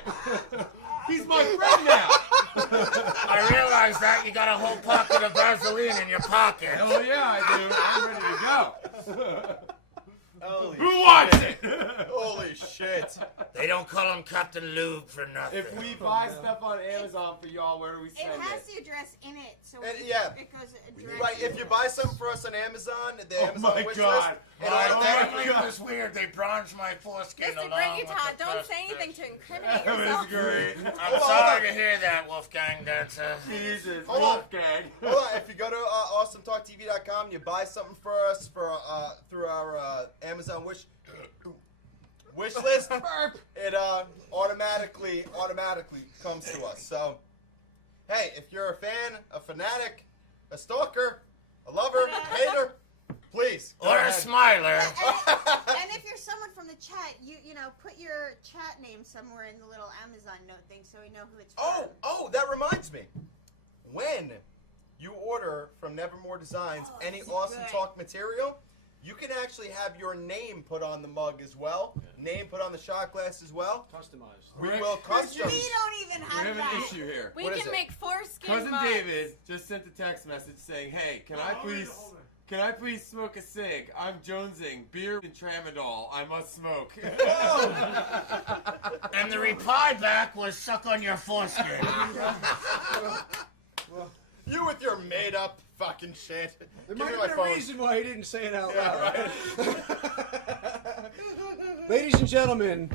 He's my friend now. I realize that you got a whole pocket of Vaseline in your pocket. Hell yeah, I do. I'm ready to go. Who wants it? Holy shit. They don't call him Captain Lube for nothing. If we buy stuff on Amazon for y'all, where do we send It it? has the address in it, so Yeah. it goes direct. Right, if you buy something for us on Amazon, the Amazon my wish God. list, it automatically It was weird. They bronzed my foreskin Mr. along Greggy with Todd, the don't crust say anything to incriminate That yourself. was great. I'm sorry to hear that, Wolfgang Dancer. Jesus, Hold on. Wolfgang. Hold on, if you go to awesometalktv.com, you buy something for us through our Amazon wish list, it automatically comes to us. So, hey, if you're a fan, a fanatic, a stalker, a lover, a hater, please. go Or a ahead. smiler. And if you're someone from the chat, you know, put your chat name somewhere in the little Amazon note thing so we know who it's from. Oh, that reminds me. When you order from Nevermore Designs any Awesome Talk material, you can actually have your name put on the mug as well. Name put on the shot glass as well. Customized. We will custom. We don't even have We have that. an issue here. We What is can it? make foreskin Cousin mugs. David just sent a text message saying, "Hey, can I please smoke a cig? I'm jonesing. Beer and tramadol. I must smoke." And the reply back was suck on your foreskin. You with your made up fucking shit. There Give might me have my been a phone. reason why he didn't say it out Yeah, loud. right. Ladies and gentlemen,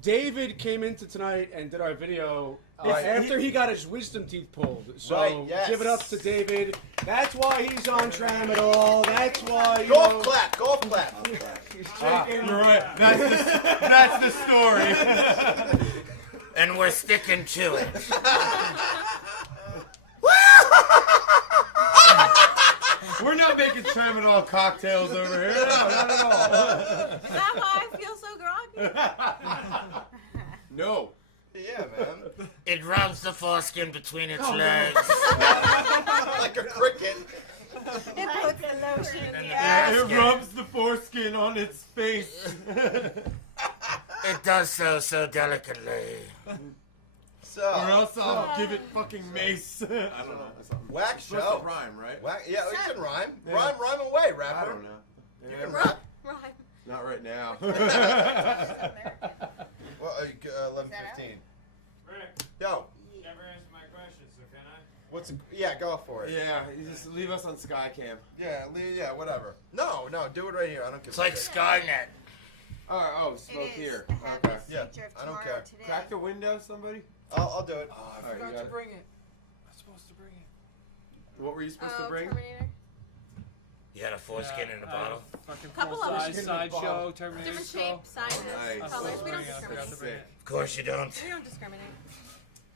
David came into tonight and did our video after he got his wisdom teeth pulled. So Right, yes. give it up to David. That's why he's on Tramadol. That's why. Golf clap. You're right. That's the story. And we're sticking to it. We're not making tramadol cocktails over here. No, not at all. Is that why I feel so groggy? No. Yeah, man. It rubs the foreskin between its legs. Like a cricket. It puts the lotion in the It rubs the foreskin on its face. It does so delicately. So. Or else I'll give it fucking mace. I don't know. Whack It's supposed show. to rhyme, right? Whack, yeah, it can rhyme. Yeah. Rhyme away, rapper. I don't know. You can rap. Right. Not right now. Well, 11:15. Rick, Yo, never answered my question, so can I? Yeah, go for it. Yeah, you just leave us on Skycam. Yeah, whatever. No, do it right here. I don't give It's a like shit. Skynet. Oh, smoke It is here. the Okay. happiest Yeah, feature of I don't tomorrow care. today. Crack the window, somebody? I'll do it. All right, you got it. bring it. I'm supposed to bring it. What were you supposed to bring? Terminator. You had a foreskin in a bottle? Fucking Couple full of size them. sideshow, Terminator Different skull. shapes, sizes, Nice. colors. We don't I forgot to discriminate. bring it. Of course you don't. We don't discriminate.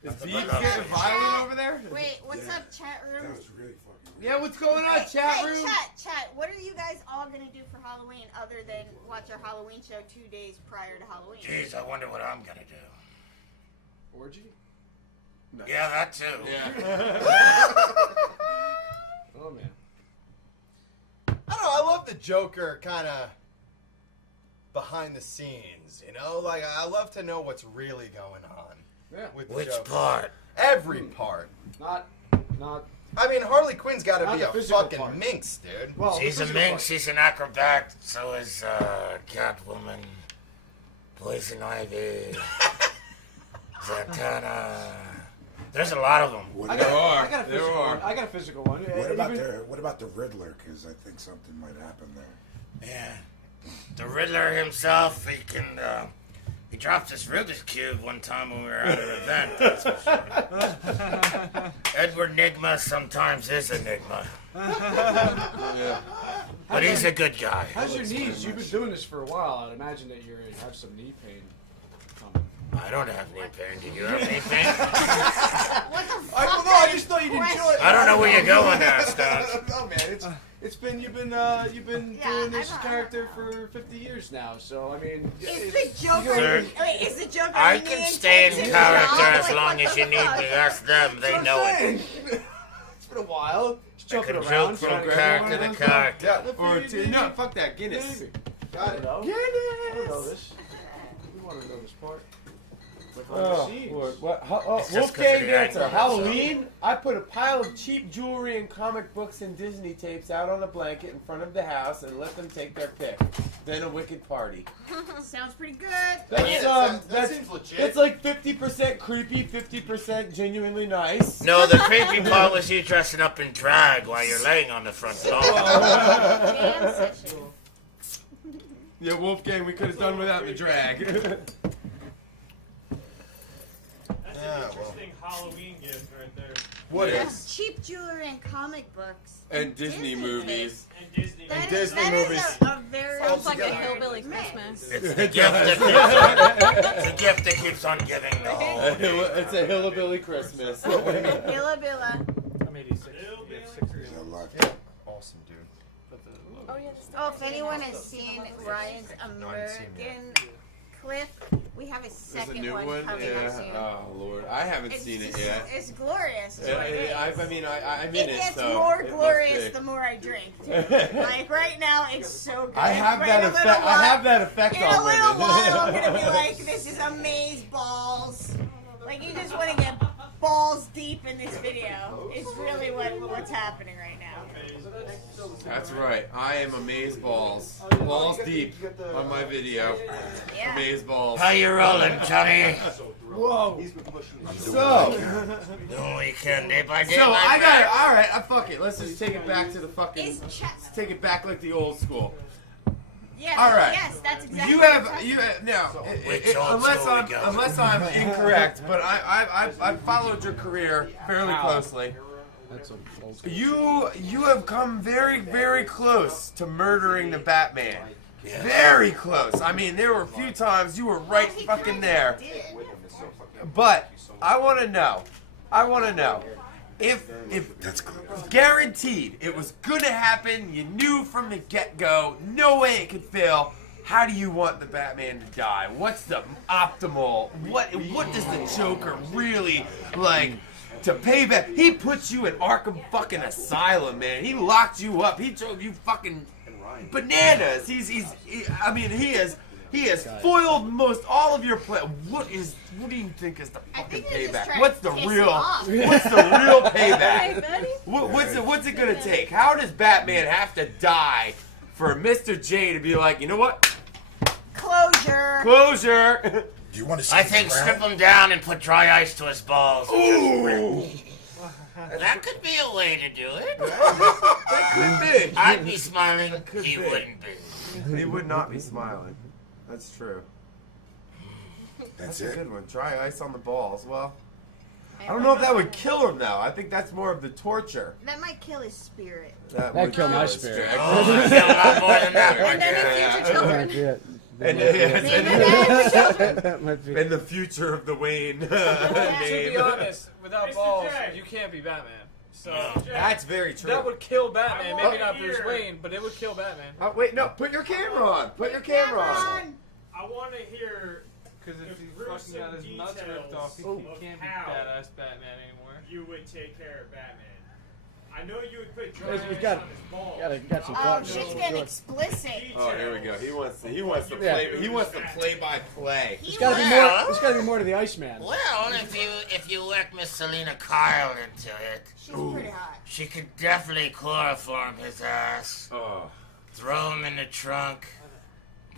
Is Beebs getting violent over there? Wait, what's up, chat room? That was really fucking. Yeah, what's going on, chat room? Chat. What are you guys all gonna do for Halloween other than watch our Halloween show 2 days prior to Halloween? Jeez, I wonder what I'm gonna do. Orgy? No. Yeah, that too. Yeah. Oh man. I don't know. I love the Joker kind of behind the scenes. You know, like I love to know what's really going on. Yeah. With the Which Joker. part? Every part. Not. I mean, Harley Quinn's got to Not be the a physical fucking part. minx, dude. Well, She's the a physical minx, part. she's an acrobat, so is Catwoman, Poison Ivy, Zatanna. There's a lot of them. I got a physical one. I got a physical one. What about the Riddler? Because I think something might happen there. Yeah. The Riddler himself, he dropped his Rubik's Cube one time when we were at an event, that's for sure. Edward Nigma sometimes is Enigma. Yeah. But he's a good guy. How's your knees? You've been doing this for a while. I'd imagine that you have some knee pain coming. I don't have knee pain. Do you have knee pain? What the fuck? I just thought you'd enjoy it. I don't know where you're going there, Scott. No, man. You've been doing this character for 50 years now. So I mean, Is the Joker? Sir, Wait, is the Joker? I leaning can into stay in his character job? as Like, long what as the you need fuck? me. Ask them. They know it. It's been a while. Just I jumping can around. joke from trying to character to character. Or no, fuck that, Guinness. Maybe. Got it. I don't know this. We want to know this part. Oh, Lord. What? It's just 'cause of Wolfgang the Dancer. angle, Halloween, I put a pile of cheap jewelry and comic books and Disney tapes out on a blanket in front of the house and let them take their pick. Then a wicked party. Sounds pretty good. That seems legit. That's like 50% creepy, 50% genuinely nice. No, the creepy part was you dressing up in drag while you're laying on the front lawn. Jam session. Yeah, Wolfgang, we could have done without the drag. That's an interesting Halloween gift right there. What Yes, is? cheap jewelry and comic books. And Disney movies. And Disney. That Disney is, that movies. is a very Sounds like a weird hillbilly mix. Christmas. It's the gift that keeps on, it's the gift that keeps on giving the whole. It's a hillbilly Christmas. Billa Billa. I'm 86. There's a lot. Awesome, dude. Oh yeah. this Oh, if anyone has seen Ryan's No, I haven't seen American clip, we have a There's a second new one? coming up soon. Oh, Lord. I haven't It's seen it just- yet. It's glorious. Is what it is. I'm in It it, gets so more it must glorious be. the more I drink. Too. Like right now, it's so good. I have But that in a effect. little I have while- that effect In on a little women. while, I'm gonna be like, this is amaze balls. Like you just want to get balls deep in this video. It's really what's happening right now. That's right. I am amaze balls. Balls deep on my video. Yeah. Amaze balls. How you rolling, Johnny? Whoa. So, Doing weekend day by day. so my I got it. friend. All right, fuck it. Let's just take it back to the fucking. Is chat? Let's take it back like the old school. Yes. All right. Yes, that's exactly. You what have I'm you now Which old school we go? unless I'm incorrect, but I've followed your career fairly closely. That's an old school. You have come very, very close to murdering the Batman. Very close. I mean, there were a few times you were right fucking there. But I want to know. If That's close. guaranteed it was gonna happen, you knew from the get-go, no way it could fail. How do you want the Batman to die? What's the optimal? What does the Joker really like to pay back? He puts you in Arkham fucking Asylum, man. He locked you up. He drove you fucking bananas. He has foiled most all of your plans. What do you think is the fucking think they're just payback? trying What's to the piss him real off. payback? Hey, buddy. What's it gonna take? How does Batman have to die for Mr. J to be like, you know what? Closure. Closure. Do you want to see I the think ground? strip him down and put dry ice to his balls. Ooh. That could be a way to do it. That could be. I'd be smiling. could He be. wouldn't be. He would not be smiling. That's true. That's a it. good one. Dry ice on the balls. Well, I don't know if that would kill him though. I think that's more of the torture. That might kill his spirit. That'd would kill my his spirit. Oh, I feel a lot more than that. And then his future children. And, That might be. and the future of the Wayne To name. be honest, without Mr. balls, J. you can't be Batman. So That's very true. that would kill Batman. I Maybe wanna not Bruce hear- Wayne, but it would kill Batman. Oh, wait, no, put your camera on. Put your camera on. I want to hear Because if the he's gruesome fucking got his nuts ripped off, he details can't of be how badass Batman anymore. you would take care of Batman. I know you would put dry He's ice got- on his balls. got some Oh, thoughts. shit's getting explicit. Oh, here we go. He wants to Yeah. play. He wants to play by play. There's got to be more. There's got to be more to the Iceman. Well, if you work Miss Selena Kyle into it, She's pretty hot. she could definitely chloroform his ass. Oh. Throw him in the trunk.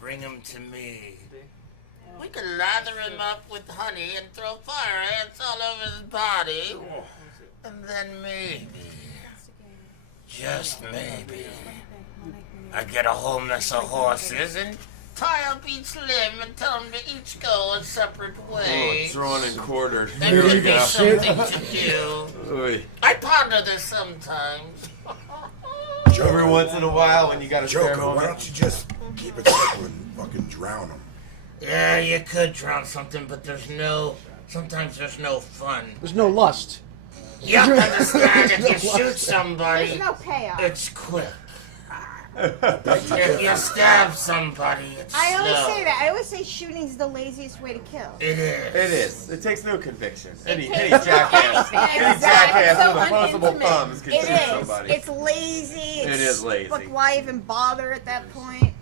Bring him to me. We could lather him up with honey and throw fire ants all over his body. And then maybe, just maybe, I'd get a whole mess of horses and tie up each limb and tell them to each go a separate Oh, way. drawn and quartered. That could be something to do. Oy. I ponder this sometimes. Every once in a while when you got a spare Joker, why moment. don't you just keep it simple and fucking drown him? Yeah, you could drown something, but sometimes there's no fun. There's no lust. You have to understand, if you No shoot lust. somebody, There's no payoff. it's quick. If you stab somebody, it's I always slow. say that. I always say shooting's the laziest way to kill. It is. It is. It takes no conviction. Any takes- jackass, any Exactly. jackass So with opposable unintimate. thumbs can It shoot is. somebody. It's lazy. It is lazy. Like, why even bother at that point?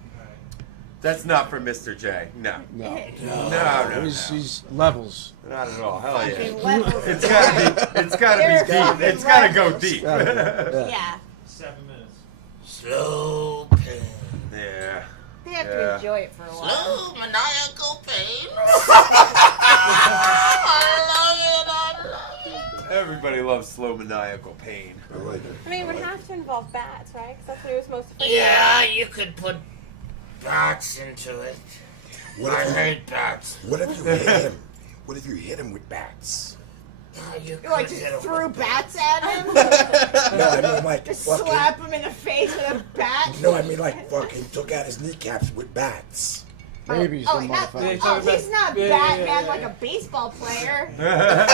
That's not for Mr. J. No. No. No. He's levels. Not at all. Hell yeah. Fucking levels. It's gotta There be are deep. It's gotta go levels. deep. Yeah. 7 minutes. Slow pain. Yeah. They have to Yeah. enjoy it for a while. Slow maniacal pain. I love it. Everybody loves slow maniacal pain. I like it. I mean, it would have to involve bats, right? Because that's what he was most afraid Yeah, you could put bats into it. What I if you- hate bats. What if you hit him? What if you hit him with bats? You You like could just hit 'em threw with bats at him? No, I mean like Just fucking. slap him in the face with a bat? No, I mean like fucking took out his kneecaps with bats. Maybe Oh, some not, motherfucker. oh, he's not Yeah, yeah, Batman yeah, yeah. like a baseball player. Not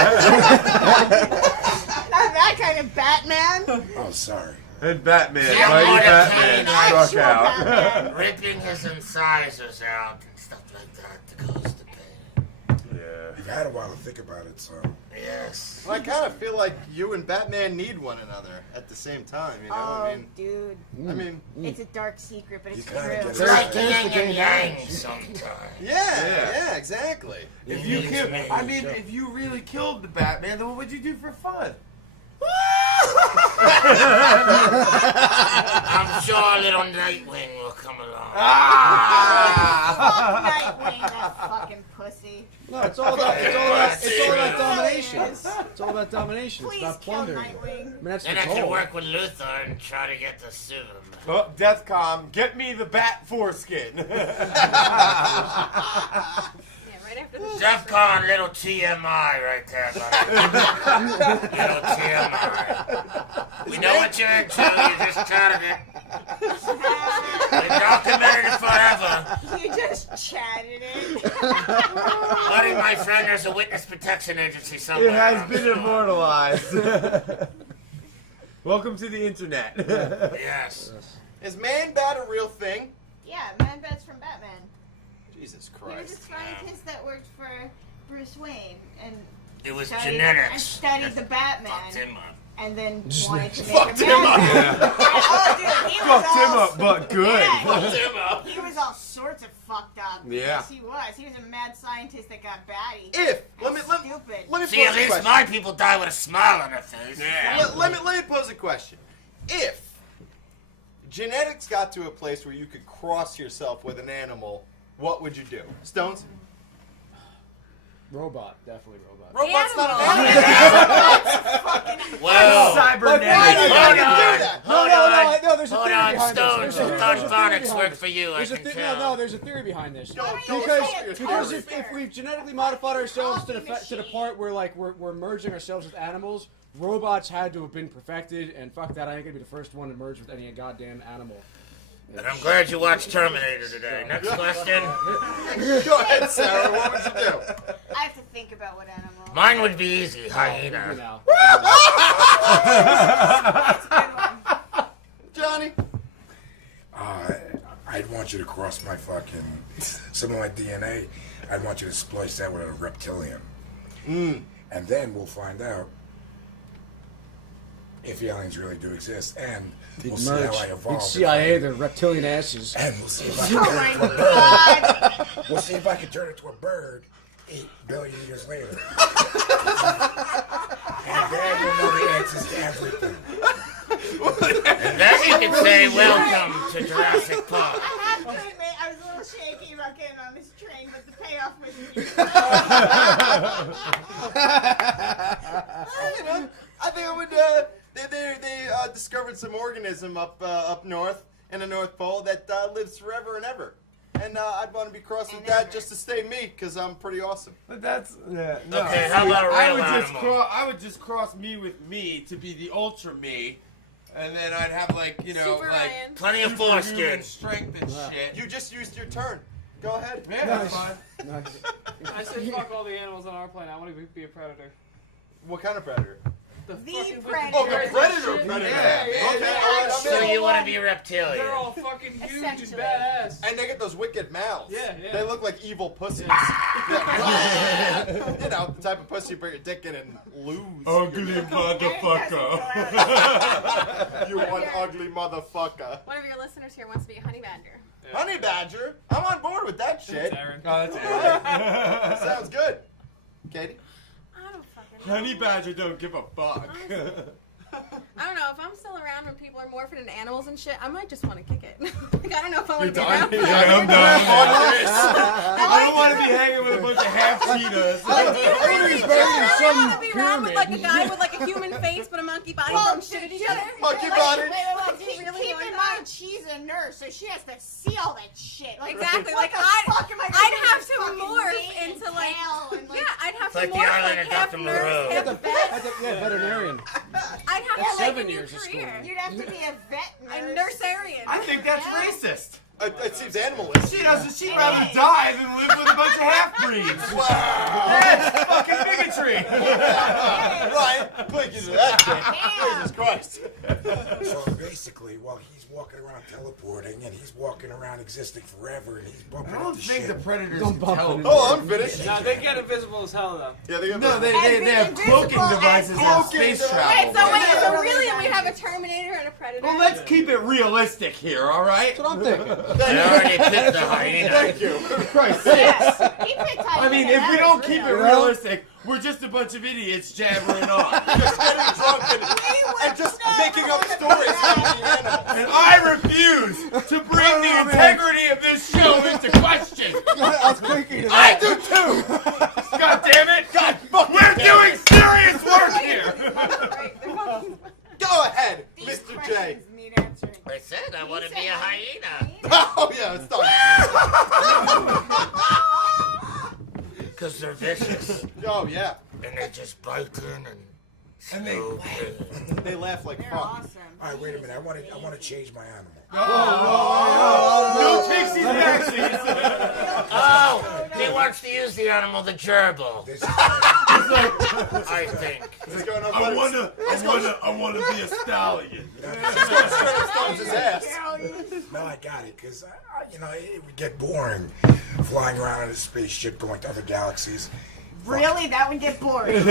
that kind of Batman. Oh, sorry. And Batman, Yeah, Mighty what a Batman, pain. struck Actual out. Batman. Ripping his incisors out and stuff like that to cause the pain. Yeah. You've had a while to think about it, so. Yes. Well, I kind of feel like you and Batman need one another at the same time. You know, Oh, I mean, dude. It's a dark secret, but it's You kinda true. get It's it. like There's yin the and game. yang sometimes. yeah, exactly. If you It's kill, me. I mean, if you really killed the Batman, then what would you do for fun? I'm sure little Nightwing will come along. Fuck Nightwing, that fucking pussy. No, it's all about It domination. is. It's all about domination. It's Please about kill plundering. Nightwing. I mean, that's Then the I can goal. work with Luthor and try to get the sue him. Oh, Deathcom, get me the bat foreskin. Yeah, right after the DEFCON, little TMI right there, buddy. Little TMI. We know what you're into, you just chatted it. We documented it forever. You just chatted it. Buddy, my friend, there's a witness protection agency somewhere. It has I'm been sure. immortalized. Welcome to the internet. Yes. Is Man-Bat a real thing? Yeah, Man-Bat's from Batman. Jesus He was a Christ. scientist that worked for Bruce Wayne and It was studied, genetics. and studied the Batman. Fucked him up. And then wanted to make Fucked a him up. Man-Bat. Oh, dude, he was Fucked him all- up, but good. Yeah, Fucked him up. he was all sorts of fucked up. Yeah. Yes, he was. He was a mad scientist that got batty. If let And me stupid. let me See, at pose a least question. my people die with a smile on their face. Let me pose a question. If genetics got to a place where you could cross yourself with an animal, what would you do? Stones? Robot, definitely robot. Robot's not an Animal. animal. Well, Cybernetic. Why do you Hold do on. that? Hold No, on. no, there's a Hold theory on, behind this. Stones. There's a Thought theory phonics behind work this. for you, I There's a can thi- tell. no, there's a theory behind this. Don't Because say it. because Coffee if we've genetically modified ourselves to the Coffee to the machine. part where like we're merging ourselves with animals, robots had to have been perfected, and fuck that, I ain't gonna be the first one to merge with any goddamn animal. And I'm glad you watched Terminator today. Next question. Go ahead, Sarah. What would you do? I have to think about what animal. Mine would be easy. Hyena. Johnny? I'd want you to cross my fucking, some of my DNA. I'd want you to splice that with a reptilian. And then we'll find out if aliens really do exist. And we'll see how I evolve. Big CIA, they're reptilian asses. And we'll see if I Oh can my turn it into a God. bird. We'll see if I can turn it into a bird 8 billion years later. And then we'll know the answers to everything. And then you can say, welcome to Jurassic Park. Wait, I was a little shaky about getting on this train, but the payoff was huge. You know, I think I would. They discovered some organism up north in the North Pole that lives forever and ever, and I'd want to be crossed with that just to stay me, because I'm pretty awesome. But that's no. Okay, how about a real I would just cross me with me to be the ultra me, and then I'd have Super Ryan. Plenty of foreskin. Strength and shit. You just used your turn. Go ahead. Yeah, that's fine. I say fuck all the animals on our planet. I want to be a predator. What kind of predator? The predator. Oh, the predator. Yeah. Okay. So you want to be a reptilian? They're all fucking huge and badass. And they get those wicked mouths. Yeah. They look like evil pussies. You know, the type of pussy you put your dick in and lose. Ugly motherfucker. You one ugly motherfucker. One of your listeners here wants to be a honey badger. Yeah. Honey badger? I'm on board with that shit. That's Aaron. Oh, that's Aaron. Sounds good. Katie? I don't fucking know. Honey badger don't give a fuck. I don't know. If I'm still around when people are morphing into animals and shit, I might just want to kick it. Like, I don't know if I want to be around for that. I'm done. I don't want to be hanging with a bunch of half cheetahs. I want to be around with like a guy with like a human face but a monkey body throwing shit at each other. Monkey body. Keep in mind, she's a nurse, so she has to see all that shit. Like, Exactly. what Like the fuck am I I'd doing have with to fucking morph vein and into like tail and, like, yeah, I'd have It's to like the morph island like of half Dr. nurse, Moreau. half vet. Yeah, veterinarian. I'd have to That's like 7 a new years of school. career. You'd have to be a vet A nurse. nursarian. I think that's Yeah. racist. It seems animalistic. She'd rather die than live with a bunch of half-breeds. That's fucking bigotry. Ryan, please use that shit. Jesus Christ. So basically, while he's walking around teleporting and he's walking around existing forever and he's bumping I don't into think shit. the predators Don't can bump tell. into Oh, I'm finished. No, they get invisible as hell though. Yeah, they got No, they have cloaking devices and space Wait, travel. so really we have a Terminator and a Predator? Well, let's keep it realistic here, all right? That's what I'm thinking. I already picked the hyena. Thank you. Christ Yes. sakes. He picked I mean, if we don't keep it realistic, we're just a bunch of idiots jabbering on. Just getting drunk and just making up stories about the animals. And I refuse to bring the integrity of this show into question. I was thinking of I that. do too. God damn it! God, we're doing serious work here. Go ahead, Mr. J. Need answering. I said I want to be a hyena. Oh, yeah, it's done. Because they're vicious. Oh, yeah. And they just bite in and they They laugh like They're fuck. awesome. All right, wait a minute. I want to change my animal. No pixies backsies. Oh, he wants to use the animal, the gerbil. This is I think. He's going on I wanna be a stallion. Stones his ass. No, I got it, because, you know, it would get boring flying around in a spaceship going to other galaxies. Really? That would get boring. I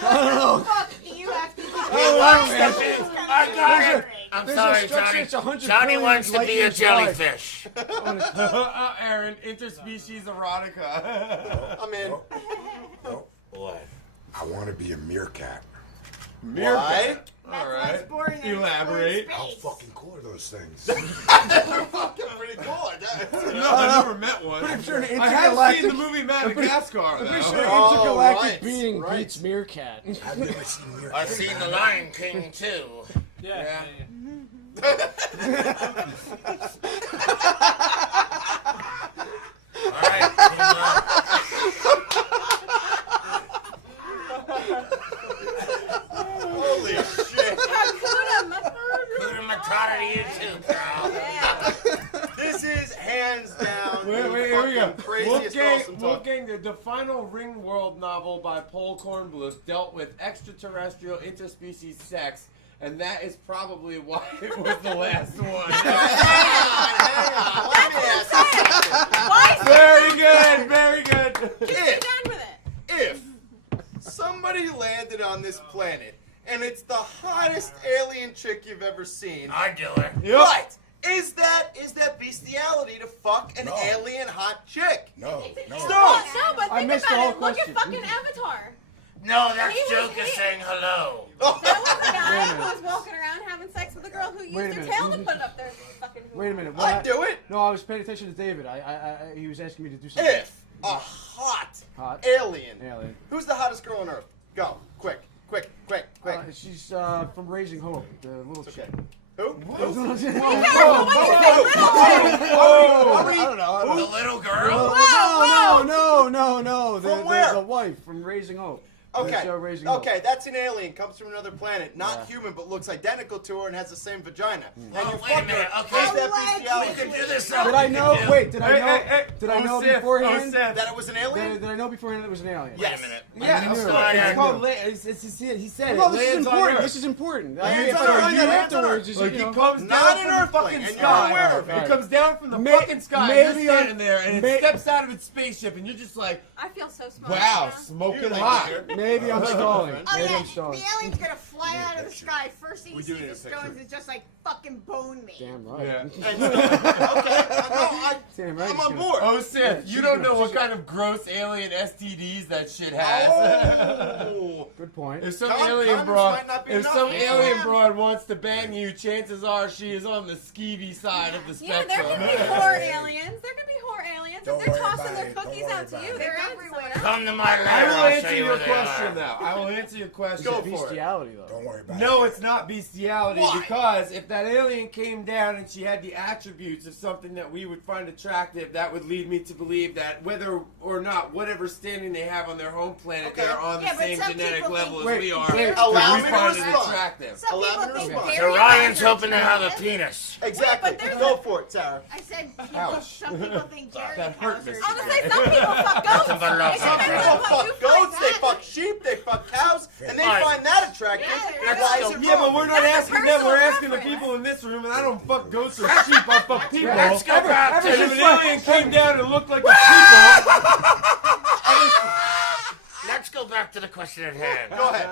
don't know. Fuck you have to do. I got it. I'm There's sorry, a structure Johnny. that's 100 Johnny wants to light be a years wide. jellyfish. Aaron, interspecies erotica. I'm in. No, What? I want to be a meerkat. Why? All right. boring than Elaborate. How fucking cool are those things? They're fucking pretty cool, I guess. No, I never met one. Pretty sure an I have intergalactic. seen the movie Madagascar, I'm pretty though. sure an Oh, intergalactic right, being right. beats meerkat. I've never seen meerkat. I've seen The Lion King, too. Yeah. All right. Holy shit. Hakuna Matata. Hakuna Matata to you, too, pal. Here we go. craziest awesome talk. Wolfgang, the final Ring World novel by Paul Kornbluth dealt with extraterrestrial interspecies sex, and that is probably why it was the last one. Very good, very good. If somebody landed on this planet and it's the hottest alien chick you've ever seen, I'd do it. But is that bestiality to fuck an alien hot chick? No. No, but I think missed about the whole it. Look at question. fucking Avatar. No, that's He was- Joker saying hello. There was a guy Wait a who was walking around having sex with a girl who Wait used a her minute. tail to put up their fucking. Wait a minute. I'd do it. No, I was paying attention to David. He was asking me to do something. If a hot alien. Alien. Who's the hottest girl on Earth? Go, quick. She's from Raising Hope, the little chick. Who? I don't know. The little girl? No. From where? The wife from Raising Hope. Okay. The show Raising Hope. Okay, that's an alien. Comes from another planet. Not human, but looks identical to her and has the same vagina. And you wait a fuck minute, her. okay. Is that We bestiality? can do this. Did I know? Wait, did I know? Did I know Sif, beforehand That it was an alien? Did I know beforehand it was an alien? Yes. Yeah, knew. it's I called. knew. He said Well, it this is lands on important. Earth. This is important. Lands if on I Earth. find Lands out on afterwards, Earth. is, Like you he know, comes Not down an from the Earthling, fucking and you're sky. aware of It it. comes down from the May- fucking sky. maybe You're standing there, and may- it steps out of its spaceship, and you're just like, I feel so smart. wow, right now. smoking hot. maybe I'm stalling. Oh Maybe yeah, I'm stalling. the alien's gonna fly out of the sky. First thing We you do see need the a picture. stones is just like fucking bone me. Damn right. Yeah. Damn right. I'm on board. Oh, Sif, you don't know what kind of gross alien STDs that shit has. Oh. Good point. If some Condoms alien broad, might not be if enough. some Yeah. alien broad wants to bang you, chances are she is on the skeevy side of the Yeah, there spectrum. can be whore aliens. There can be whore aliens. Don't If they're worry tossing about their it. Don't cookies worry out to about you, it. they're They're everywhere. everywhere. Come to my lab. I will I'll show answer you your where they question are. now. I will answer your question. Go for it. Bestiality though. Don't worry about it. No, it's not bestiality Why? because if that alien came down and she had the attributes of something that we would find attractive, that would lead me to believe that whether or not whatever standing they have on their home planet, Okay. they're on Yeah, the but same some genetic people level as think we Wait, are. wait, that allow we me to find it respond. attractive. Some Allow people me to think respond. dairy So Ryan's bars are hoping to have a attractive. penis. Exactly. Wait, but there's Go for it, Sarah. I said Ouch. some people think dairy That cows hurt me. are I was gonna say some people fuck goats. Some people love It Some depends people on what fuck you find goats, they that. fuck sheep, they fuck cows, and they Alright. find that attractive. Yeah, Why that's is it Yeah, but wrong? we're not That's a asking them. We're personal asking the preference. people in this room, and I don't fuck goats or sheep. I fuck people. Let's go back to And if the an alien came down and looked like a people, Let's go back to the question at hand. Go ahead.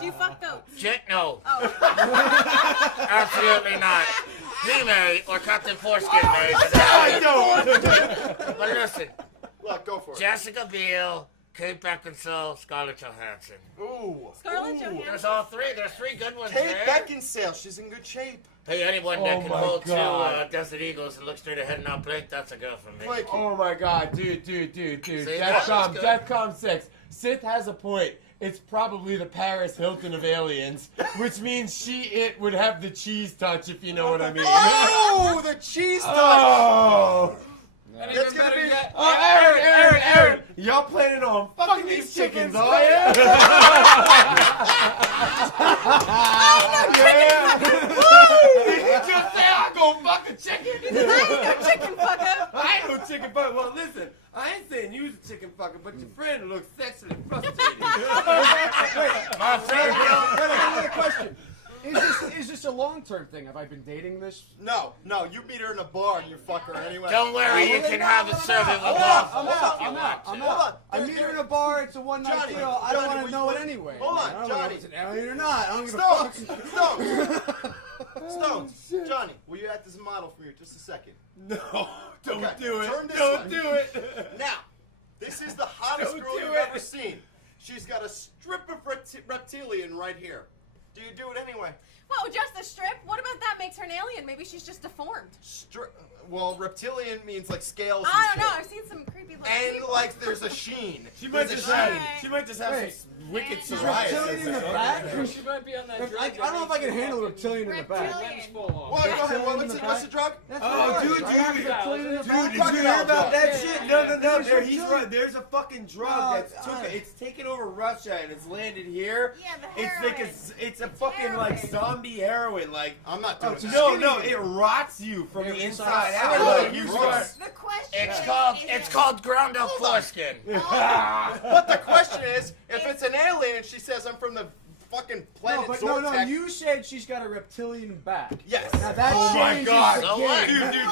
Do you fuck goats? No, Oh. absolutely not. He may, or Captain Foreskin may. I don't. But listen, Look, go for it. Jessica Biel, Kate Beckinsale, Scarlett Johansson. Ooh. Scarlett Johansson. There's all three. There's three good ones Kate there. Beckinsale, she's in good shape. Hey, anyone that Oh can my hold God. two Desert Eagles and look straight ahead and not blink, that's a girl for me. Flaky. oh my god, dude. See, Deathcom, that's good. Deathcom 6. Sith has a point. It's probably the Paris Hilton of aliens, which means it would have the cheese touch, if you know what I mean. Oh, the cheese touch. Oh! And That's even gonna better be- yet, Aaron! Y'all planning on fucking these chickens, are ya? Did you just say I'm gonna fuck a chicken? I ain't no chicken fucker. I ain't no chicken fucker. Well, listen, I ain't saying you's a chicken fucker, but your friend looks sexually frustrated. My friend, Wait, I got another question. Is this a long-term thing? Have I been dating this? No, you meet her in a bar and you fuck her anyway. don't worry, you can have a servant with I'm waffles. out. I meet her in a bar. It's a one-night Johnny, deal. I don't Johnny, want to know it anyway. Hold man. on, I don't know Johnny. if it's an alien or not. I don't give a Stones, fuck. Stones, Johnny, will you act as a model for me just a second? No, don't Okay, do it. turn this Don't way. do it. Now, this is the hottest Don't girl do you've it. ever seen. She's got a strip of reptilian right here. Do you do it anyway? Well, just a strip? What about that makes her an alien? Maybe she's just deformed. Well, reptilian means like scales. I and don't know. shit. I've seen some creepy looking And people. like there's a sheen. She might There's just a have. sheen. She might just have Wait. some wicked Is reptilian in the psoriasis. back? she might be on that drug. I don't know if I can handle reptilian in the back. Reptilian. Well, go ahead. What's the drug? Oh, dude, I have reptilian in the back. Did you hear about that shit? No. There's He's reptilian. right. There's a fucking drug that's it's taken over Russia and it's landed here. Yeah, the It's like heroin. it's a fucking like Heroin. zombie heroin. Like I'm not doing that. No, it rots you from the inside out. Like, you start. The question It's called ground up foreskin. But the question is, if it's an alien, she says I'm from the fucking planet No, Zortek. you said she's got a reptilian back. Yes. Now that Oh my changes God. the So game. Dude.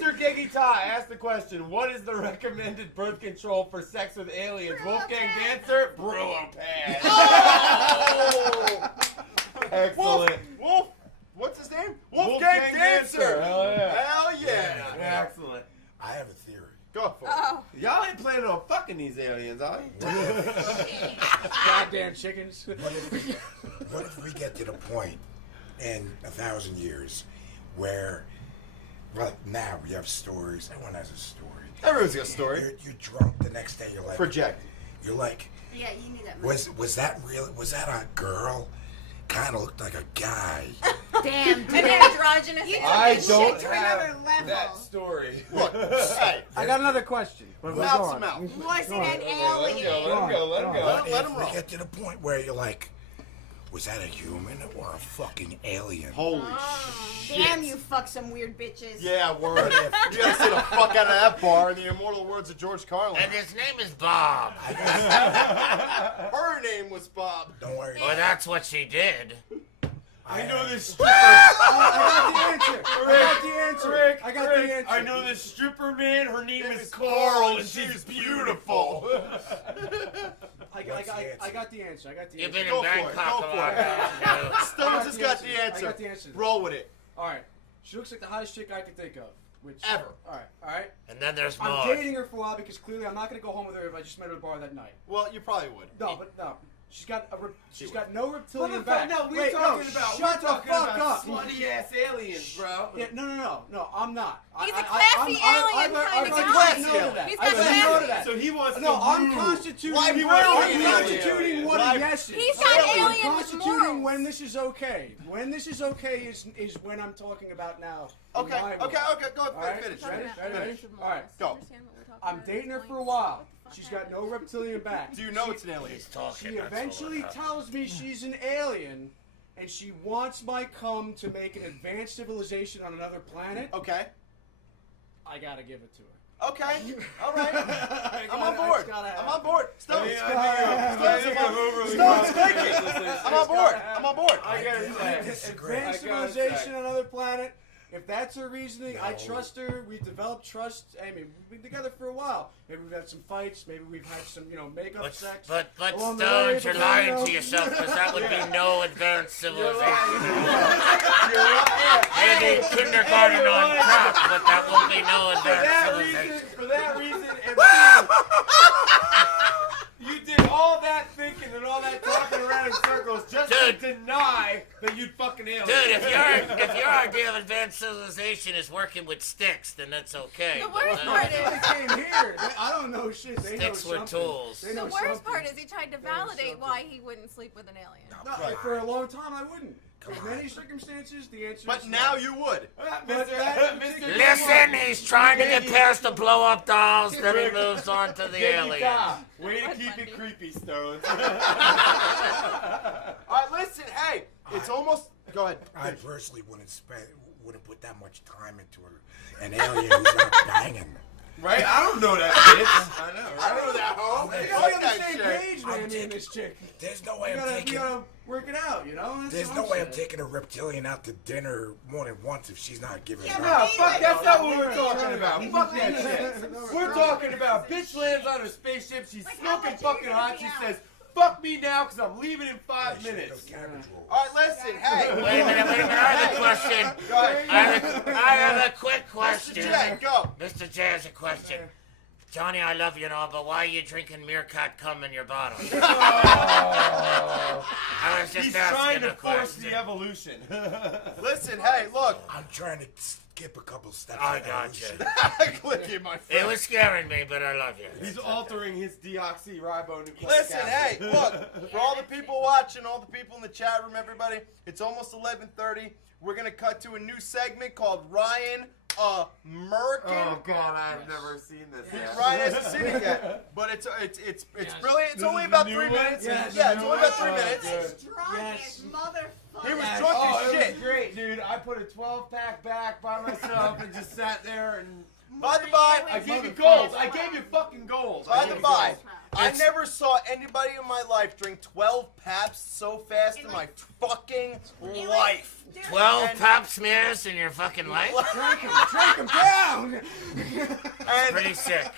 Mr. Giggy Ta asked the question, what is the recommended birth control for sex with aliens? Wolfgang Dancer? Brillo pad. Oh! Excellent. Wolf! What's his name? Wolfgang Dancer! Hell yeah. Hell yeah! Excellent. I have a theory. Go for it. Oh. Y'all ain't planning on fucking these aliens, are you? Goddamn chickens. What if we get to the point in 1,000 years where, well, now we have stories. Everyone has a story. Everyone's got a story. You're drunk the next day. You're like Project. You're like, Yeah, you knew that. was that real? Was that a girl? Kind of looked like a guy. Damn, An androgynous. You took I this don't shit to another have level. that story. Look, hey, I got another question. But go mouth to on. mouth. Was it an Let him alien? go, let him go, let him go. Let him If we roll. get to the point where you're like, was that a human or a fucking alien? Holy Damn, you fuck some weird bitches. Yeah, word. You gotta say the fuck out of that bar in the immortal words of George Carlin. And his name is Bob. Her name was Bob. Don't worry. Well, that's what she did. I know this I got the answer. Rick, I got the answer. I know this stripper, man. Her name is Carl, and she's beautiful. I got the answer. I got the You've answer. been Go in for it. Bangkok Go a for lot. it. Yeah. Stones has got the I answer. got the answer. Roll with it. All right. She looks like the hottest chick I could think of. Which Ever. All right. And then there's I'm more. dating her for a while because clearly I'm not going to go home with her if I just met her at a bar that night. Well, you probably would. No. She's got no reptilian Motherfucker, back. no, we're Wait, talking no, about shut the fuck up. slutty ass aliens, bro. Yeah, no, I'm not. He's a classy alien kind of guy. He's got classy. So he wants No, to I'm move. constituting. Why I'm brilliant constituting what a yes is. He's got alien I'm with constituting morals. when this is okay. When this is okay is when I'm talking about now. in Okay, my okay, world. okay. Go All right, finish. ready? Finish. All right, Go. I'm dating her for a while. She's got no reptilian back. Do you know it's an alien? He's talking. She that's eventually all. tells me she's an alien, and she wants my cum to make an advanced civilization on another planet. Okay. I gotta give it to her. Okay. All right. I'm on board. I'm on board. Stones. Stones, thinking. I'm on board. I'm on board. I gotta say. Advanced civilization on another planet. If that's her reasoning, I trust her. We developed trust. I mean, we've been together for a while. Maybe we've had some fights. Maybe we've had some, makeup sex. But along the way, Stones, you're but, lying to yourself because that would be no advanced civilization. Maybe kindergarten on top, but that will be no advanced civilization. For that reason, and you did all that thinking and all that talking around in circles just to deny that you'd fucking alien. Dude, if your idea of advanced civilization is working with sticks, then that's okay. The worst But, part They is, came here. I don't know shit. They Sticks know were something. tools. They the know worst something. part is he tried to validate why he wouldn't sleep with an alien. No, for a long time I wouldn't. In many circumstances, the answer But is now no. you would. Listen, he's trying to get past the blow-up dolls, then he moves on to the aliens. Way to keep it creepy, Stones. All right, listen. Hey, it's almost. Go ahead. I personally wouldn't put that much time into an alien who's not banging. Right? I don't know that bitch. I know, I know that hoe. We're Hey, all fuck on the that same shit. page, man. Me and this chick. There's no way We I'm gotta taking. work it out, That's There's what no I'm way I'm saying. taking a reptilian out to dinner more than once if she's not giving it No, up. fuck, that's not what we're talking about. Fuck that No, shit. no, We're no. talking about bitch lands on a spaceship, she's Like, how smoking much fucking are you hot, gonna she be out? says, fuck me now because I'm leaving in 5 Those minutes. cabbage rolls. All right, listen. Hey. Wait a minute, I have a question. Go ahead. I have a quick Mr. question. J, go. Mr. J has a question. Johnny, I love you and all, but why are you drinking meerkat cum in your bottle? I was just He's asking trying to a force question. the evolution. Listen. Hey, look. I'm trying to skip a couple steps. I of got you. evolution. Click you, my It friend. was scaring me, but I love you. He's altering his deoxyribonucleic Listen, acid. hey, look, for all the people watching, all the people in the chat room, everybody, it's almost 11:30. We're going to cut to a new segment called Ryan American. Oh God, I've never seen this yet. Ryan hasn't seen it yet, but it's brilliant. It's only about 3 minutes. Yes. Yeah, it's only about 3 minutes. He's drunk as motherfucker. He was drunk as shit. It was great, dude. I put a 12-pack back by myself and just sat there and. By the by, I gave you gold. I gave you fucking gold. By the by, I never saw anybody in my life drink 12 Paps so fast in my fucking life. 12 pap smears in your fucking life? Drink them down. And pretty sick.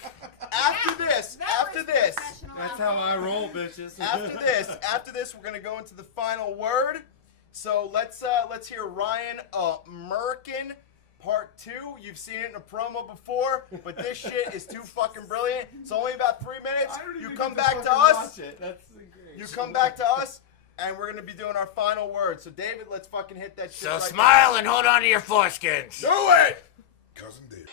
After this, that's how I roll, bitches. After this, we're gonna go into the final word. So let's hear Ryan American. Part 2, you've seen it in a promo before, but this shit is too fucking brilliant. It's only about 3 minutes. You come back to us. You come back to us, and we're gonna be doing our final word. So David, let's fucking hit that shit. So right smile now. and hold on to your foreskins. Do it! Cousin Dave.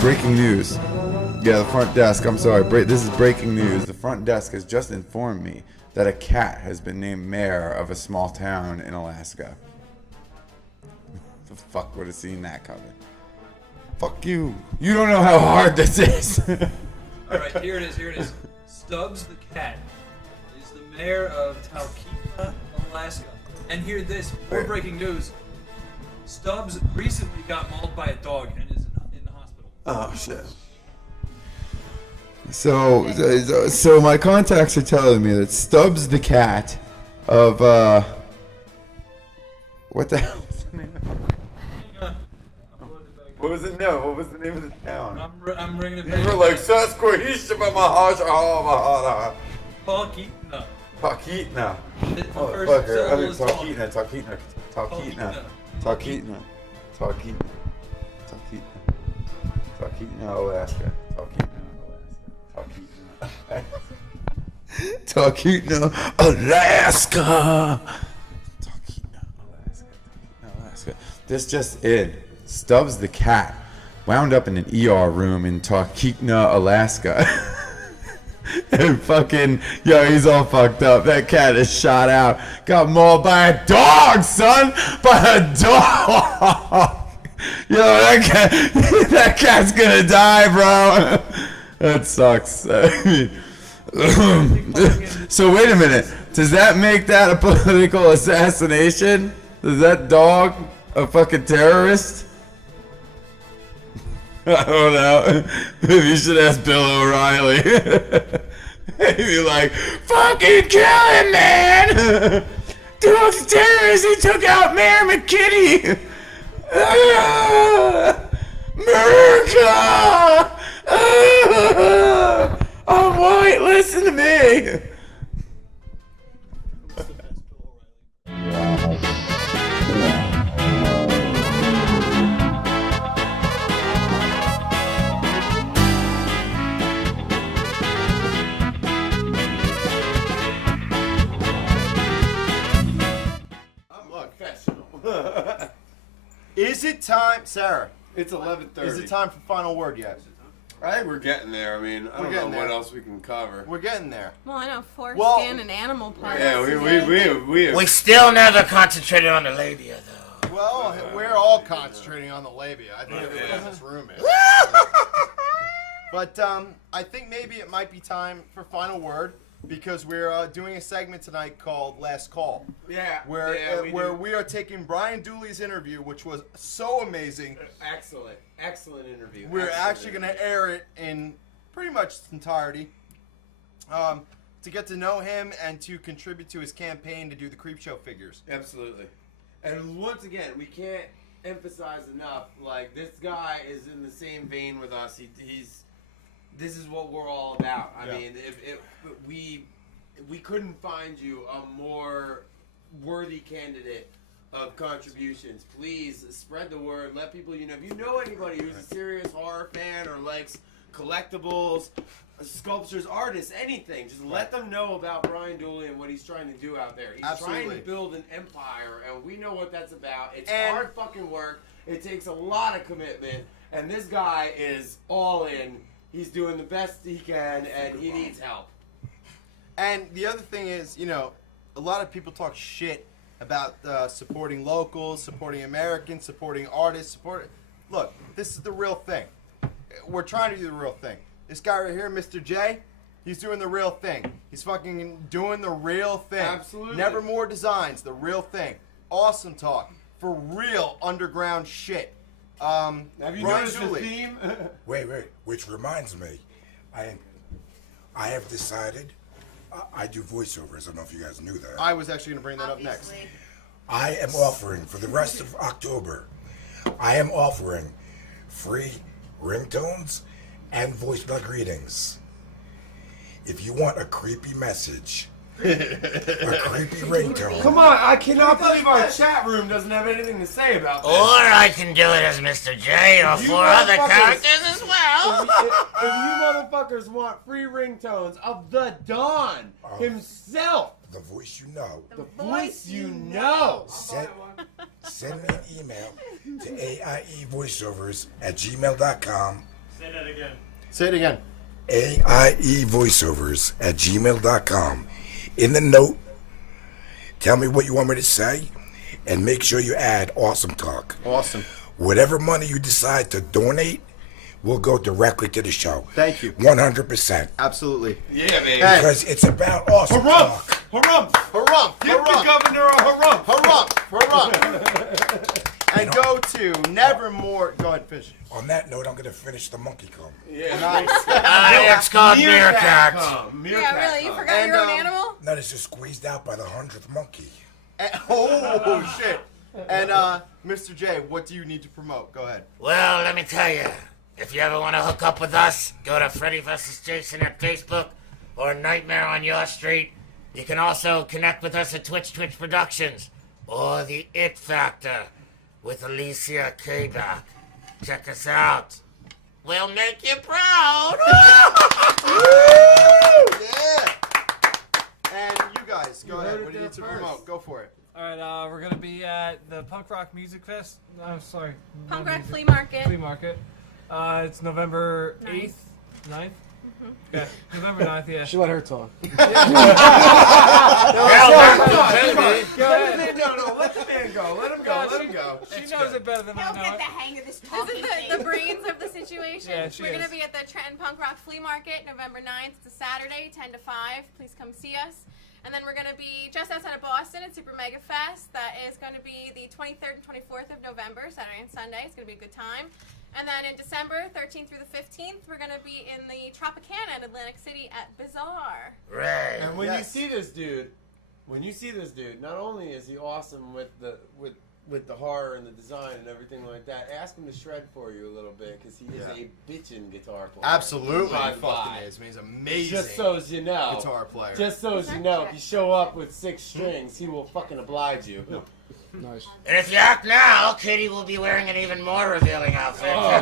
Breaking news. Yeah, the front desk. I'm sorry. This is breaking news. The front desk has just informed me that a cat has been named mayor of a small town in Alaska. The fuck would have seen that coming? Fuck you. You don't know how hard this is. All right, here it is. Stubbs the cat is the mayor of Talkeetna, Alaska. And hear this, more breaking news. Stubbs recently got mauled by a dog and is in the hospital. Oh shit. So my contacts are telling me that Stubbs the cat of what the hell was the name of it? What was it? No, what was the name of the town? I'm bringing it You back. were like Sasquatch Mahasha. Talkeetna. Talkeetna. The first Motherfucker. syllable is Talkeetna, Alaska. Talkeetna, Alaska. Alaska. This just in. Stubbs the cat wound up in an ER room in Talkeetna, Alaska. And fucking, he's all fucked up. That cat is shot out. Got mauled by a dog, son! By a dog! That cat's gonna die, bro. That sucks. I mean, so wait a minute. Does that make that a political assassination? Is that dog a fucking terrorist? I don't know. Maybe you should ask Bill O'Reilly. He'd be like, fucking kill him, man! Dog's a terrorist. He took out Mayor McKinney. America! I'm white, listen to me! Is it time, Sarah? It's 11:30. Is it time for final word yet? I think we're getting there. I mean, I don't know what else we can cover. We're getting there. Well, I know foreskin and animal parts. Yeah, we still never concentrated on the labia, though. Well, we're all concentrating on the labia. I think everybody in this room is. But I think maybe it might be time for final word because we're doing a segment tonight called Last Call. Yeah. Where we are taking Brian Dooley's interview, which was so amazing. Excellent interview. We're actually going to air it in pretty much its entirety to get to know him and to contribute to his campaign to do the Creepshow figures. Absolutely. And once again, we can't emphasize enough, like, this guy is in the same vein with us. This is what we're all about. I mean, if we couldn't find you a more worthy candidate of contributions. Please spread the word. Let people, if you know anybody who's a serious horror fan or likes collectibles, sculptures, artists, anything, just let them know about Brian Dooley and what he's trying to do out there. He's trying to build an empire, and we know what that's about. It's hard fucking work. It takes a lot of commitment, and this guy is all in. He's doing the best he can, and he needs help. And the other thing is, a lot of people talk shit about supporting locals, supporting Americans, supporting artists, Look, this is the real thing. We're trying to do the real thing. This guy right here, Mr. J, he's doing the real thing. He's fucking doing the real thing. Absolutely. Nevermore Designs, the real thing. Awesome Talk, for real underground shit. Have you Brian noticed Dooley. the theme? Wait, which reminds me, I have decided I do voiceovers. I don't know if you guys knew that. I was actually going to bring that up next. I am offering for the rest of October, I am offering free ringtones and voicemail greetings. If you want a creepy message, a creepy ringtone. Come on, I cannot believe our chat room doesn't have anything to say about this. Or I can do it as Mr. J or You 4 other motherfuckers- characters as well. If you motherfuckers want free ringtones of the Don himself, the voice you know, the voice you know, send me an email to AIEvoiceovers@gmail.com. Say that again. Say it again. AIEvoiceovers@gmail.com. In the note, tell me what you want me to say, and make sure you add Awesome Talk. Awesome. Whatever money you decide to donate will go directly to the show. Thank you. 100%. Absolutely. Yeah, man. Because it's about awesome talk. Harumph! Harumph! Give the governor a harumph! Harumph! And go to Nevermore. Go ahead, fish. On that note, I'm going to finish the monkey comb. Yeah. Nice. It's called Meerkat. Yeah, really? You forgot your own animal? No, it's just squeezed out by the 100th monkey. Oh, shit. And, Mr. J, what do you need to promote? Go ahead. Well, let me tell you, if you ever want to hook up with us, go to Freddy vs. Jason at Facebook or Nightmare on Your Street. You can also connect with us at Twitch Productions or The It Factor with Alicia K-Back. Check us out. We'll make you proud. Yeah. And you guys, go ahead. What do you need to promote? Go for it. All right, we're gonna be at the Punk Rock Music Fest. I'm sorry. Punk not Rock music- Flea Market. Flea Market. It's November 8th, 9th. Okay, November 9th. Yeah. Should let her talk. No, let the man go. Let him go. Let him go. She knows it better than I He'll know get it. the hang of this This talking is thing. the brains of the situation. Yeah, she We're going is. to be at the Trenton Punk Rock Flea Market November 9th. It's a Saturday, 10 to 5. Please come see us. And then we're going to be just outside of Boston at Super Mega Fest. That is going to be the 23rd and 24th of November, Saturday and Sunday. It's going to be a good time. And then in December 13th through the 15th, we're going to be in the Tropicana in Atlantic City at Bazaar. Right. And when you see this dude, not only is he awesome with the horror and the design and everything like that, ask him to shred for you a little bit because he is a bitchin' guitar player. Absolutely. By He the fucking by. is. He's amazing. Just so as you know. Guitar player. Just so as you know, if you show up with 6 strings, he will fucking oblige you. Nice. And if you act now, Katie will be wearing an even more revealing outfit. Oh.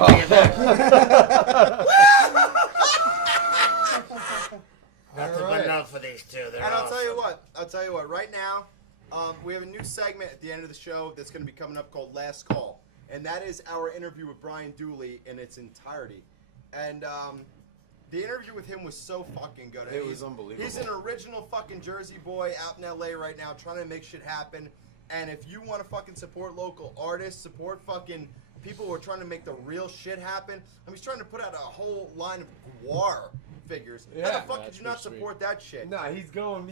Nothing but love for these two. They're And I'll awesome. tell you what, right now, we have a new segment at the end of the show that's going to be coming up called Last Call. And that is our interview with Brian Dooley in its entirety. And the interview with him was so fucking good. It was unbelievable. He's an original fucking Jersey boy out in LA right now trying to make shit happen. And if you want to fucking support local artists, support fucking people who are trying to make the real shit happen. I mean, he's trying to put out a whole line of guar figures. How the fuck could you not support that shit? Nah, he's going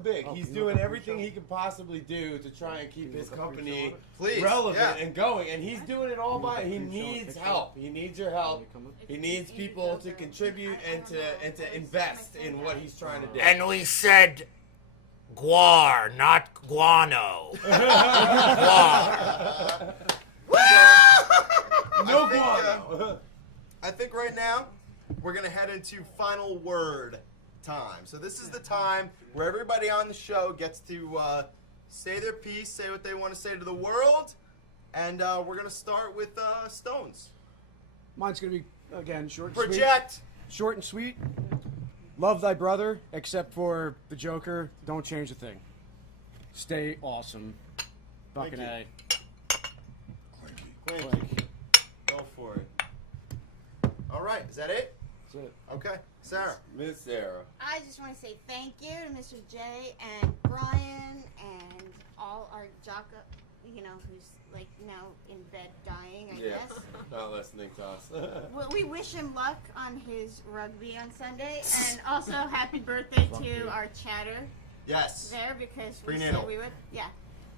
big. He's doing everything he can possibly do to try and keep his company relevant and going. And he's doing it all by. He needs help. He needs your help. He needs people to contribute and to invest in what he's trying to do. And we said guar, not guano. Guar. No guano. I think right now we're gonna head into final word time. So this is the time where everybody on the show gets to say their piece, say what they want to say to the world, and we're gonna start with Stones. Mine's gonna be again short and Project. sweet. Short and sweet. Love thy brother, except for the Joker. Don't change a thing. Stay awesome. Fucking A. Clink. Go for it. All right, is that it? That's it. Okay, Sarah. Miss Sarah. I just want to say thank you to Mr. J and Brian and all all our Jocko, who's like now in bed dying, I Yeah, guess. not listening to us. Well, we wish him luck on his rugby on Sunday, and also happy birthday to our chatter. Yes. There, because we Prenatal. said we would. Yeah.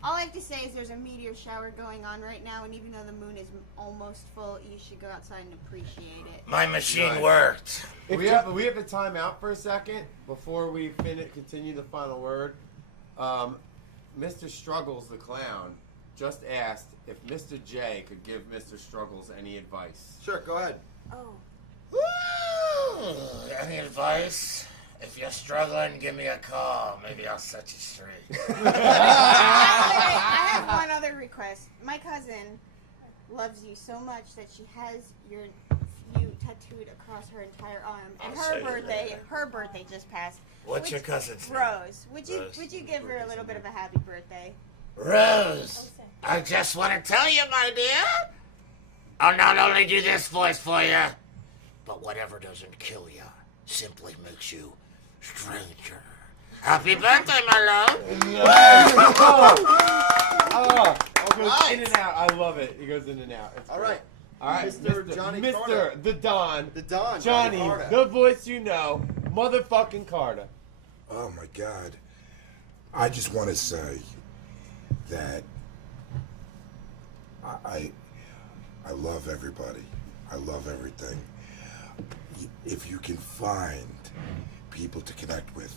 All I have to say is there's a meteor shower going on right now, and even though the moon is almost full, you should go outside and appreciate it. My machine worked. We have to time out for a second before we continue the final word. Mr. Struggles the clown just asked if Mr. J could give Mr. Struggles any advice. Sure, go ahead. Oh. Woo! Any advice? If you're struggling, give me a call. Maybe I'll set you straight. I have one other request. My cousin loves you so much that she has you tattooed across her entire arm. And I'll show you later. her birthday just passed. What's your cousin's name? Rose. Would you Rose. give her a little bit of a happy birthday? Rose, I just want to tell you, my dear, I'll not only do this voice for you, but whatever doesn't kill you simply makes you stranger. Happy birthday, my love. It goes in and out. I love it. It goes in and out. It's All great. right. All right, Mr. Johnny Mr. Carter. The Don. The Don. Johnny, Carter. the voice you know, motherfucking Carter. Oh my God. I just want to say that I love everybody. I love everything. If you can find people to connect with,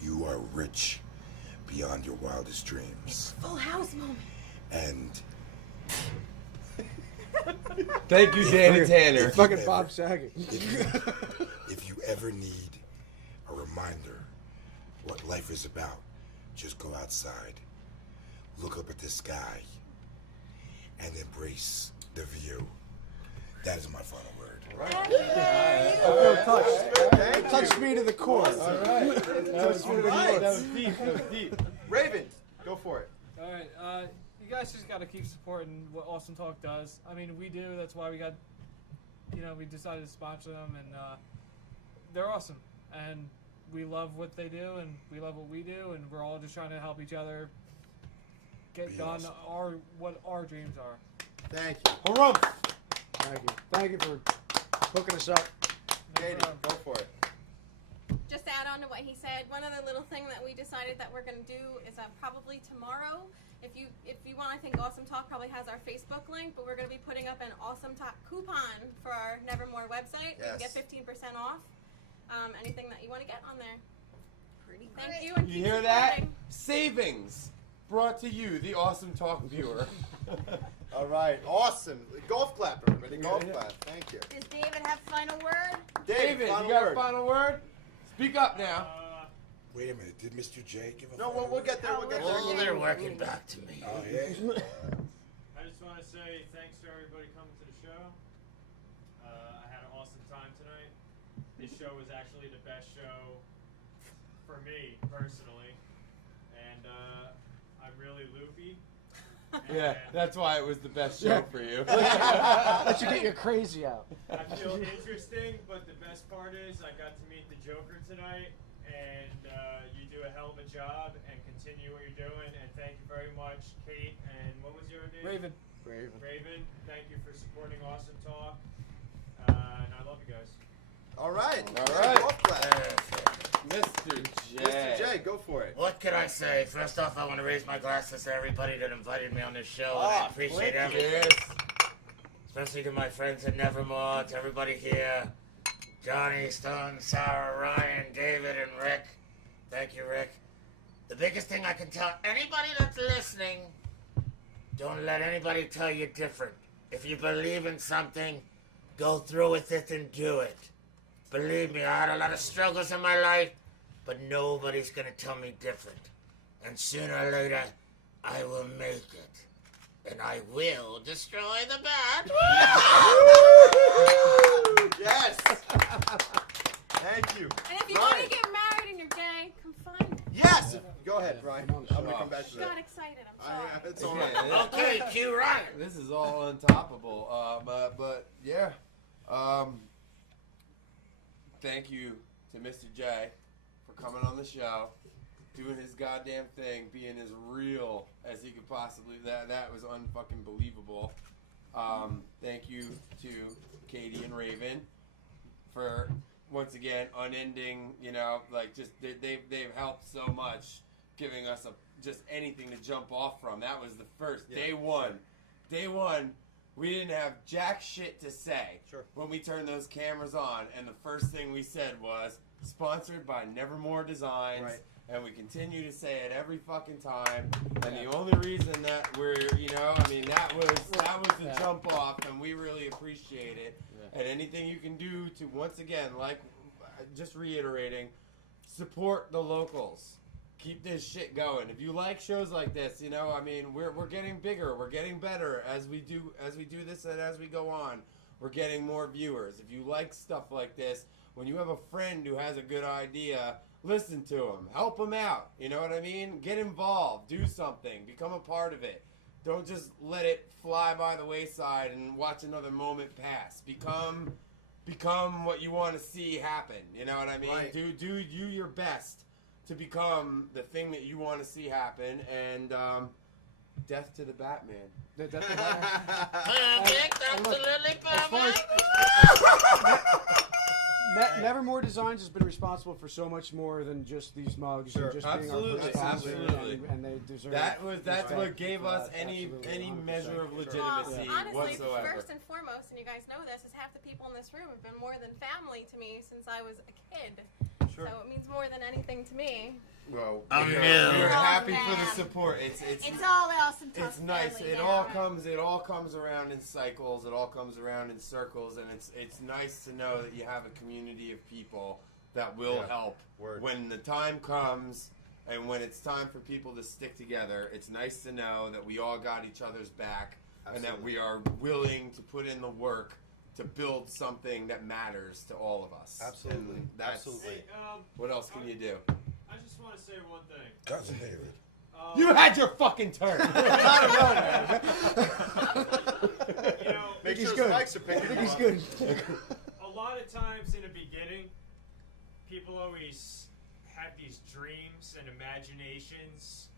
you are rich beyond your wildest dreams. Full house moment. And Thank you, Danny Tanner. Fucking Bob Saget. If you ever need a reminder what life is about, just go outside, look up at the sky, and embrace the view. That is my final word. Touched me to the core. All right. That was deep. That was deep. Raven, go for it. All right, you guys just got to keep supporting what Awesome Talk does. I mean, we do. That's why we got, we decided to sponsor them, and they're awesome. And we love what they do, and we love what we do, and we're all just trying to help each other get done what our dreams are. Thank you. Harumph. Thank you. Thank you for hooking us up. Katie, go for it. Just to add on to what he said, one other little thing that we decided that we're going to do is probably tomorrow. If you want, I think Awesome Talk probably has our Facebook link, but we're going to be putting up an Awesome Talk coupon for our Nevermore website. Yes. You can get 15% off anything that you want to get on there. Pretty Thank great. you. And You keep hear that? supporting. Savings brought to you, the Awesome Talk viewer. All right. Awesome. Golf clap, everybody. Golf clap. Thank you. Does David have final word? David, final you got word. a final word? Speak up now. Wait a minute, did Mr. J give a No, final we'll get there. We'll get there. Oh, they're working back to me. Oh, yeah? I just want to say thanks to everybody coming to the show. I had an awesome time tonight. This show was actually the best show for me personally, and I'm really loopy. Yeah, that's why it was the best show for you. Let you get your crazy out. I feel interesting, but the best part is I got to meet the Joker tonight, and you do a hell of a job, and continue what you're doing, and thank you very much, Kate, and what was your name? Raven. Raven, thank you for supporting Awesome Talk, and I love you guys. All right. All right. Golf clap. Mr. J. Mr. J, go for it. What can I say? First off, I want to raise my glasses to everybody that invited me on this show, and I appreciate everything. Especially to my friends at Nevermore, to everybody here. Johnny, Stone, Sarah, Ryan, David, and Rick. Thank you, Rick. The biggest thing I can tell anybody that's listening, don't let anybody tell you different. If you believe in something, go through with it and do it. Believe me, I had a lot of struggles in my life, but nobody's gonna tell me different. And sooner or later, I will make it. And I will destroy the bad. Yes. Thank you. And if you want to get married and you're gay, come find me. Yes. Go ahead, Ryan. I'm gonna come back to Got that. excited. I'm sorry. It's all right. Okay, cue Ryan. This is all untoppable. But yeah. Thank you to Mr. J for coming on the show, doing his goddamn thing, being as real as he could possibly. That was unfucking believable. Thank you to Katie and Raven for once again unending. You know, like just they've helped so much, giving us just anything to jump off from. That was the first day one. Day one, we didn't have jack shit to say when we turned those cameras on, and the first thing we said was sponsored by Nevermore Designs. Right. And we continue to say it every fucking time. And the only reason that we're, you know, I mean, that was the jump off, and we really appreciate it. Yeah. And anything you can do to, once again, like, just reiterating, support the locals. Keep this shit going. If you like shows like this, you know, I mean, we're getting bigger, we're getting better as we do this and as we go on. We're getting more viewers. If you like stuff like this, when you have a friend who has a good idea, listen to him. Help him out. You know what I mean? Get involved. Do something. Become a part of it. Don't just let it fly by the wayside and watch another moment pass. Become what you want to see happen. You know what I mean? Right. Do your best to become the thing that you want to see happen. And death to the Batman. Death to the Batman. Nevermore Designs has been responsible for so much more than just these mugs. And just Absolutely, being our absolutely. And they deserve that's what gave us any measure of legitimacy honestly, whatsoever. first and foremost, and you guys know this, is half the people in this room have been more than family to me since I was a kid. So it means more than anything to me. Well, we're happy for the support. It's all awesome. It's nice. It all comes around in cycles. It all comes around in circles, and it's nice to know that you have a community of people that will help when the time comes, and when it's time for people to stick together. It's nice to know that we all got each other's back, and that we are willing to put in the work to build something that matters to all of us. Absolutely. And that's Hey, what else can you do? I just want to say one thing. Cousin David. You had your fucking turn. You know, make sure his mics are picking him up. good. A lot of times in the beginning, people always have these dreams and imaginations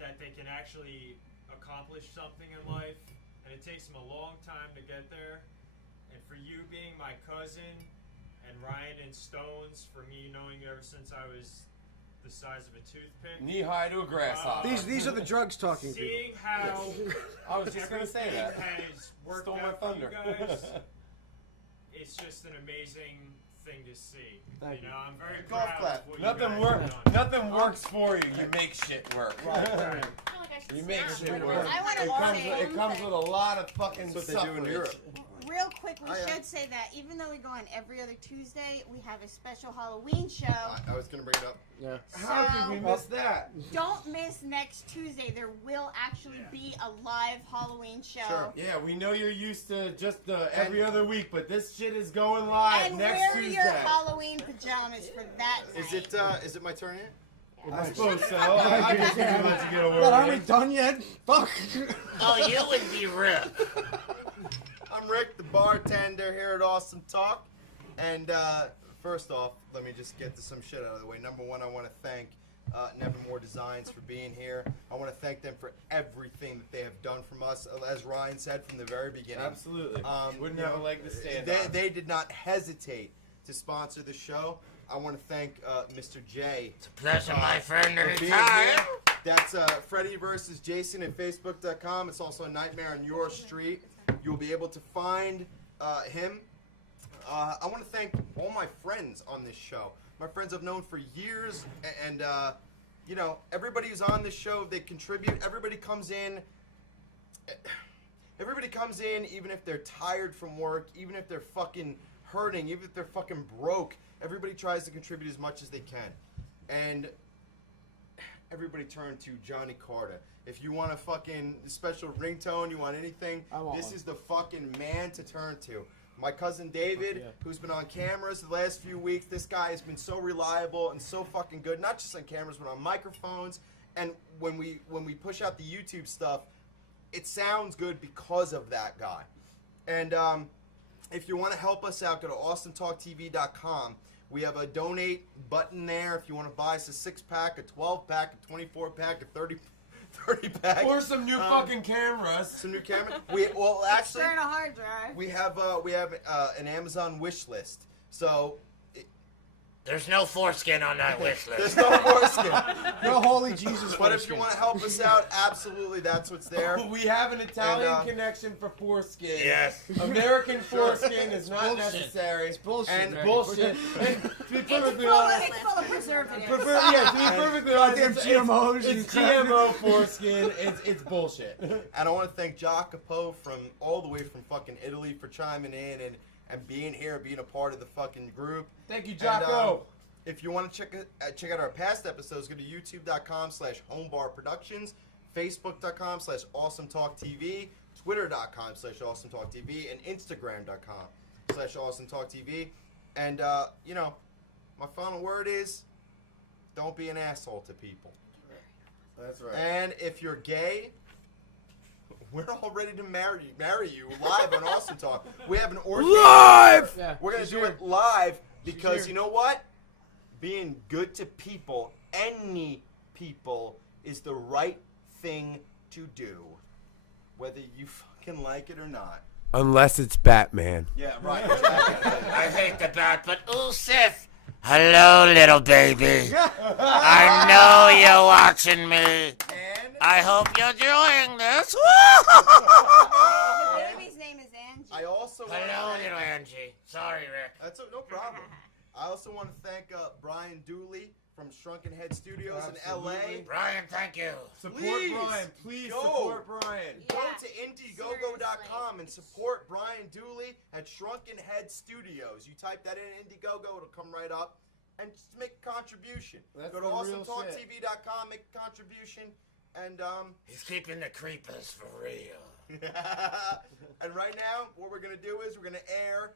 that they can actually accomplish something in life, and it takes them a long time to get there. And for you being my cousin, and Ryan and Stones, for me knowing you ever since I was the size of a toothpick. Knee high to a grasshopper. These are the drugs talking. Seeing how I was just going to say that. has worked Stole my out for you thunder. guys, it's just an amazing thing to see. Thank you know, I'm very Golf proud clap. of what you guys Nothing have done. Nothing works for you. You make shit work. Right. You make shit work. I wanna say It comes with a lot of fucking That's what they do in suffrage. Europe. Real quick, we should say that even though we go on every other Tuesday, we have a special Halloween show. I was gonna bring it up. Yeah. How did we miss that? Don't miss next Tuesday. There will actually be a live Halloween show. Sure. Yeah, we know you're used to just every other week, but this shit is going live And next wear Tuesday. your Halloween pajamas for that night. Is it my turn yet? I suppose so. I guess we can let you get a word Aren't we in. done yet? Fuck. Oh, you would be Rick. I'm Rick, the bartender here at Awesome Talk. And first off, let me just get to some shit out of the way. Number one, I want to thank Nevermore Designs for being here. I want to thank them for everything that they have done from us. As Ryan said from the very beginning. Absolutely. Wouldn't you have know, a leg to stand on. They did not hesitate to sponsor the show. I want to thank Mr. J. It's a pleasure, my friend, for being anytime. here. That's Freddy vs. Jason at Facebook.com. It's also a Nightmare on Your Street. You'll be able to find him. I want to thank all my friends on this show. My friends I've known for years, and you know, everybody who's on this show, they contribute. Everybody comes in. Everybody comes in, even if they're tired from work, even if they're fucking hurting, even if they're fucking broke. Everybody tries to contribute as much as they can, and everybody turn to Johnny Carter. If you want a fucking special ringtone, you want anything, this is the fucking man to turn to. My cousin David, who's been on cameras the last few weeks, this guy has been so reliable and so fucking good, not just on cameras, but on microphones. And when we push out the YouTube stuff, it sounds good because of that guy. And if you want to help us out, go to awesometalktv.com. We have a donate button there if you want to buy us a 6-pack, a 12-pack, a 24-pack, a 30-pack. Or some new fucking cameras. Some new cameras. Actually, External hard drive. we have an Amazon wish list. So There's no foreskin on that wish list. there's no foreskin. No holy Jesus But if foreskin. you want to help us out, absolutely, that's what's there. We have an Italian And, connection for foreskin. Yes. American foreskin is not necessary. It's bullshit. And Rick. bullshit. And to be It's perfectly full, honest, it's full of preservatives. to be perfectly honest, Goddamn GMOs and it's crap. GMO foreskin. It's bullshit. And I want to thank Jacopo from all the way from fucking Italy for chiming in and being here, being a part of the fucking group. Thank you, And, Jocko. if you want to check out our past episodes, go to youtube.com/homebarproductions, facebook.com/awesometalktv, twitter.com/awesometalktv, and instagram.com/awesometalktv. And, my final word is, don't be an asshole to people. That's right. And if you're gay, we're all ready to marry you live on Awesome Talk. We have an orgy. Live! Yeah, We're going to she's do here. it live She's because here. you know what? Being good to people, any people, is the right thing to do. Whether you fucking like it or not. Unless it's Batman. Yeah, right. Exactly. I hate the bat, but ooh, Sith. Hello, little baby. I know you're watching me. And I hope you're enjoying this. The baby's name is Angie. I also want Hello, to little Angie. Sorry, Rick. That's no problem. I also want to thank Brian Dooley from Shrunken Head Studios in Absolutely. LA. Brian, thank you. Support Please, Brian. Please go. support Brian. Go Yeah, to Indiegogo.com and support Brian Dooley at Shrunken Head Studios. You type that in Indiegogo, it'll come right up. And just make a contribution. That's Go to the real awesometalktv.com, make a contribution, and He's keeping the creepers for real. and right now, what we're gonna do is we're gonna air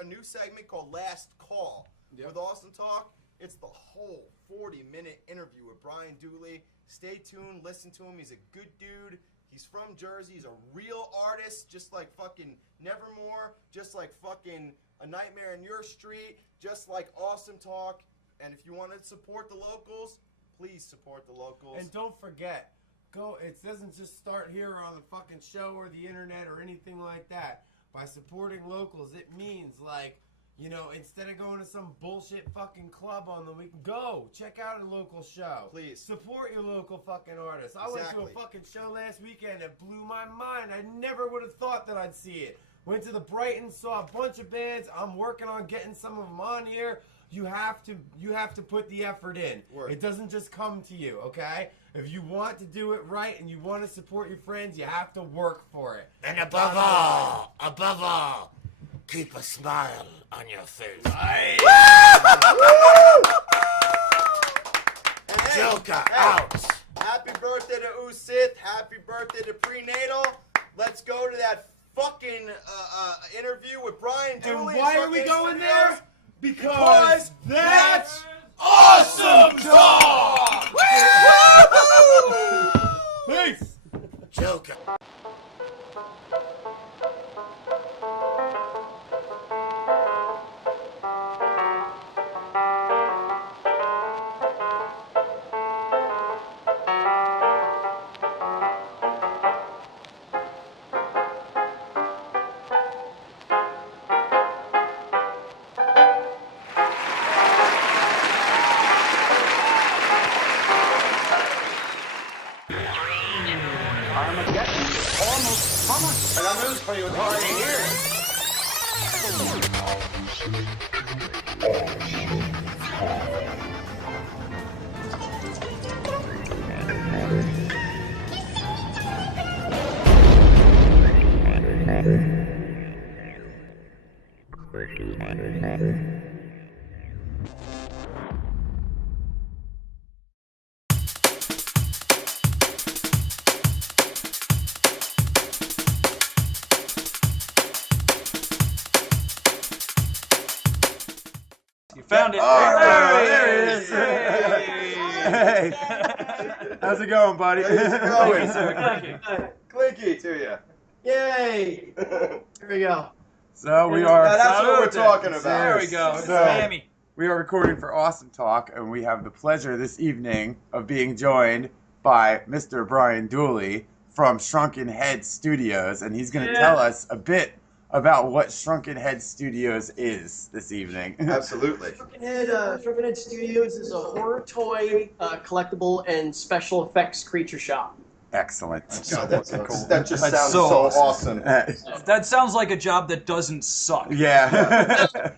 a new segment called Last Call with Awesome Talk. It's the whole 40-minute interview with Brian Dooley. Stay tuned, listen to him. He's a good dude. He's from Jersey. He's a real artist, just like fucking Nevermore, just like fucking A Nightmare in Your Street, just like Awesome Talk. And if you want to support the locals, please support the locals. And don't forget, it doesn't just start here on the fucking show or the internet or anything like that. By supporting locals, it means instead of going to some bullshit fucking club on the weekend, go check out a local show. Please. Support your local fucking artists. I went to Exactly. a fucking show last weekend that blew my mind. I never would have thought that I'd see it. Went to the Brighton, saw a bunch of bands. I'm working on getting some of them on here. You have to put the effort in. Word. It doesn't just come to you, okay? If you want to do it right and you want to support your friends, you have to work for it. And above all, keep a smile on your face. Hey, Joker, hey, out. Happy birthday to Usith. Happy birthday to Prenatal. Let's go to that fucking interview with Brian Dooley. And why are we going there? Because that's Awesome Talk! Peace! Joker. You found it. There it is. Hey. How's it going, buddy? How's it going? Thank you. Clinky to you. Yay! Here we go. So we Now are. that's what we're talking about. There we go. It's So- Miami. We are recording for Awesome Talk, and we have the pleasure this evening of being joined by Mr. Brian Dooley from Shrunken Head Studios, and he's going to tell us a bit about what Shrunken Head Studios is this evening. Absolutely. Shrunken Head Studios is a horror toy, collectible, and special effects creature shop. Excellent. God, that just That's sounds so so awesome. awesome. That sounds like a job that doesn't suck. Yeah.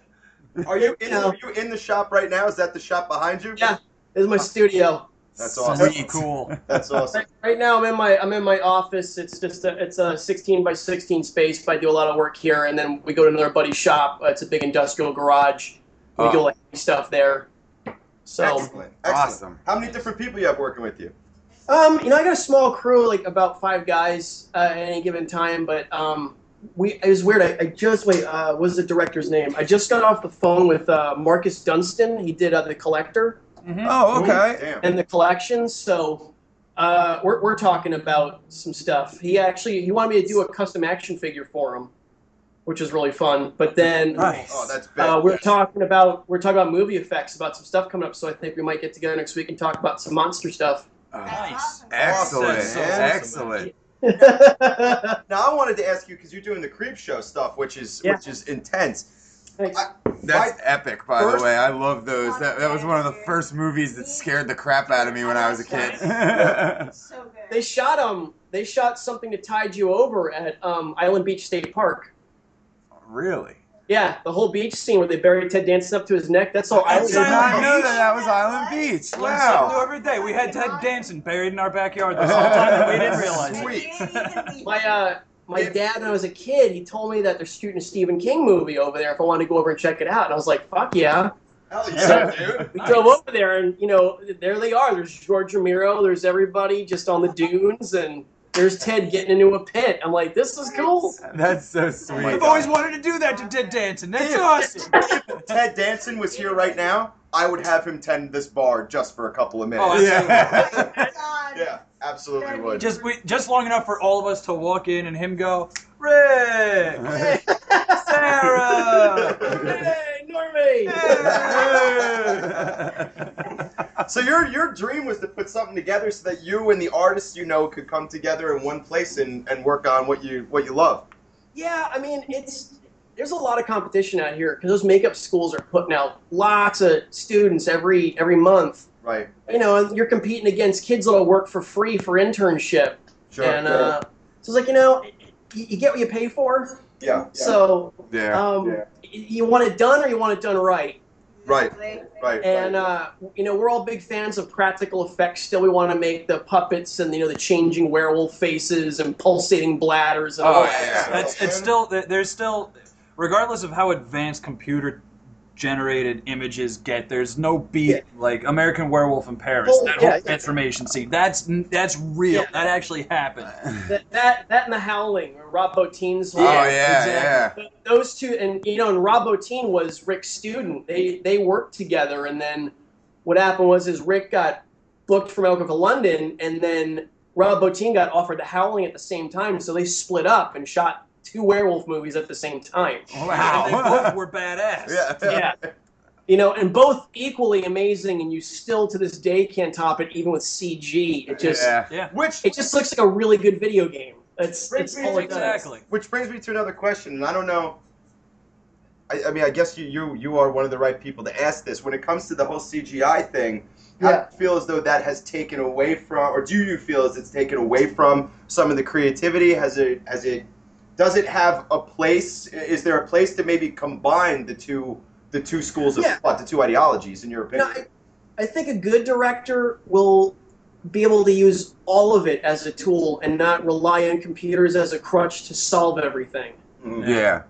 Are you in the shop right now? Is that the shop behind you? Yeah, this is my studio. That's awesome. Cool. That's awesome. Right now, I'm in my office. It's a 16 by 16 space, but I do a lot of work here. And then we go to another buddy's shop. It's a big industrial garage. We do like stuff there. So Excellent. Awesome. How many different people you have working with you? I got a small crew, like about 5 guys at any given time. But it was weird. I just what was the director's name? I just got off the phone with Marcus Dunstan. He did The Collector. Mm-hmm. Oh, okay. And the collections. So we're talking about some stuff. He wanted me to do a custom action figure for him, which is really fun. But then Oh, that's big. we're talking about movie effects, about some stuff coming up. So I think we might get together next week and talk about some monster stuff. Nice. Excellent. Awesome. Excellent. Now I wanted to ask you because you're doing the creep show stuff, which is intense. That's epic, by the way. I love those. That was one of the first movies that scared the crap out of me when I was a kid. So good. They shot something to tide you over at Island Beach State Park. Really? Yeah, the whole beach scene where they buried Ted Danson up to his neck. That's all I Island did not know that was Island Beach. Learn something new Wow. every day. We had Ted Danson buried in our backyard this whole time and we didn't realize it. Sweet. My dad, when I was a kid, he told me that they're shooting a Stephen King movie over there if I wanted to go over and check it out. And I was like, fuck yeah. Hell yeah, dude. We drove over there, and, there they are. There's George Romero. There's everybody just on the dunes, and there's Ted getting into a pit. I'm like, this is cool. That's so sweet. I've always wanted to do that to Ted Danson. That's awesome. If Ted Danson was here right now, I would have him tend this bar just for a couple of minutes. Oh, Yeah. Yeah, absolutely would. Just long enough for all of us to walk in and him go, Rick, Sarah, Hey, Normie! So your dream was to put something together so that you and the artists you know could come together in one place and work on what you love. Yeah, I mean, there's a lot of competition out here because those makeup schools are putting out lots of students every month. Right. And you're competing against kids that'll work for free for internship. Sure. And so it's like, you get what you pay for. Yeah. So Yeah. you want it done or you want it done right. Right. And we're all big fans of practical effects. Still, we want to make the puppets and the changing werewolf faces and pulsating bladders. And all that. It's still there's still, regardless of how advanced computer generated images get, there's no beat like American Werewolf in Paris. That whole transformation scene. That's real. Yeah. That actually happened. That and The Howling, Rob Bottin's. Those two, and Rob Bottin was Rick's student. They worked together, and then what happened was Rick got booked from Elko to London, and then Rob Bottin got offered The Howling at the same time, so they split up and shot 2 werewolf movies at the same time. Wow. And they both were badass. Yeah. And both equally amazing, and you still to this day can't top it, even with CG. It just it just looks like a really good video game. It's all it does. Exactly. Which brings me to another question, and I don't know. I mean, I guess you are one of the right people to ask this. When it comes to the whole CGI thing, how do you feel as though that has taken away from, or do you feel as it's taken away from some of the creativity? Does it have a place? Is there a place to maybe combine the two schools of thought, the two ideologies, in your opinion? No, I think a good director will be able to use all of it as a tool and not rely on computers as a crutch to solve everything. Yeah.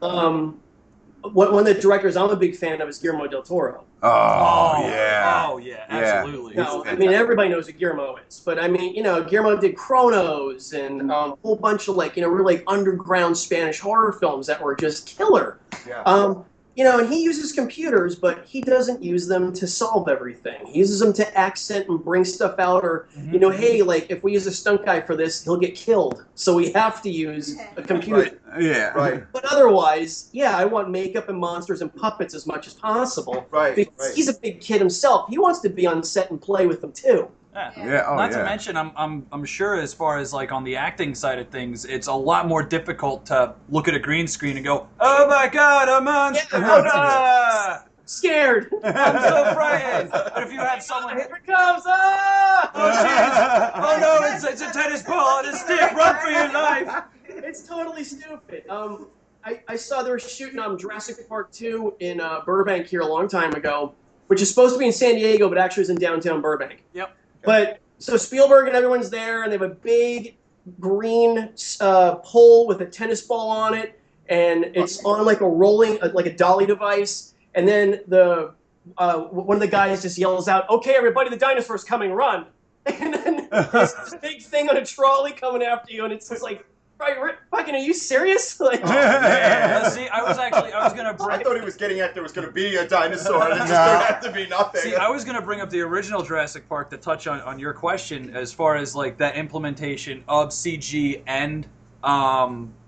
One of the directors I'm a big fan of is Guillermo del Toro. Oh yeah. Oh yeah, absolutely. I mean, everybody knows who Guillermo is, but I mean, Guillermo did Chronos and a whole bunch of really underground Spanish horror films that were just killer. Yeah. and he uses computers, but he doesn't use them to solve everything. He uses them to accent and bring stuff out, or, hey, like, if we use a stunt guy for this, he'll get killed. So we have to use a computer. Right. Yeah. Right. But otherwise, yeah, I want makeup and monsters and puppets as much as possible. Right. Because he's a big kid himself. He wants to be on set and play with them, too. Not to mention, I'm sure as far as like on the acting side of things, it's a lot more difficult to look at a green screen and go, "Oh my God, a monster!" Scared. I'm so frightened. But if you have someone, here it comes! Ah! Oh no, it's a tennis ball and a stick. Run for your life. It's totally stupid. I saw they were shooting Jurassic Park 2 in Burbank here a long time ago, which is supposed to be in San Diego, but actually is in downtown Burbank. Yep. But so Spielberg and everyone's there, and they have a big green pole with a tennis ball on it, and it's on like a rolling, like a dolly device. And then one of the guys just yells out, "Okay, everybody, the dinosaur's coming, run!" And then there's this big thing on a trolley coming after you, and it's just like, fucking, are you serious? Like, See, I was gonna bring. I thought he was getting at there was gonna be a dinosaur. And it just turned out to be nothing. See, I was gonna bring up the original Jurassic Park to touch on your question as far as like that implementation of CG and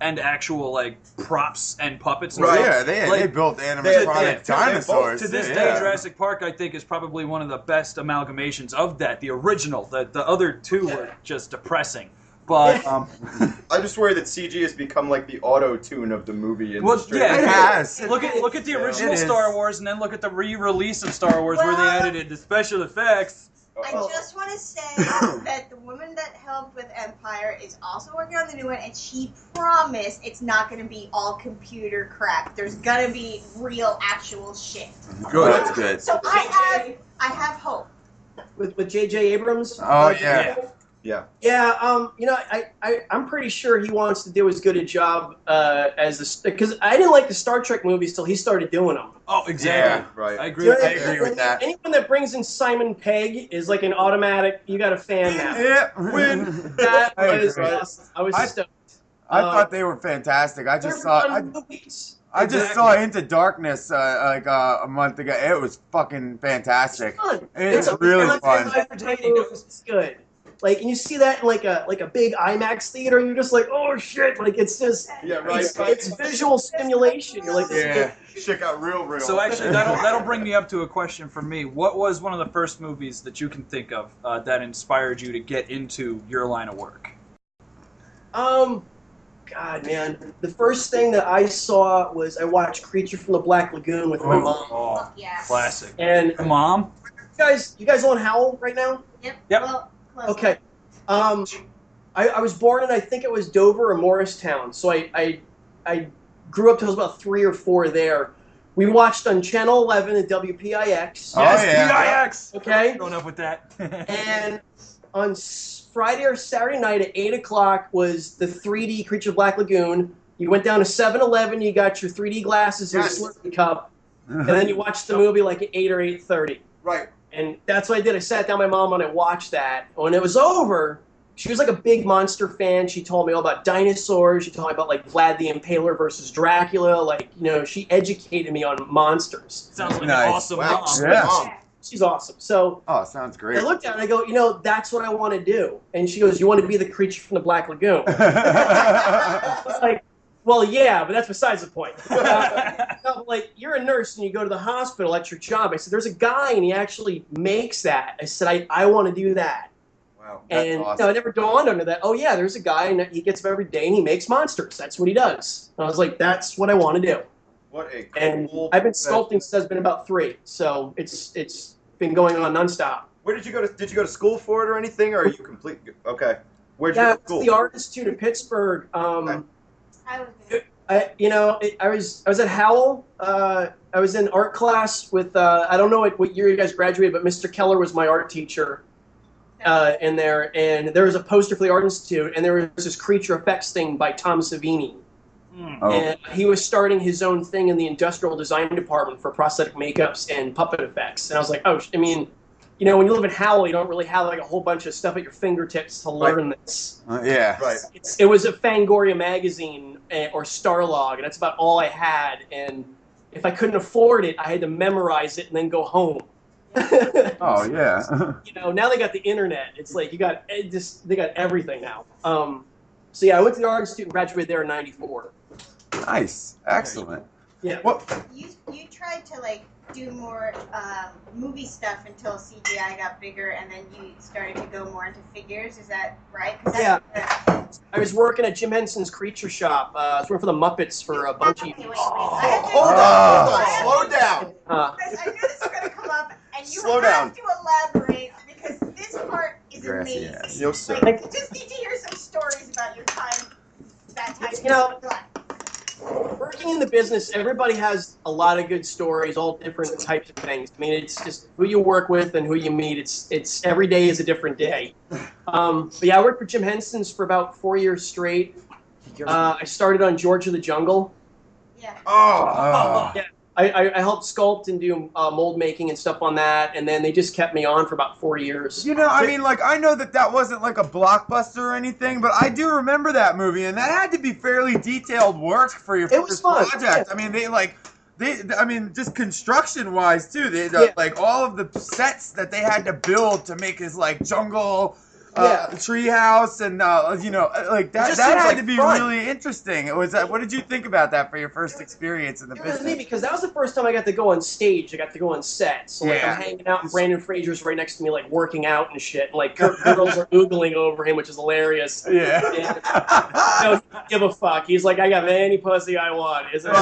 actual like props and puppets. And Right. stuff. Yeah, they built animatronic dinosaurs. To this day, Jurassic Park I think is probably one of the best amalgamations of that. The original, the other two were just depressing. But I just worry that CG has become like the auto-tune of the movie well, industry. yeah, It has. Look at the original It Star is. Wars, and then look at the re-release of Star Wars where they added in the special effects. I just want to say that the woman that helped with Empire is also working on the new one, and she promised it's not going to be all computer crap. There's going to be real, actual shit. Good. That's good. So I have hope. with J.J. Abrams. Oh yeah. Yeah. Yeah, I'm pretty sure he wants to do as good a job as the, because I didn't like the Star Trek movies till he started doing them. Oh, exactly. Yeah, right. I agree. I agree with that. Anyone that brings in Simon Pegg is like an automatic. You got a fan now. Yeah. Win. That I was agree. awesome. I was stoked. I thought they were fantastic. I just saw. I just saw Into Darkness a month ago. It was fucking fantastic. It's really fun. It's good. Like, and you see that in like a big IMAX theater, and you're just like, oh shit! Like, it's just it's visual stimulation. You're like, shit got real. So actually, that'll bring me up to a question for me. What was one of the first movies that you can think of that inspired you to get into your line of work? God, man, the first thing that I saw was I watched Creature from the Black Lagoon with my mom. Oh, classic. And your mom? You guys on Howl right now? Yep. Yep. Okay. I was born in, I think it was Dover or Morristown, so I grew up till I was about 3 or 4 there. We watched on Channel 11 at WPIX. Oh, yeah. PIX! Okay. Growing up with that. And on Friday or Saturday night at 8 o'clock was the 3D Creature of Black Lagoon. You went down to 7-Eleven, you got your 3D glasses and your Slurpee cup, and then you watched the movie like at 8 or 8:30. Right. And that's what I did. I sat down with my mom and I watched that. When it was over, she was like a big monster fan. She told me all about dinosaurs. She told me about like Vlad the Impaler versus Dracula. Like, she educated me on monsters. Sounds like an awesome mom. Yeah. She's awesome. So sounds great. I looked at her and I go, that's what I want to do. And she goes, you want to be the Creature from the Black Lagoon? I was like, well, yeah, but that's besides the point. No, like, you're a nurse and you go to the hospital, that's your job. I said, there's a guy and he actually makes that. I said, I want to do that. Wow. And awesome. it never dawned on me that, oh yeah, there's a guy and he gets up every day and he makes monsters. That's what he does. And I was like, that's what I want to do. What a And cool I've been sculpting since I've been about 3, so it's been going on nonstop. Where did you go to? Did you go to school for it or anything? Or are you complete? Okay. Where'd you Yeah, go to school? the Artist Tune in Pittsburgh. I was at Howell. I was in art class with I don't know what year you guys graduated, but Mr. Keller was my art teacher in there, and there was a poster for the Art Institute, and there was this creature effects thing by Tom Savini. And he was starting his own thing in the industrial design department for prosthetic makeups and puppet effects. And I was like, when you live in Howell, you don't really have like a whole bunch of stuff at your fingertips to learn this. Yeah. Right. It was a Fangoria magazine or Starlog, and that's about all I had. And if I couldn't afford it, I had to memorize it and then go home. Oh yeah. You know, now they got the internet. It's like they got everything now. So yeah, I went to the Art Institute and graduated there in '94. Nice, excellent. Yeah. What? You tried to like do more movie stuff until CGI got bigger, and then you started to go more into figures. Is that right? 'Cause Yeah. I was working at Jim Henson's Creature Shop. I was working for the Muppets for a bunch of years. Hold on, slow down. Because I knew this was going to come up, and you Slow have down. to elaborate because this part is Grassy amazing. ass. Yes, sir. Like, you just need to hear some stories about your time. That time. You know, working in the business, everybody has a lot of good stories, all different types of things. I mean, it's just who you work with and who you meet. It's every day is a different day. But yeah, I worked for Jim Henson's for about 4 years straight. I started on George of the Jungle. Yeah. Oh. Yeah. I helped sculpt and do mold making and stuff on that, and then they just kept me on for about 4 years. You know, I mean, like, I know that wasn't like a blockbuster or anything, but I do remember that movie, and that had to be fairly detailed work for your first project. Yeah. I mean, I mean, just construction-wise too. They like all of the sets that they had to build to make his like jungle. Treehouse and you know, like that had to be really interesting. It was. What did you think about that for your first experience in the business? It was neat because that was the first time I got to go on stage. I got to go on set. So like I'm hanging out and Brandon Fraser's right next to me, like working out and shit. And, like girls are oogling over him, which is hilarious. Yeah. No, give a fuck. He's like, I got any pussy I want. Isn't it?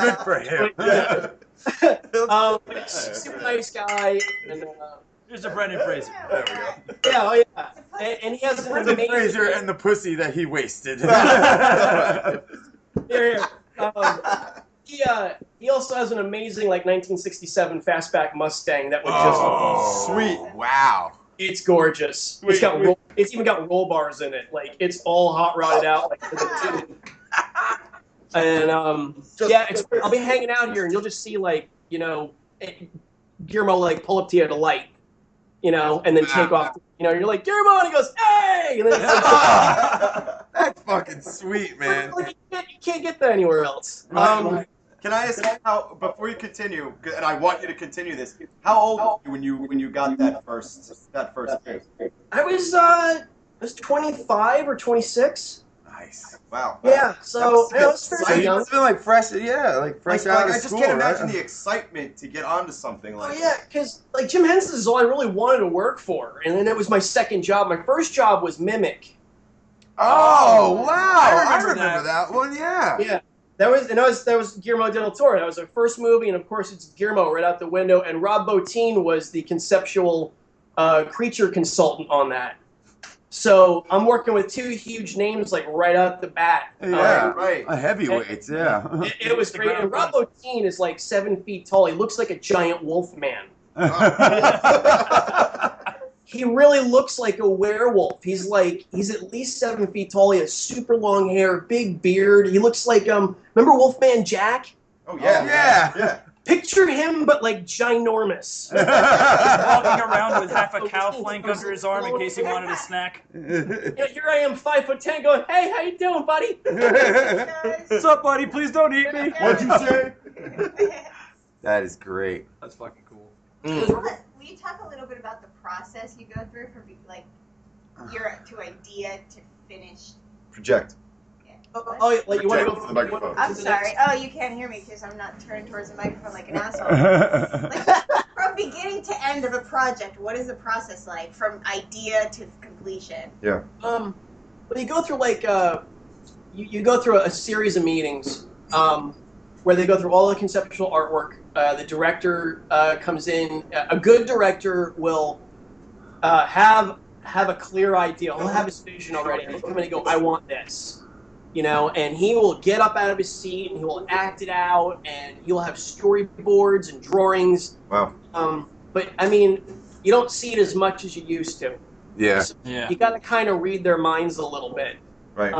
Good for him. Super nice guy. And, here's a Brendan Fraser. There we go. Yeah, oh yeah. And he has an Brendan amazing... Fraser and the pussy that he wasted. Here. He also has an amazing like 1967 fastback Mustang that was just sweet. Wow. It's gorgeous. It's even got roll bars in it. Like it's all hot rodded out. Like, and I'll be hanging out here and you'll just see like Guillermo like pull up to you at a light. You know, and then take off. You know, you're like, Guillermo, and he goes, hey! And then that's fucking sweet, man. You can't get that anywhere else. Can I ask you how, before you continue, and I want you to continue this, how old were you when you got that first case? I was 25 or 26. Nice. Wow. Yeah, so it was fairly young. It's been like fresh, like fresh out of I just school, can't imagine right? the excitement to get onto something like Oh yeah, because like Jim Henson is all I really wanted to work for, and then it was my second job. My first job was Mimic. Oh wow! I remember that one. Yeah. Yeah, that was Guillermo del Toro. That was our first movie, and of course it's Guillermo right out the window. And Rob Bottin was the conceptual creature consultant on that. So I'm working with two huge names like right out the bat. Yeah, right. A heavyweight, yeah. It was great. And Rob Bottin is like 7 feet tall. He looks like a giant wolf man. He really looks like a werewolf. He's at least 7 feet tall. He has super long hair, big beard. He looks like remember Wolfman Jack? Oh yeah. Yeah. Picture him, but like ginormous. Walking around with half a cow flank under his arm in case he wanted a snack. Here I am, 5'10", going, "Hey, how you doing, buddy?" What's up, buddy? Please don't eat me. What'd you say? That is great. That's fucking cool. Will you talk a little bit about the process you go through from like your idea to finished? Project. Oh, like you want to go to the microphone. I'm sorry. Oh, you can't hear me because I'm not turned towards the microphone like an asshole. Like, from beginning to end of a project, what is the process like from idea to completion? Yeah. Well, you go through like you go through a series of meetings where they go through all the conceptual artwork. The director comes in. A good director will have a clear idea. He'll have his vision already. He'll come in and go, "I want this." You know, and he will get up out of his seat and he will act it out, and he'll have storyboards and drawings. Wow. But I mean, you don't see it as much as you used to. Yeah. So you got to kind of read their minds a little bit. Right.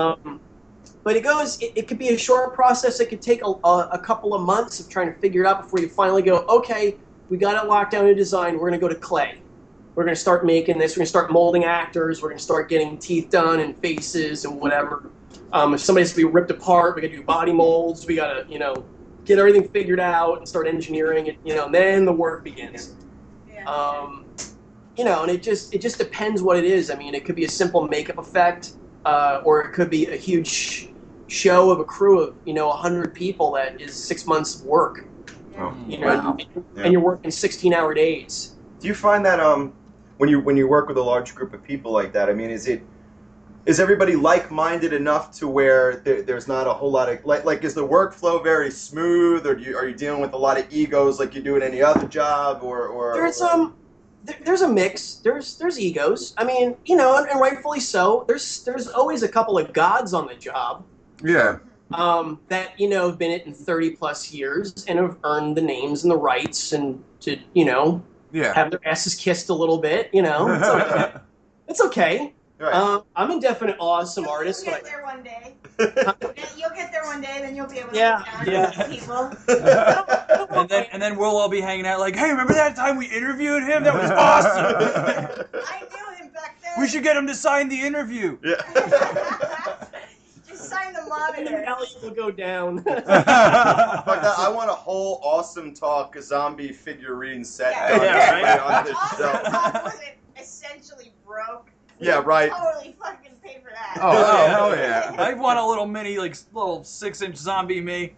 But it could be a short process. It could take a couple of months of trying to figure it out before you finally go, okay, we got it locked down in design. We're going to go to clay. We're going to start making this. We're going to start molding actors. We're going to start getting teeth done and faces and whatever. If somebody has to be ripped apart, we got to do body molds. We got to, get get everything figured out and start engineering it, and then the work begins. And it just depends what it is. I mean, it could be a simple makeup effect, or it could be a huge show of a crew of 100 people that is 6 months of work. And you're working 16-hour days. Do you find that when you work with a large group of people like that, I mean, is everybody like-minded enough to where there's not a whole lot of like is the workflow very smooth, or are you dealing with a lot of egos like you do in any other job, or there's a mix. There's egos. I mean, and rightfully so. There's always a couple of gods on the job. Yeah. That have been it in 30 plus years and have earned the names and the rights and to have their asses kissed a little bit. It's okay. It's okay. Right. I'm in definite awe of some artists. You'll get there one day. You'll get there one day, then you'll be able to people. and then we'll all be hanging out like, hey, remember that time we interviewed him? That was awesome. I knew him back then. We should get him to sign the interview. Yeah. Just sign the monitor. The will go down. I want a whole awesome talk zombie figurine set on this show. Tom wasn't essentially broke. Yeah, right. Totally fucking pay for that. Oh, hell yeah. I want a little mini, little 6-inch zombie me.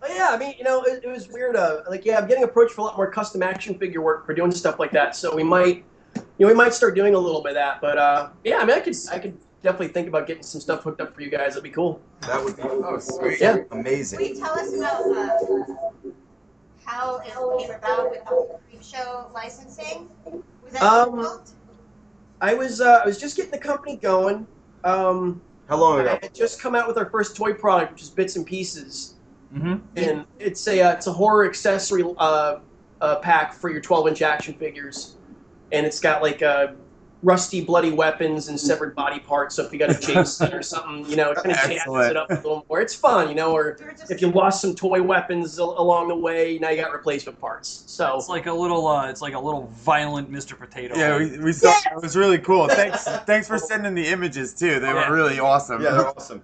But yeah, I mean, it was weird. I'm getting approached for a lot more custom action figure work for doing stuff like that. So we might start doing a little bit of that. But yeah, I mean, I could definitely think about getting some stuff hooked up for you guys. That'd be cool. That would be sweet. Yeah, amazing. Will you tell us about how it came about with the Creep Show licensing? Was that difficult? I was just getting the company going. How long ago? I had just come out with our first toy product, which is Bits and Pieces, and it's a horror accessory pack for your 12-inch action figures, and it's got rusty, bloody weapons and severed body parts. So if you got a chase or something, it kind of jazz it up a little more. It's fun, or if you lost some toy weapons along the way, now you got replacement parts. So it's like a little violent Mr. Potato. Yeah, we saw it was really cool. Thanks for sending the images too. They were really awesome. Yeah, they're awesome.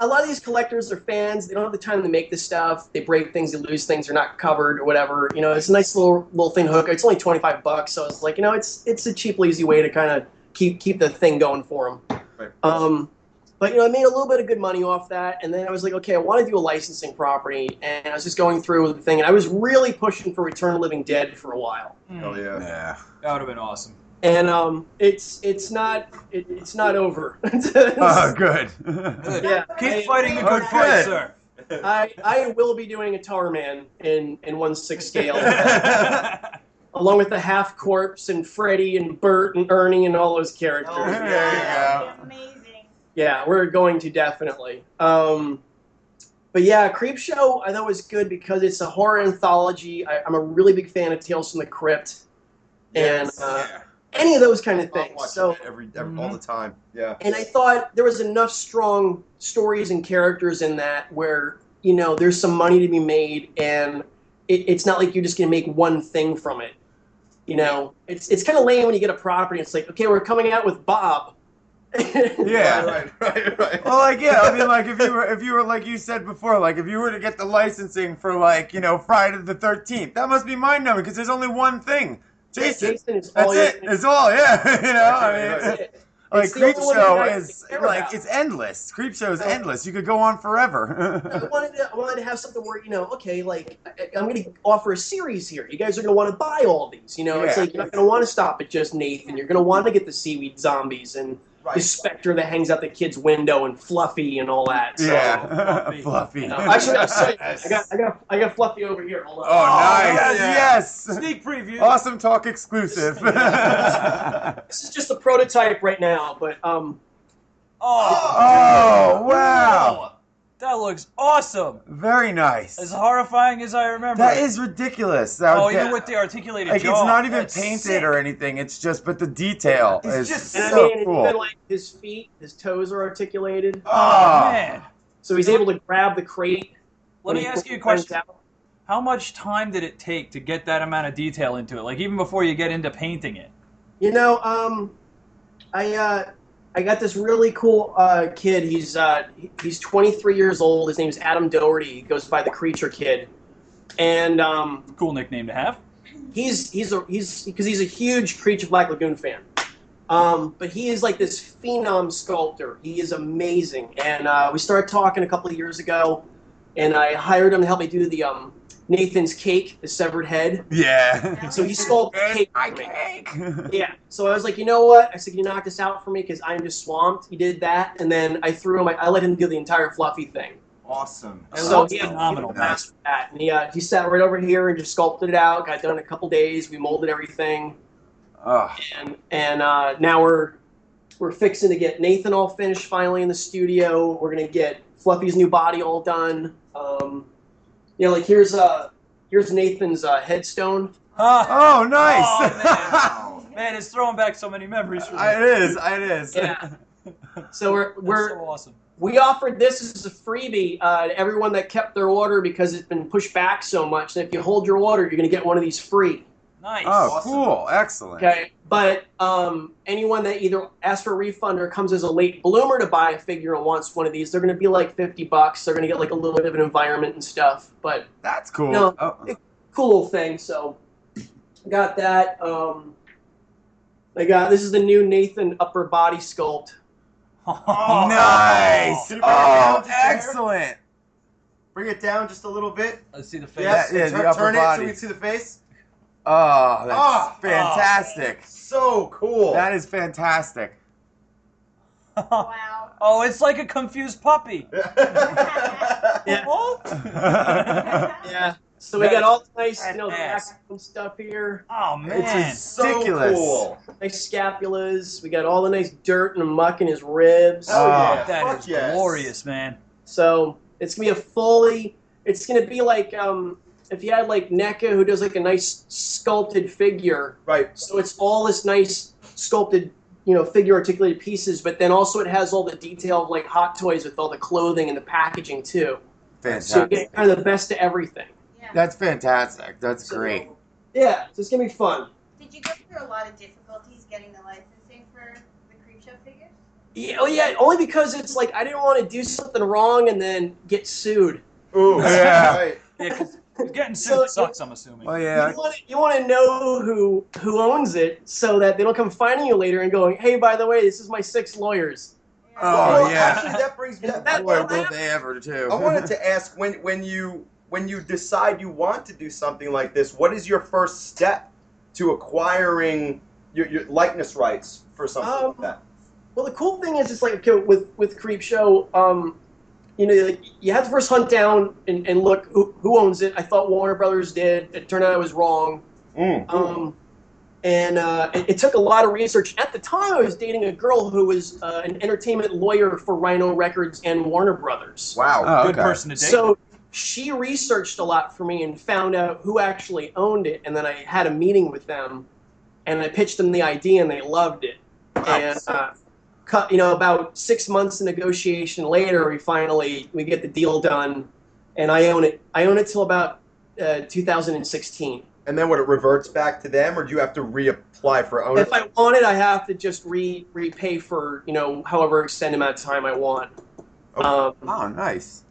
A lot of these collectors are fans. They don't have the time to make this stuff. They break things, they lose things, they're not covered or whatever. It's a nice little thing to hook. It's only $25, so it's like, it's a cheap, easy way to kind of keep the thing going for them. Right. But I made a little bit of good money off that, and then I was like, okay, I want to do a licensing property, and I was just going through the thing, and I was really pushing for Return of the Living Dead for a while. Oh yeah. Yeah. That would have been awesome. And it's not over. Oh, good. Yeah. Keep fighting the good fight, sir. I will be doing a Tar Man in 1/6 scale, along with the half corpse and Freddy and Bert and Ernie and all those characters. Oh, there you go. Amazing. Yeah, we're going to definitely. But yeah, Creep Show I thought was good because it's a horror anthology. I'm a really big fan of Tales from the Crypt, and any of those kind of things. So every all the time. Yeah. And I thought there was enough strong stories and characters in that where there's some money to be made, and it's not like you're just gonna make one thing from it. It's kind of lame when you get a property. It's like, okay, we're coming out with Bob. Yeah. Right. Well, I mean, if you were like you said before, if you were to get the licensing for Friday the 13th, that must be mind-numbing because there's only one thing. Jason is all. That's it. It's all. Yeah. I mean, Creep Show is it's endless. Creep Show is endless. You could go on forever. I wanted to have something where okay, I'm going to offer a series here. You guys are going to want to buy all these. It's like you're not going to want to stop at just Nathan. You're going to want to get the seaweed zombies and the specter that hangs out the kid's window and Fluffy and all that. So, Fluffy. Actually, I got Fluffy over here. Hold on. Oh, nice. Yes. Sneak preview. Awesome Talk exclusive. This is just a prototype right now, but Oh, wow. That looks awesome. Very nice. As horrifying as I remember. That is ridiculous. Even with the articulated jaw. It's not even That's painted sick. or anything. It's just, but the detail is just so cool. Even his feet, his toes are articulated. Oh, man. So he's able to grab the crate. Let me ask you a question. How much time did it take to get that amount of detail into it? Even before you get into painting it. I I got this really cool kid. He's 23 years old. His name's Adam Doherty. He goes by the Creature Kid, and cool nickname to have. He's because he's a huge Creature Black Lagoon fan. But he is like this phenom sculptor. He is amazing, and we started talking a couple of years ago, and I hired him to help me do the Nathan's cake, the severed head. Yeah. So he sculpted cake for me. Yeah. So I was like, you know what? I said, can you knock this out for me? Because I'm just swamped. He did that, and then I threw him. I let him do the entire fluffy thing. Awesome. So That's phenomenal. master that. And he sat right over here and just sculpted it out. Got done in a couple days. We molded everything. And now we're fixing to get Nathan all finished finally in the studio. We're gonna get Fluffy's new body all done. Like here's Nathan's headstone. Oh, nice! Oh, man, it's throwing back so many memories for me. It is. Yeah. So we're so awesome. We offered this as a freebie to everyone that kept their order because it's been pushed back so much. And if you hold your order, you're gonna get one of these free. Nice. Oh, Awesome. cool! Excellent. Okay, but anyone that either asks for a refund or comes as a late bloomer to buy a figure and wants one of these, they're going to be like $50. They're going to get like a little bit of an environment and stuff. But that's cool. Cool little thing. So got that. This is the new Nathan upper body sculpt. Oh, Nice. Can you bring it down just Excellent. Bring it down just a little bit. Let's see the face. Yes, Yeah, turn, the upper turn it body. so we can see the face. Oh, that's fantastic. So cool. That is fantastic. Wow. Oh, it's like a confused puppy. Yeah. So we got all the nice, background stuff here. Oh man, it's so ridiculous. Cool. Nice scapulas. We got all the nice dirt and muck in his ribs. That is glorious, man. So it's gonna be it's gonna be like if you had like NECA who does like a nice sculpted figure. Right. So it's all this nice sculpted, figure articulated pieces, but then also it has all the detail of like Hot Toys with all the clothing and the packaging too. Fantastic. So you get kind of the best of everything. Yeah. That's fantastic. That's great. Yeah, so it's gonna be fun. Did you go through a lot of difficulties getting the licensing for the Creepshow figures? Yeah, only because it's like I didn't want to do something wrong and then get sued. Ooh, yeah. Right. Yeah, 'cause getting sued sucks, I'm assuming. Well, yeah. You want to know who owns it so that they don't come finding you later and going, hey, by the way, this is my 6 lawyers. Oh, Well, yeah. Actually, that brings me. Boy, will they ever too. I wanted to ask when you decide you want to do something like this, what is your first step to acquiring your likeness rights for something like that? Well, the cool thing is, it's like with Creepshow, you have to first hunt down and look who owns it. I thought Warner Brothers did. It turned out I was wrong. It took a lot of research. At the time, I was dating a girl who was an entertainment lawyer for Rhino Records and Warner Brothers. Wow, good person to date. So she researched a lot for me and found out who actually owned it, and then I had a meeting with them, and I pitched them the idea, and they loved it. And about 6 months of negotiation later, we get the deal done, and I own it. I own it till about 2016. And then what, it reverts back to them, or do you have to reapply for ownership? If I want it, I have to just repay for however extended amount of time I want. Oh, nice.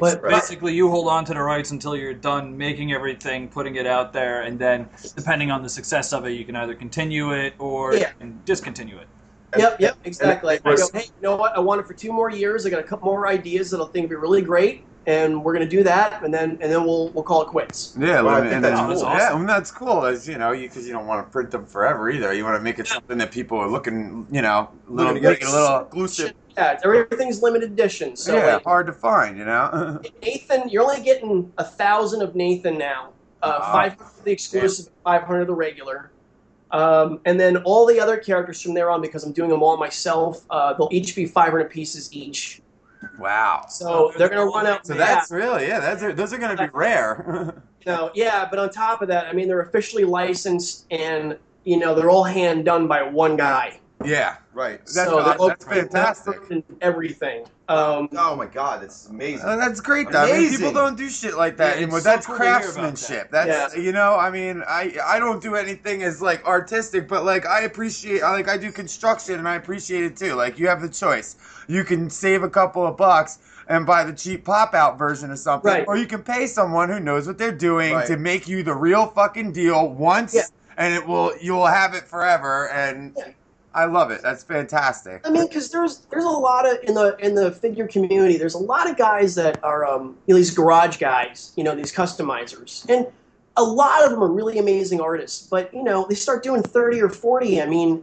But basically, you hold on to the rights until you're done making everything, putting it out there, and then depending on the success of it, you can either continue it or discontinue it. Yep, exactly. I go, hey, you know what? I want it for 2 more years. I got a couple more ideas that I think would be really great, and we're gonna do that, and then we'll call it quits. Yeah, Well, I think that's cool. Yeah, and that's cool. As because you don't want to print them forever either. You want to make it getting a little exclusive. Yeah, everything's limited edition. So hard to find. Nathan, you're only getting 1,000 of Nathan now. 500 of the exclusive, 500 of the regular. And then all the other characters from there on, because I'm doing them all myself, they'll each be 500 pieces each. Wow. So they're going to run out. So that's really, those are going to be rare. But on top of that, they're officially licensed, and they're all hand done by one guy. Yeah, right. That's fantastic. And everything. Oh my God, that's amazing. That's great though. I mean, people don't do shit like that Yeah, anymore. it's so That's cool to hear about craftsmanship. that. That's you know, I mean, I don't do anything as like artistic, but like I appreciate I do construction and I appreciate it too. Like you have the choice. You can save a couple of bucks and buy the cheap pop-out version of something, Right. or you can pay someone who knows what they're doing Right. to make you the real fucking deal once, and you'll have it forever. And I love it. That's fantastic. I mean, because there's a lot of in the figure community. There's a lot of guys that are these garage guys. These customizers, and a lot of them are really amazing artists. But they start doing 30 or 40. I mean,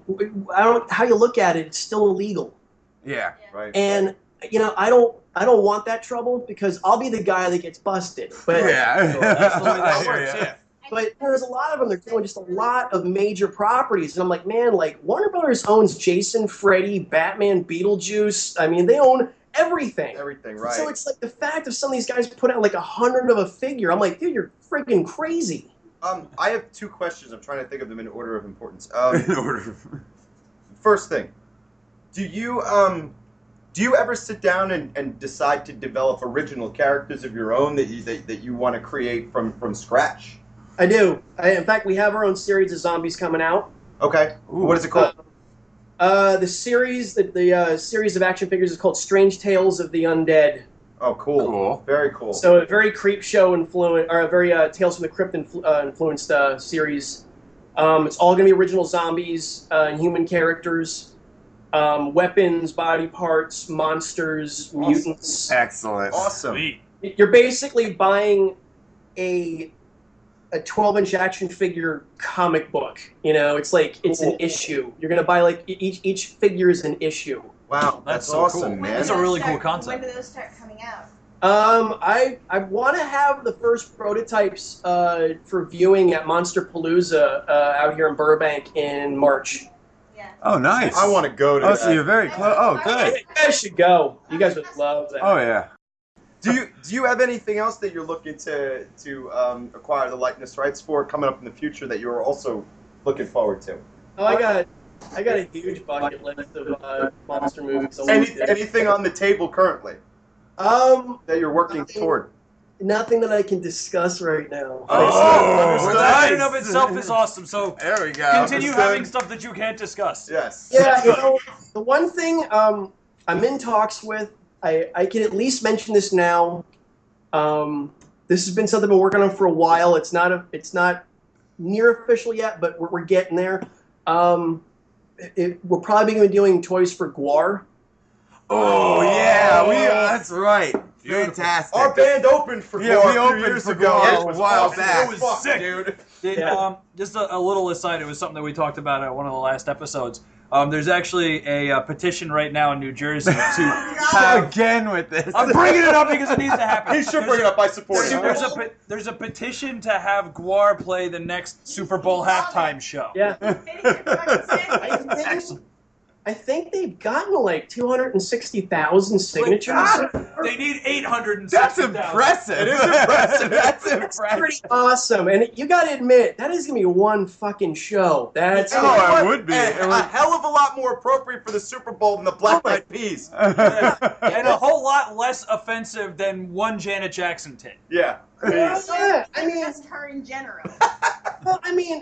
I don't how you look at it. It's still illegal. Yeah. Right. And I don't want that trouble because I'll be the guy that gets busted. But I hear ya. But there's a lot of them. They're doing just a lot of major properties, and I'm like, man, like Warner Brothers owns Jason, Freddy, Batman, Beetlejuice. I mean, they own everything. Everything, right? So it's like the fact of some of these guys put out like 100 of a figure. I'm like, dude, you're freaking crazy. I have 2 questions. I'm trying to think of them in order of importance. In order. First thing, do you ever sit down and decide to develop original characters of your own that you want to create from scratch? I do. In fact, we have our own series of zombies coming out. Okay. What is it called? The series of action figures is called Strange Tales of the Undead. Oh, cool. Very cool. So a very creep show influence, or a very Tales from the Crypt influenced series. It's all going to be original zombies and human characters, weapons, body parts, monsters, mutants. Excellent. Awesome. You're basically buying a 12-inch action figure comic book. It's like it's an issue. You're gonna buy like each figure is an issue. Wow, that's so awesome, cool. man. That's a really cool When concept. do those start coming out? I want to have the first prototypes for viewing at Monster Palooza out here in Burbank in March. Oh, nice. I want to go to that. So you're very close. Oh, good. You guys should go. You guys would love that. Oh, yeah. Do you have anything else that you're looking to acquire the likeness rights for coming up in the future that you're also looking forward to? Oh, I got a huge bucket list of monster movies. Anything on the table currently? That you're working toward? Nothing that I can discuss right now. That in and of itself is awesome. So there we go. Continue having stuff that you can't discuss. Yes. Yeah, the one thing I'm in talks with, I can at least mention this now. This has been something I've been working on for a while. It's not near official yet, but we're getting there. We're probably going to be doing toys for Gwar. Oh yeah, that's right. Fantastic. Our band opened for Yeah, Gwar we opened years for ago. Gwar It was a while awesome. back. It was sick, dude. Just a little aside, it was something that we talked about at one of the last episodes. There's actually a petition right now in New Jersey to have... Again with this. I'm bringing it up because it needs to happen. He should bring it up. I support it. There's a petition to have Gwar play the next Super Bowl halftime show. Yeah. I think they've gotten like 260,000 signatures. They need 860,000. That's impressive. It is impressive. That's impressive. Pretty awesome. And you got to admit, that is going to be one fucking show. That's it would be. A hell of a lot more appropriate for the Super Bowl than the Black Eyed Peas. And a whole lot less offensive than one Janet Jackson tit. Yeah. Yeah, I mean, just her in general. Well, I mean,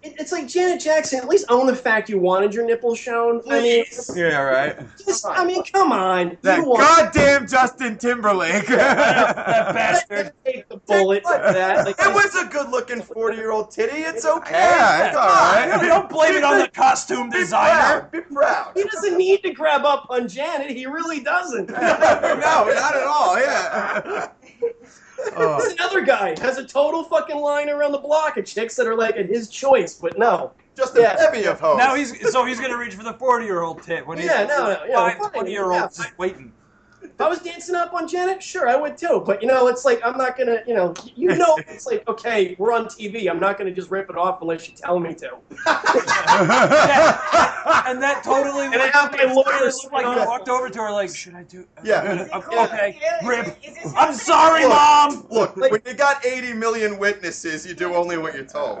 it's like Janet Jackson. At least own the fact you wanted your nipples shown. I mean, Yeah, right. I mean, come on. That goddamn Justin Timberlake. That bastard. Take the bullet for that. Like, It was a good-looking 40-year-old titty. It's okay. Yeah, it's all right. Don't blame it on the costume designer. Be proud. he doesn't need to grab up on Janet. He really doesn't. No, not at all. Yeah. There's another guy has a total fucking line around the block of chicks that are like at his choice, but no. Just a heavy of hoes. Now he's gonna reach for the 40-year-old tit when he's 20-year-old just waiting. If I was dancing up on Janet, sure, I would too. But, it's like, I'm not going to, it's like, okay, we're on TV. I'm not going to just rip it off unless you tell me to. And that totally And I have my lawyers looked like you walked over to her like, should I do? Yeah. Okay, rip. I'm sorry, Mom. Look, when you got 80 million witnesses, you do only what you're told.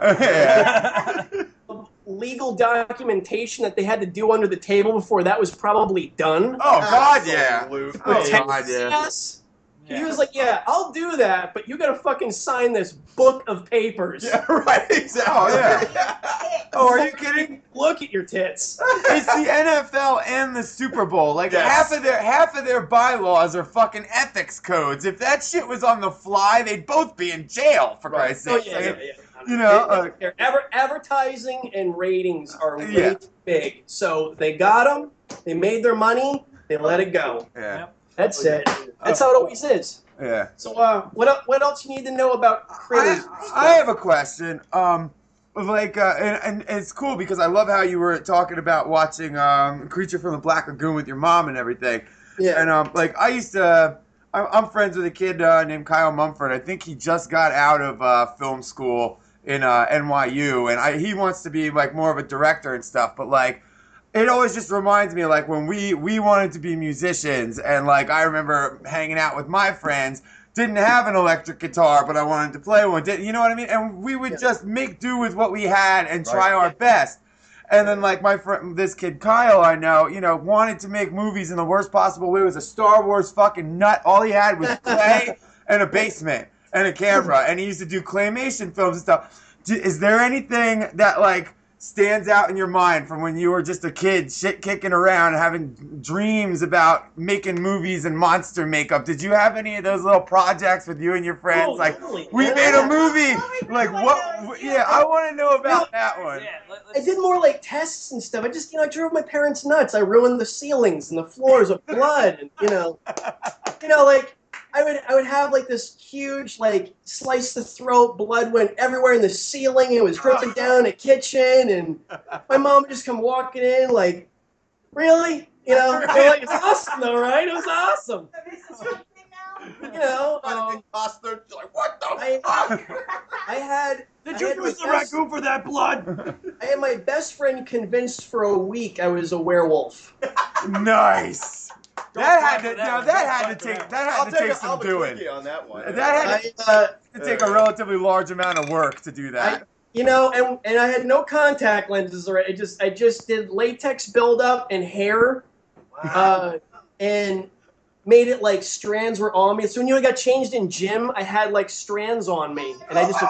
legal documentation that they had to do under the table before that was probably done. Oh God, yeah. With Oh Ted God, yeah. CS, he was like, "Yeah, I'll do that, but you gotta fucking sign this book of papers." Yeah, right. Exactly. Oh yeah. Oh, are you kidding? Look at your tits. It's the NFL and the Super Bowl. Like half of their bylaws are fucking ethics codes. If that shit was on the fly, they'd both be in jail. For Christ's sake. Yeah. You know, advertising and ratings are way too big. So they got them. They made their money. They let it go. Yeah. That's it. That's how it always is. Yeah. So what else you need to know about critters? I have a question. And it's cool because I love how you were talking about watching Creature from the Black Lagoon with your mom and everything. Yeah. And I used to. I'm friends with a kid named Kyle Mumford. I think he just got out of film school in NYU, and he wants to be like more of a director and stuff. But like, it always just reminds me like when we wanted to be musicians, and like I remember hanging out with my friends. Didn't have an electric guitar, but I wanted to play one. You know what I mean? And we would just make do with what we had and try our best. And then, like, my friend, this kid Kyle, I know, wanted to make movies in the worst possible way. He was a Star Wars fucking nut. All he had was clay and a basement and a camera. And he used to do claymation films and stuff. Is there anything that, like, stands out in your mind from when you were just a kid, shit kicking around, having dreams about making movies and monster makeup? Did you have any of those little projects with you and your friends? We made a movie. Like what? Yeah, I want to know about that one. I did more like tests and stuff. I drove my parents nuts. I ruined the ceilings and the floors with blood, and like I would have like this huge like slice the throat, blood went everywhere in the ceiling. It was dripping down the kitchen, and my mom would just come walking in like, really? They're like, it's awesome though, right? It was awesome. Like, what the fuck? I had. Did you use the ragu for that blood? I had my best friend convinced for a week I was a werewolf. Nice. That had to take some doing. On that one. That had to take a relatively large amount of work to do that. And I had no contact lenses, or I just did latex buildup and hair, and made it like strands were on me. So when I got changed in gym, I had like strands on me, and I just.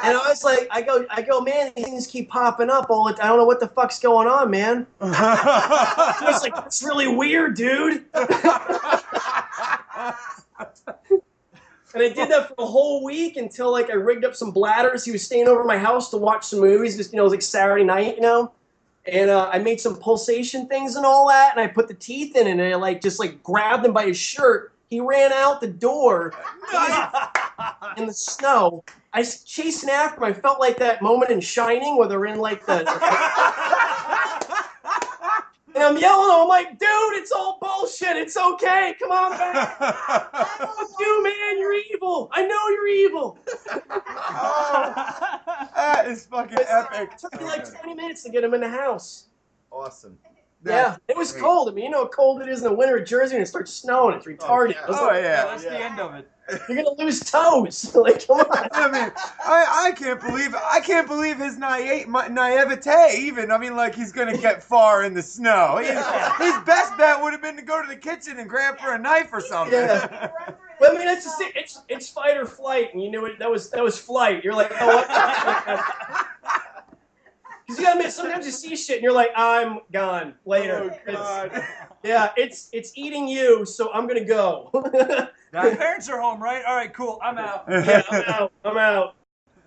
And I was like, I go, man, these things keep popping up all the time. I don't know what the fuck's going on, man. I was like, that's really weird, dude. And I did that for a whole week until like I rigged up some bladders. He was staying over at my house to watch some movies. Just it was like Saturday night, And I made some pulsation things and all that, and I put the teeth in it, and I just grabbed him by his shirt. He ran out the door in the snow. I was chasing after him. I felt like that moment in Shining where they're in like the... And I'm yelling, I'm like, dude, it's all bullshit. It's okay. Come on back. Fuck you, man. You're evil. I know you're evil. That is fucking epic. It took me like 20 minutes to get him in the house. Awesome. Yeah, it was cold. I mean, you know how cold it is in the winter in Jersey and it starts snowing. It's retarded. That's the end of it. You're gonna lose toes. Like, come on. I mean, I can't believe his naivete. Even he's gonna get far in the snow. His best bet would have been to go to the kitchen and grab for a knife or something. Yeah. Well, I mean, that's just it. It's fight or flight, and you knew it. That was flight. You're like, oh, what? Because you gotta admit, sometimes you see shit and you're like, I'm gone later. Oh, God. It's eating you, so I'm gonna go. My parents are home, right? All right, cool. I'm out. Yeah, I'm out.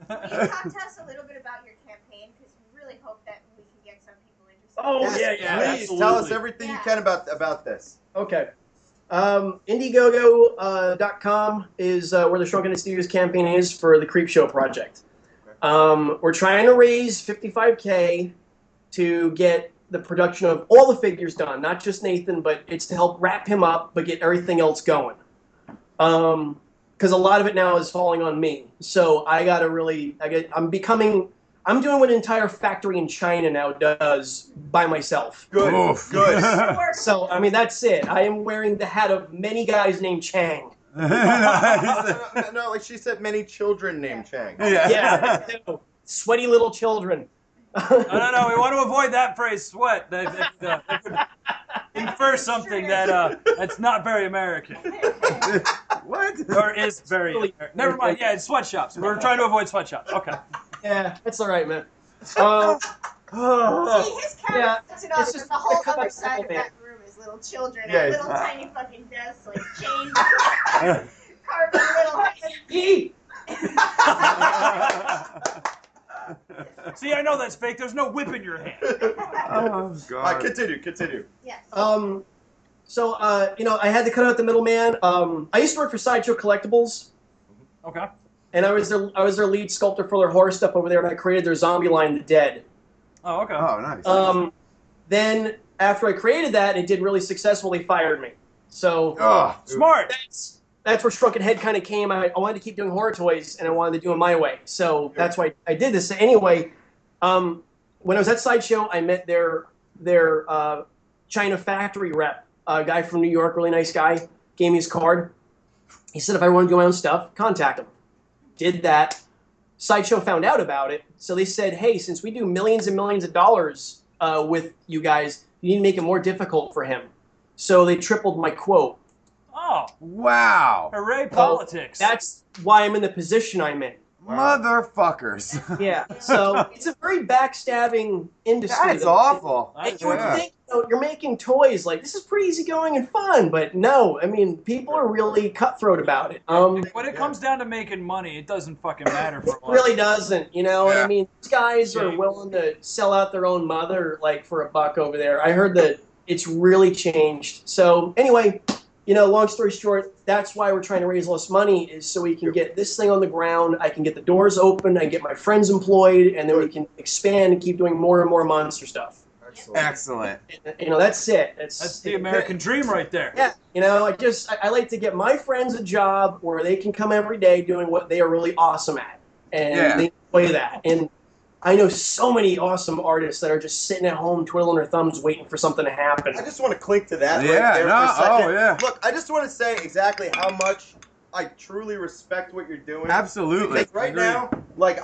Can you talk to us a little bit about your campaign? Because we really hope that we can get some people interested. Oh, yeah. Please Absolutely. tell us everything you can about this. Okay. Indiegogo.com is where the Shrunken Studios campaign is for the Creepshow project. We're trying to raise $55K to get the production of all the figures done, not just Nathan, but it's to help wrap him up, but get everything else going. Because a lot of it now is falling on me. So I'm doing what an entire factory in China now does by myself. Good. Good. So, I mean, that's it. I am wearing the hat of many guys named Chang. No, like she said, many children named Chang. Yeah. sweaty little children. No. We want to avoid that phrase, sweat. That could infer something that's not very American. What? Or is very American. Never mind. Yeah, it's sweatshops. We're trying to avoid sweatshops. Okay. Yeah, it's all right, man. See, his camera puts it up, it's but just the whole cut other out side of the that room is little children Yeah, and it's- little tiny fucking desks, like chains, carving little hands. See, I know that's fake. There's no whip in your hand. Oh God. All right, continue. Yes. So I had to cut out the middleman. I used to work for Sideshow Collectibles. Okay. And I was their lead sculptor for their horror stuff over there, and I created their zombie line, The Dead. Oh, okay. Oh, nice. Then after I created that and it did really successful, they fired me. So smart. That's where Shrunken Head kind of came. I wanted to keep doing horror toys, and I wanted to do them my way. So that's why I did this. Anyway, when I was at Sideshow, I met their China factory rep, a guy from New York, really nice guy, gave me his card. He said if I want to do my own stuff, contact him. Did that. Sideshow found out about it, so they said, hey, since we do millions and millions of dollars with you guys, you need to make it more difficult for him. So they tripled my quote. Oh. Wow. Hooray, politics. That's why I'm in the position I'm in. Motherfuckers. Yeah, so it's a very backstabbing industry. That's awful. And you would think, you're making toys, like, this is pretty easygoing and fun, but no, I mean, people are really cutthroat about it. When it comes down to making money, it doesn't fucking matter for It really doesn't, and I mean, these guys are willing to sell out their own mother, like, for $1 over there. I heard that it's really changed. So, anyway, long story short, that's why we're trying to raise less money, is so we can get this thing on the ground, I can get the doors open, I can get my friends employed, and then we can expand and keep doing more and more monster stuff. Excellent. That's it. That's the American dream right there. Yeah, I like to get my friends a job where they can come every day doing what they are really awesome at, and they enjoy that. And I know so many awesome artists that are just sitting at home twiddling their thumbs waiting for something to happen. I just want to clink to that right there for a second. Look, I just want to say exactly how much I truly respect what you're doing. Absolutely. Because right now, like,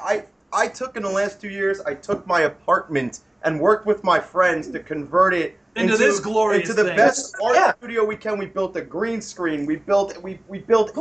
I took in the last 2 years, I took my apartment and worked with my friends to convert it into this glorious into the thing. best art studio we can. We built a green screen. We built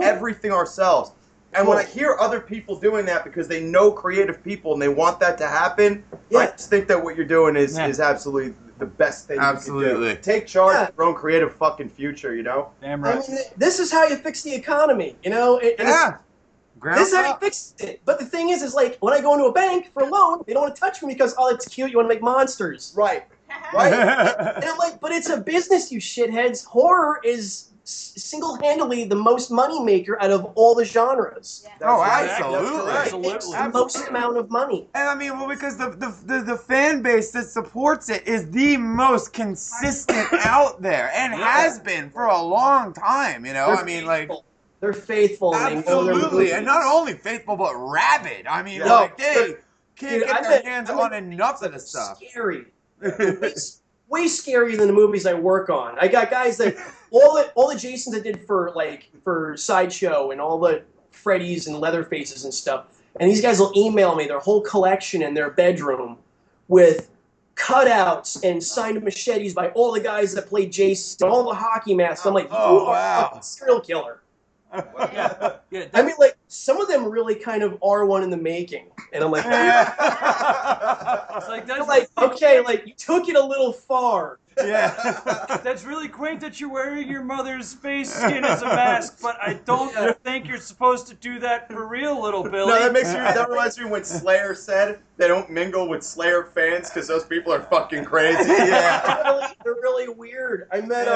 everything ourselves. And when I hear other people doing that because they know creative people and they want that to happen, I just think that what you're doing is absolutely the best thing you can do. Take charge of your own creative fucking future, Damn right. I mean, this is how you fix the economy, This is how you fix it. But the thing is like, when I go into a bank for a loan, they don't want to touch me because, oh, it's cute, you want to make monsters. Right. And I'm like, but it's a business, you shitheads. Horror is single-handedly the most money maker out of all the genres. Oh, absolutely. It's the most amount of money. And I mean, well, because the fan base that supports it is the most consistent out there and has been for a long time, I mean, like... They're faithful. Absolutely, and not only faithful, but rabid. I mean, they can't get their hands on enough of the stuff. Scary. It's way scarier than the movies I work on. I got guys that all the Jasons I did for Sideshow and all the Freddys and Leatherfaces and stuff. And these guys will email me their whole collection in their bedroom with cutouts and signed machetes by all the guys that played Jason, all the hockey masks. I'm like, you are a fucking serial killer. I mean, like, some of them really kind of are one in the making, and I'm like, okay, like, you took it a little far. Yeah, that's really quaint that you're wearing your mother's face skin as a mask, but I don't think you're supposed to do that for real, little Billy. No, that reminds me when Slayer said they don't mingle with Slayer fans because those people are fucking crazy. They're really weird. I met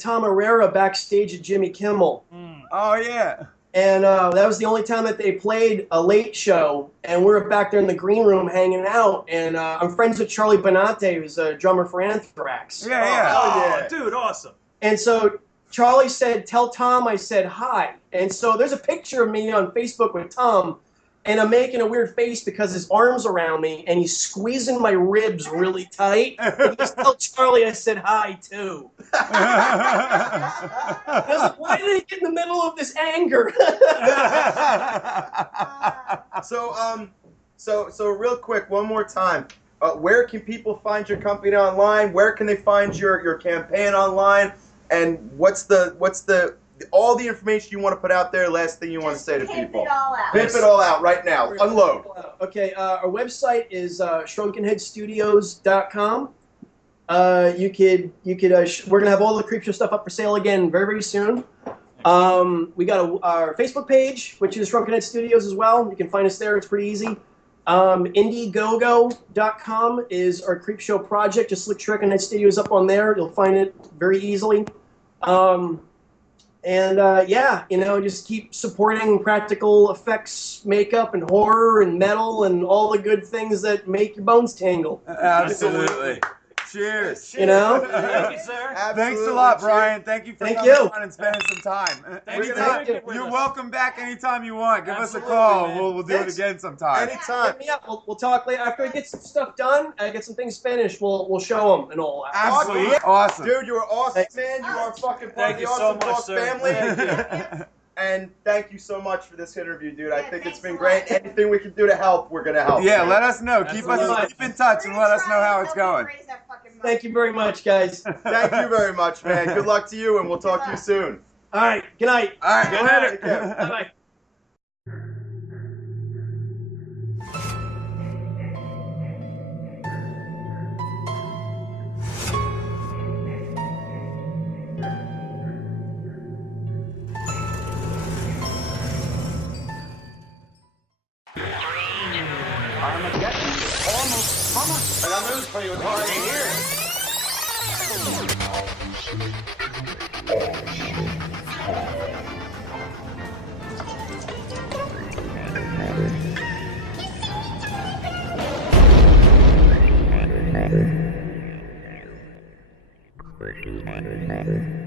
Tom Herrera backstage at Jimmy Kimmel. Oh, yeah. And that was the only time that they played a late show. And we were back there in the green room hanging out. And I'm friends with Charlie Benante, who's a drummer for Anthrax. Oh, dude, awesome. And so Charlie said, tell Tom I said hi. And so there's a picture of me on Facebook with Tom. And I'm making a weird face because his arm's around me, and he's squeezing my ribs really tight. And just tell Charlie I said hi, too. I was like, why did he get in the middle of this anger? So real quick, one more time. Where can people find your company online? Where can they find your campaign online? And what's the all the information you want to put out there? Last thing you want to say to people? Pimp it all out. Pimp it all out right now. Unload. Okay, our website is shrunkenheadstudios.com. We're gonna have all the Creepshow stuff up for sale again very, very soon. We got our Facebook page, which is Shrunken Head Studios as well. You can find us there. It's pretty easy. Indiegogo.com is our Creepshow project. Just look Shrunken Head Studios up on there. You'll find it very easily. Just keep supporting practical effects, makeup, and horror, and metal, and all the good things that make your bones tingle. Absolutely. Cheers. You know? Thank you, sir. Thanks a lot, Brian. Thank you for coming on and spending some time. You're welcome back anytime you want. Give us a call. We'll do it again sometime. Anytime. Hit me up. We'll talk later. After I get some stuff done, I get some things finished, we'll show them and all. Absolutely. Awesome. Dude, you are awesome, man. You are fucking part of the Awesome Talk family. And thank you so much for this interview, dude. I think it's been great. Anything we can do to help, we're going to help. Yeah, let us know. Keep in touch and let us know how it's going. Thank you very much, guys. Thank you very much, man. Good luck to you, and we'll talk to you soon. All right. Good night. All right. Good Later. Bye-bye. Armageddon is almost upon us. I got news for you. It's already here. Thank you.